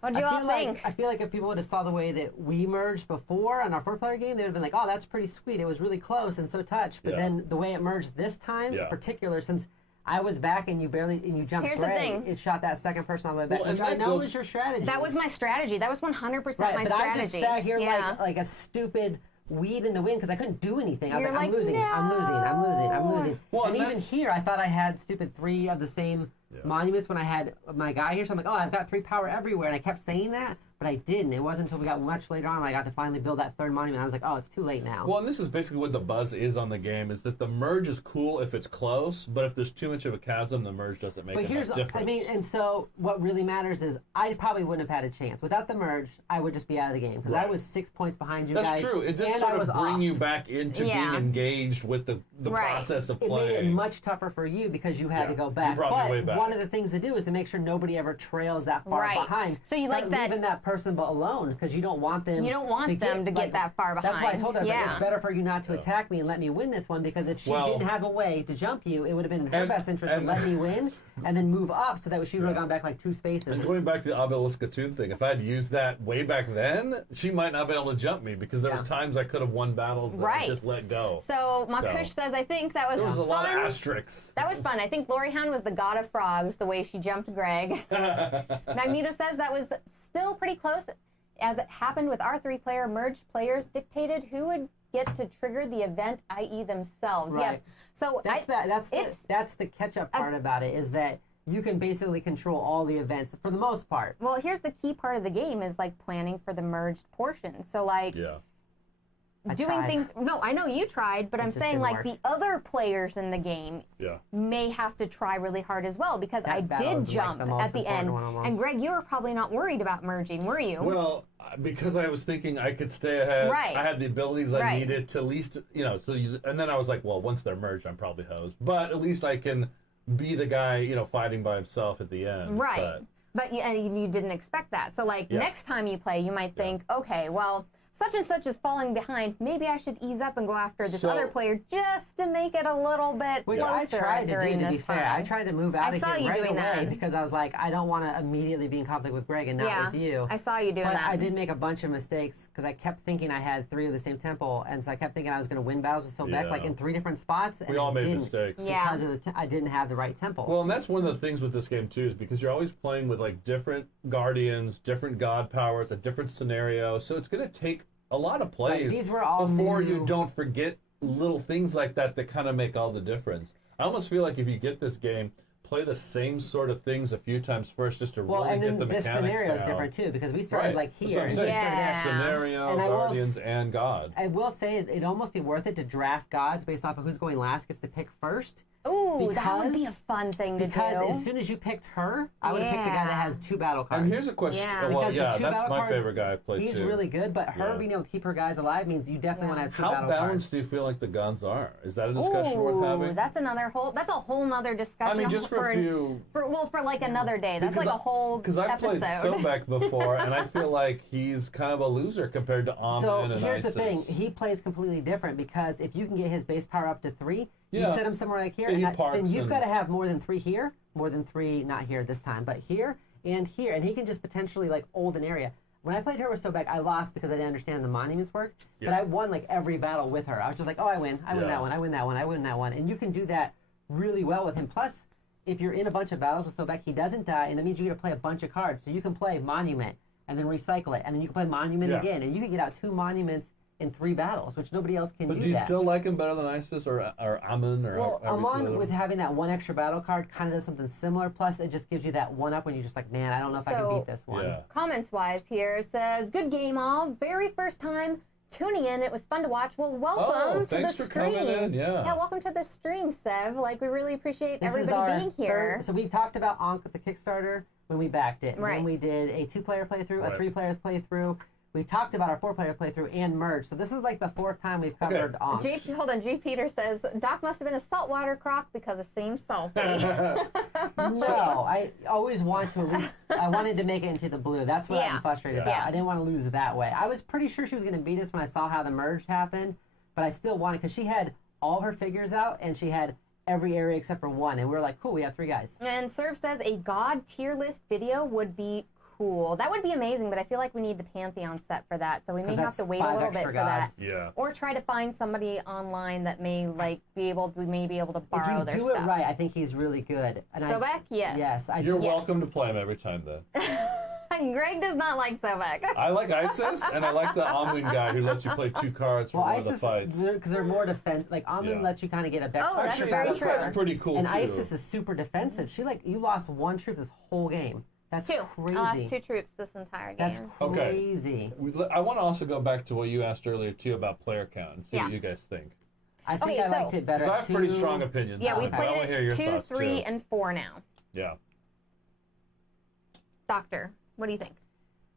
What did you all think? I feel like if people would have saw the way that we merged before on our 4-player game, they would have been like, "Oh, that's pretty sweet. It was really close and so touched." But Yeah. then the way it merged this time, Yeah. in particular, since I was back and you jumped Here's the gray, thing. it shot that second person all the way back, Well, and which I that know goes- was your strategy. That was my strategy. That was 100% right, my but strategy. I just sat here yeah. like a stupid weed in the wind because I couldn't do anything. I was You're like, I'm like, losing, I'm losing, I'm losing, I'm no. losing. Well, and and even that's- here, I thought I had stupid 3 of the same monuments when I had my guy here. So I'm like, oh, I've got 3 power everywhere. And I kept saying that, but I didn't. It wasn't until we got much later on when I got to finally build that 3rd monument. I was like, oh, it's too late now. Well, and this is basically what the buzz is on the game: is that the merge is cool if it's close, but if there's too much of a chasm, the merge doesn't make But enough here's, difference. I mean, and so what really matters is I probably wouldn't have had a chance. Without the merge, I would just be out of the game because I Right. was 6 points behind you That's guys. true. It did and sort I of was bring off. you back into Yeah. being engaged with the Right. process of It made it playing. much tougher for you because you had Yeah, to go you back. brought me But way back. one of the things to do is to make sure nobody ever trails that far Right. behind. So you Start like that- leaving that person alone because you don't want them. You don't want them to get that far That's why I behind. told her I was like, Yeah. it's better for you not to attack me and let me win this one because if she Well- didn't have a way to jump you, it would have been in her And- best interest to and- let me win and then move up so that she would have gone back like 2 spaces. And going back to the obelisk Katoon thing, if I'd used that way back then, she might not be able to jump me because there was times I could have won battles that I just let go. So Makush says, I think that was There was a fun. lot of asterisks. That was fun. I think GloryHoundd was the god of frogs, the way she jumped Greg. Magneto says that was still pretty close, as it happened with our 3-player merged players dictated who would get to trigger the event, i.e. themselves. Right. Yes. So that's the catch-up part about it, is that you can basically control all the events for the most part. Well, here's the key part of the game is like planning for the merged portion. So like doing things. No, I know you tried, but I'm saying like the other players in the game may have to try really hard as well, because I did jump at the end. And Greg, you were probably not worried about merging, were you? Well, because I was thinking I could stay ahead. Right. I had the abilities I needed to at least, and then I was like, well, once they're merged, I'm probably hosed. But at least I can be the guy, fighting by himself at the end. Right. But you didn't expect that. So like next time you play, you might think, okay, well, such and such is falling behind. Maybe I should ease up and go after this other player just to make it a little bit Which closer. I tried to do, to be fair. I tried to move out of here right away that. because I was like, I don't want to immediately be in conflict with Greg and not with you. I saw you doing that. But I did make a bunch of mistakes because I kept thinking I had 3 of the same temple, and so I kept thinking I was going to win battles with Sobek like in 3 different spots. And we all made mistakes. Because I didn't have the right temple. Well, and that's one of the things with this game too, is because you're always playing with like different guardians, different god powers, a different scenario. So it's going to take a lot of plays these were all before new. you don't forget little things like that kind of make all the difference. I almost feel like if you get this game, play the same sort of things a few times first just to really get the mechanics down. This scenario is different too, because we started like here. That's what I'm saying. Scenario, guardians, and god. I will say it'd almost be worth it to draft gods based off of who's going last gets to pick first. Ooh, that would be a fun thing to do. Because as soon as you picked her, I would have picked the guy that has 2 battle cards. And here's a question. That's my favorite guy I've played too. He's really good, but her being able to keep her guys alive means you definitely want to have 2 battle cards. How balanced do you feel like the guns are? Is that a discussion worth having? That's a whole nother discussion. I mean, just for a few... for like another day. That's like a whole episode. Because I've played Sobek before, and I feel like he's kind of a loser compared to Amun and Isis. So here's the thing. He plays completely different, because if you can get his base power up to 3, you set him somewhere like here, then you've got to have more than 3 here, more than 3, not here this time, but here, and he can just potentially like hold an area. When I played her with Sobek, I lost because I didn't understand the monuments work, but I won like every battle with her. I was just like, oh, I win that one, I win that one, I win that one, and you can do that really well with him. Plus, if you're in a bunch of battles with Sobek, he doesn't die, and that means you get to play a bunch of cards, so you can play Monument, and then recycle it, and then you can play Monument again, and you can get out 2 monuments in 3 battles, which nobody else can do. But do you still like him better than Isis or Amun? Or Amun, with having that 1 extra battle card, kind of does something similar. Plus, it just gives you that 1-up when you're just like, man, I don't know if I can beat this one. Yeah. Comments-wise here says, good game all. Very first time tuning in. It was fun to watch. Well, welcome to the stream. Yeah, welcome to the stream, Sev. Like, we really appreciate everybody being here. So we talked about Ankh with the Kickstarter when we backed it. Right. Then we did a 2-player playthrough, a 3-player playthrough. We talked about our 4-player playthrough and merge. So this is like the 4th time we've covered Ankh. Hold on. G. Peter says, Doc must have been a saltwater croc because of same salt. No, I always want to at least, I wanted to make it into the blue. That's what I'm frustrated about. I didn't want to lose that way. I was pretty sure she was going to beat us when I saw how the merge happened, but I still wanted, because she had all her figures out and she had every area except for 1, and we were like, cool, we have 3 guys. And Serve says a god tier list video would be cool. That would be amazing, but I feel like we need the Pantheon set for that, so we may have to wait a little bit for that. Yeah. Or try to find somebody online that may be able to borrow their stuff. If you do it right, I think he's really good. Sobek, yes. Yes, You're welcome to play him every time then. Greg does not like Sobek. I like Isis, and I like the Amun guy who lets you play 2 cards for one of the fights. Because they're more defense. Like Amun lets you kind of get a back. Actually, this guy's pretty cool and too. Isis is super defensive. You lost 1 troop this whole game. That's 2. crazy. I lost 2 troops this entire game. That's crazy. Okay. I want to also go back to what you asked earlier too about player count and see what you guys think. I think I liked it better. I have pretty strong opinions. Yeah, we I played want to hear your it 2, thoughts 3, too. and 4 now. Yeah. Doctor, what do you think?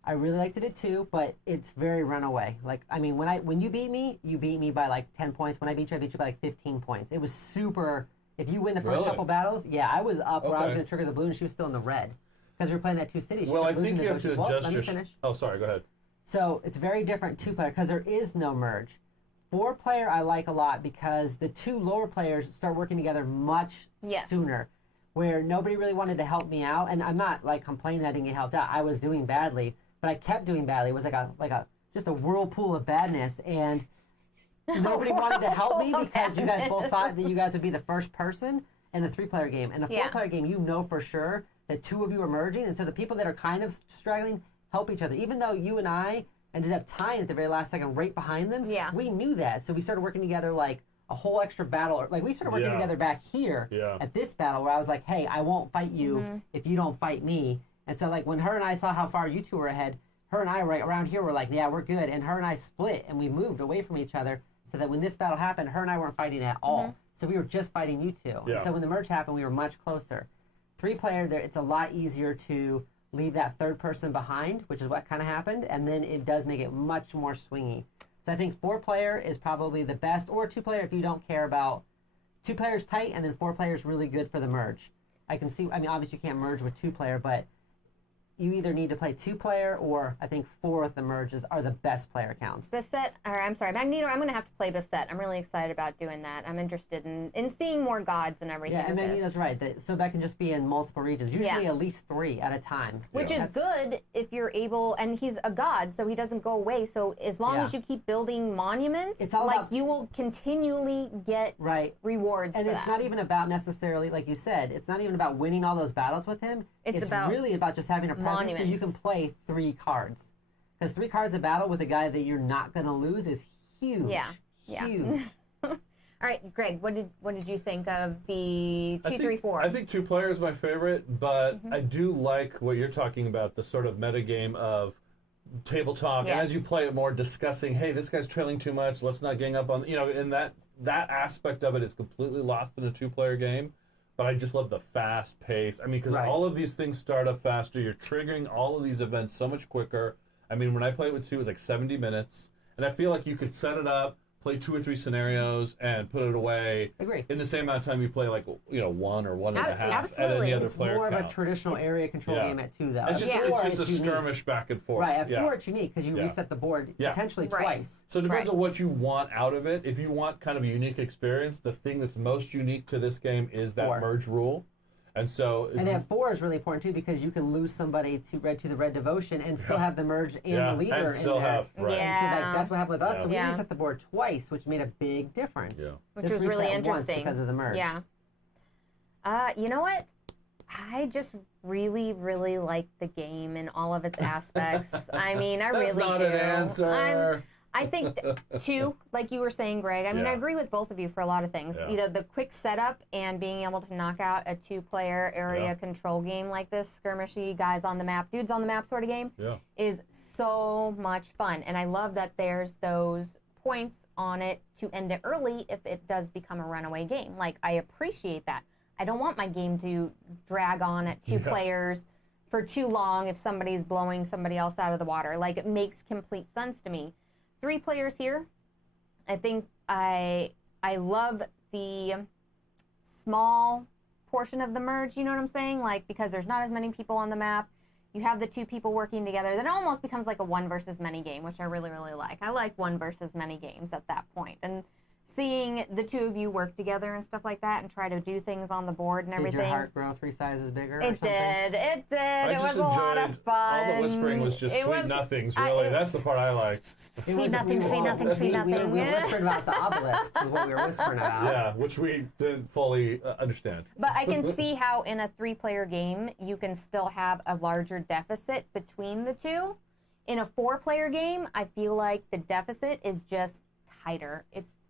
I really liked it at 2, but it's very runaway. Like, I mean, when you beat me by like 10 points. When I beat you by like 15 points. It was super. If you win the first couple battles, I was up where I was going to trigger the blue, and she was still in the red because we were playing that 2 cities. Well, I think you have to adjust your. Finish. Oh, sorry. Go ahead. So it's very different 2-player because there is no merge. 4-player I like a lot because the 2 lower players start working together much sooner. where nobody really wanted to help me out, and I'm not like complaining I didn't get helped out. I was doing badly, but I kept doing badly. It was just a whirlpool of badness, and nobody wanted to help me because you guys both thought that you guys would be the first person in a 3-player game. In a 4-player game, you know for sure that 2 of you are merging, and so the people that are kind of struggling help each other. Even though you and I ended up tying at the very last second right behind them, we knew that. So we started working together like a whole extra battle. Like we started working together back here at this battle where I was like, hey, I won't fight you if you don't fight me. And so like when her and I saw how far you two were ahead, her and I right around here were like, yeah, we're good. And her and I split and we moved away from each other so that when this battle happened, her and I weren't fighting at all. So we were just fighting you two. And so when the merge happened, we were much closer. 3-player, it's a lot easier to leave that third person behind, which is what kind of happened, and then it does make it much more swingy. So I think 4-player is probably the best, or 2-player if you don't care about 2 players tight, and then 4 players really good for the merge. I can see, I mean, obviously you can't merge with 2-player, but you either need to play 2-player or I think 4 of the merges are the best player counts. Magneto, I'm going to have to play Beset. I'm really excited about doing that. I'm interested in seeing more gods and everything. Yeah, and Magneto's right. So that can just be in multiple regions, usually at least 3 at a time. Which is good if you're able, and he's a god, so he doesn't go away. So as long as you keep building monuments, it's all about, you will continually get rewards and for it's that. not even about necessarily, like you said, it's not even about winning all those battles with him. It's about really about just having a presence so you can play 3 cards. Because 3 cards of battle with a guy that you're not going to lose is huge. Huge. All right, Greg, what did you think of the 2-3-4? I think 2-player is my favorite, but I do like what you're talking about, the sort of metagame of table talk, and as you play it more, discussing, hey, this guy's trailing too much, let's not gang up on, and that aspect of it is completely lost in a 2-player game. But I just love the fast pace. I mean, because all of these things start up faster. You're triggering all of these events so much quicker. I mean, when I played with 2, it was like 70 minutes. And I feel like you could set it up, play 2 or 3 scenarios, and put it away. Agree. In the same amount of time you play, like, 1 or 1.5 Absolutely. at any other player It's more count. of a traditional area control game at 2, though. It's just, it's just a skirmish back and forth. Right, at 4 it's unique because you reset the board potentially twice. So it depends on what you want out of it. If you want kind of a unique experience, the thing that's most unique to this game is that merge rule. And so, and then 4 is really important too because you can lose somebody to the red devotion and still have the merge and the leader and still in there. have, right. And so that's what happened with us. So we reset the board twice, which made a big difference. Which was really interesting because of the merge. You know what? I just really, really like the game in all of its aspects. I mean, I really do. That's not an answer. I think 2, like you were saying, Greg, I mean, I agree with both of you for a lot of things. The quick setup and being able to knock out a 2-player area control game like this, skirmishy, guys on the map, dudes on the map sort of game, is so much fun. And I love that there's those points on it to end it early if it does become a runaway game. Like, I appreciate that. I don't want my game to drag on at 2 players for too long if somebody's blowing somebody else out of the water. Like, it makes complete sense to me. 3 players here. I think I love the small portion of the merge, you know what I'm saying? Like, because there's not as many people on the map. You have the 2 people working together. Then it almost becomes like a 1 versus many game, which I really, really like. I like 1 versus many games at that point. And seeing the 2 of you work together and stuff like that and try to do things on the board and everything. Did your heart grow 3 sizes bigger or something? It did. It was a lot of fun. All the whispering was just sweet nothings, really. That's the part I liked. Sweet nothing, sweet nothing, sweet nothing. We whispered about the obelisks is what we were whispering about. Yeah, which we didn't fully understand. But I can see how in a 3-player game, you can still have a larger deficit between the 2. In a 4-player game, I feel like the deficit is just tighter.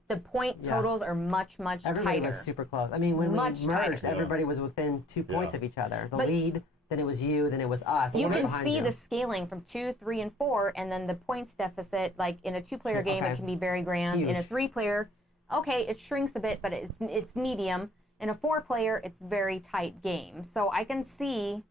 The point totals are much, much tighter. Everybody was super close. I mean, when we merged, everybody was within 2 points of each other. The lead, then it was you, then it was us. You can see the scaling from 2, 3, and 4, and then the points deficit. Like in a 2-player game, it can be very grand. Huge. In a 3-player, it shrinks a bit, but it's medium. In a 4-player, it's very tight game. So I can see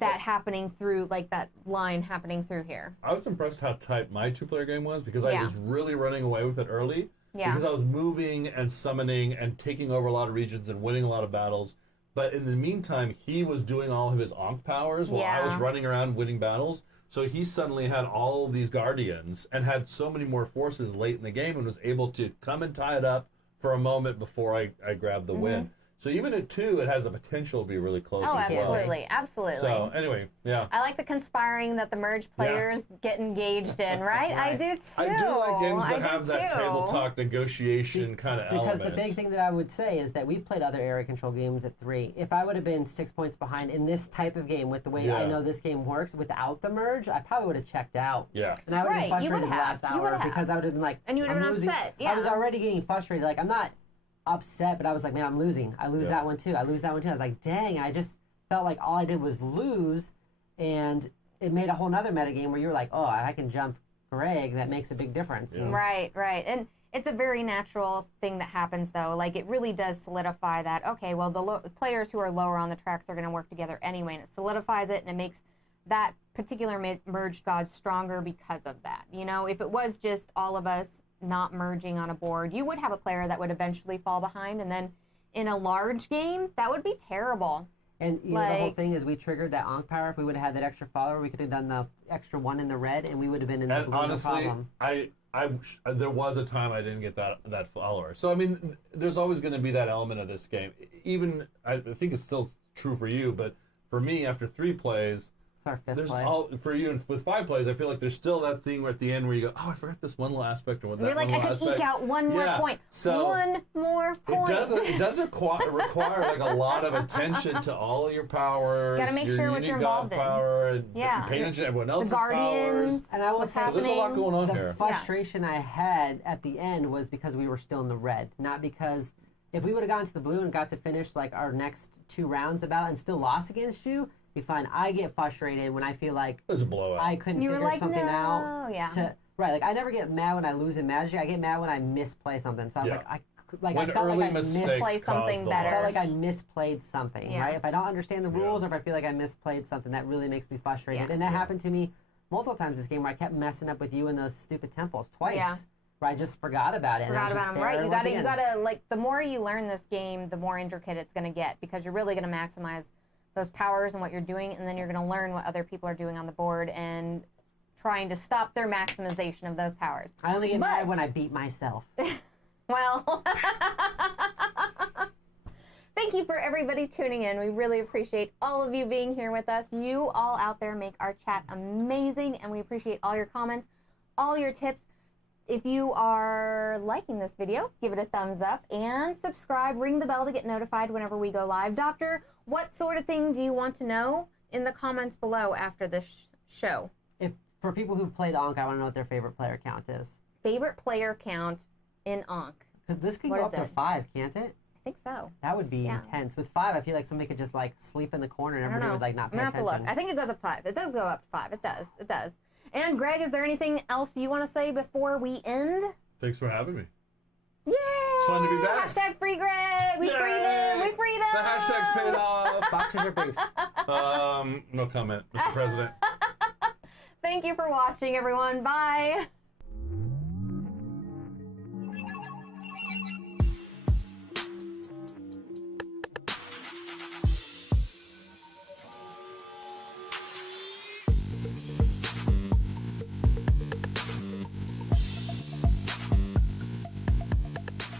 that happening through, like that line happening through here. I was impressed how tight my 2-player game was because I was really running away with it early. Because I was moving and summoning and taking over a lot of regions and winning a lot of battles. But in the meantime, he was doing all of his Ankh powers while I was running around winning battles. So he suddenly had all of these guardians and had so many more forces late in the game and was able to come and tie it up for a moment before I grabbed the win. So even at 2, it has the potential to be really close Oh, as well. absolutely, absolutely. So anyway, yeah. I like the conspiring that the merged players get engaged in, right? I do too. I do like games that have that too. table talk negotiation kind of element. Because the big thing that I would say is that we've played other area control games at 3. If I would have been 6 points behind in this type of game with the way I know this game works without the merge, I probably would have checked out. Yeah. And I would have been Right, you frustrated would the last have. You hour would have. because I would have been like, And you would have I'm been losing. upset, I was yeah. already getting frustrated. Like, I'm not upset, but I was like, man, I'm losing. I lose Yeah. that one too. I lose that one too. I was like, dang, I just felt like all I did was lose, and it made a whole nother metagame where you were like, oh, I can jump Greg. That makes a big difference. Yeah. Right, right. And it's a very natural thing that happens, though. Like, it really does solidify that, okay, well, the players who are lower on the tracks are going to work together anyway, and it solidifies it, and it makes that particular merged god stronger because of that. You know, if it was just all of us not merging on a board, you would have a player that would eventually fall behind, and then in a large game, that would be terrible. And you know, the whole thing is we triggered that Ankh power. If we would have had that extra follower, we could have done the extra 1 in the red, and we would have been in the blue, honestly, no problem. there was a time I didn't get that follower. So I mean, there's always going to be that element of this game. Even I think it's still true for you, but for me, after 3 plays, It's our 5th there's play. for you and with 5 plays, I feel like there's still that thing where at the end where you go, oh, I forgot this one little aspect or what. You're like, I can eke out one more point. So one more point. It does require like a lot of attention to all of your powers. Gotta make your sure what you're unique god involved in. power, and Yeah. paying attention to everyone The else's Guardians. powers. And I will what's say, So there's a lot happening. going on the here. frustration I had at the end was because we were still in the red, not because if we would have gone to the blue and got to finish like our next 2 rounds of battle and still lost against you, be fine. I get frustrated when I feel like It was a blowout. I couldn't You were figure like, something no, out. yeah. Like I never get mad when I lose in Magic. I get mad when I misplay something. So I was Yeah. I When felt early like I mistakes Play something cause the better. I felt loss. like I misplayed something, Yeah. right? If I don't understand the rules Yeah. or if I feel like I misplayed something, that really makes me frustrated. Yeah. And that happened to me multiple times this game where I kept messing up with you in those stupid temples twice. Yeah. Where I just forgot about it. and I Forgot was just about them, there right? You once gotta, again. like, the more you learn this game, the more intricate it's gonna get because you're really gonna maximize those powers and what you're doing, and then you're gonna learn what other people are doing on the board and trying to stop their maximization of those powers. I only get But- mad when I beat myself. Well, thank you for everybody tuning in. We really appreciate all of you being here with us. You all out there make our chat amazing, and we appreciate all your comments, all your tips. If you are liking this video, give it a thumbs up and subscribe. Ring the bell to get notified whenever we go live. Doctor, what sort of thing do you want to know in the comments below after this show? If for people who've played Ankh, I want to know what their favorite player count is. Favorite player count in Ankh? Because this could What go is up to it? 5, can't it? I think so. That would be Yeah. intense. With 5, I feel like somebody could just like sleep in the corner and I don't everybody know. would like not I'm pay gonna have to attention. look. I think it goes up 5. It does go up 5. It does. It does. And Greg, is there anything else you want to say before we end? Thanks for having me. Yay! It's fun to be back. Hashtag free Greg. We freed him. We freed him. The hashtag's paid off. Boxers or briefs? No comment, Mr. President. Thank you for watching, everyone. Bye.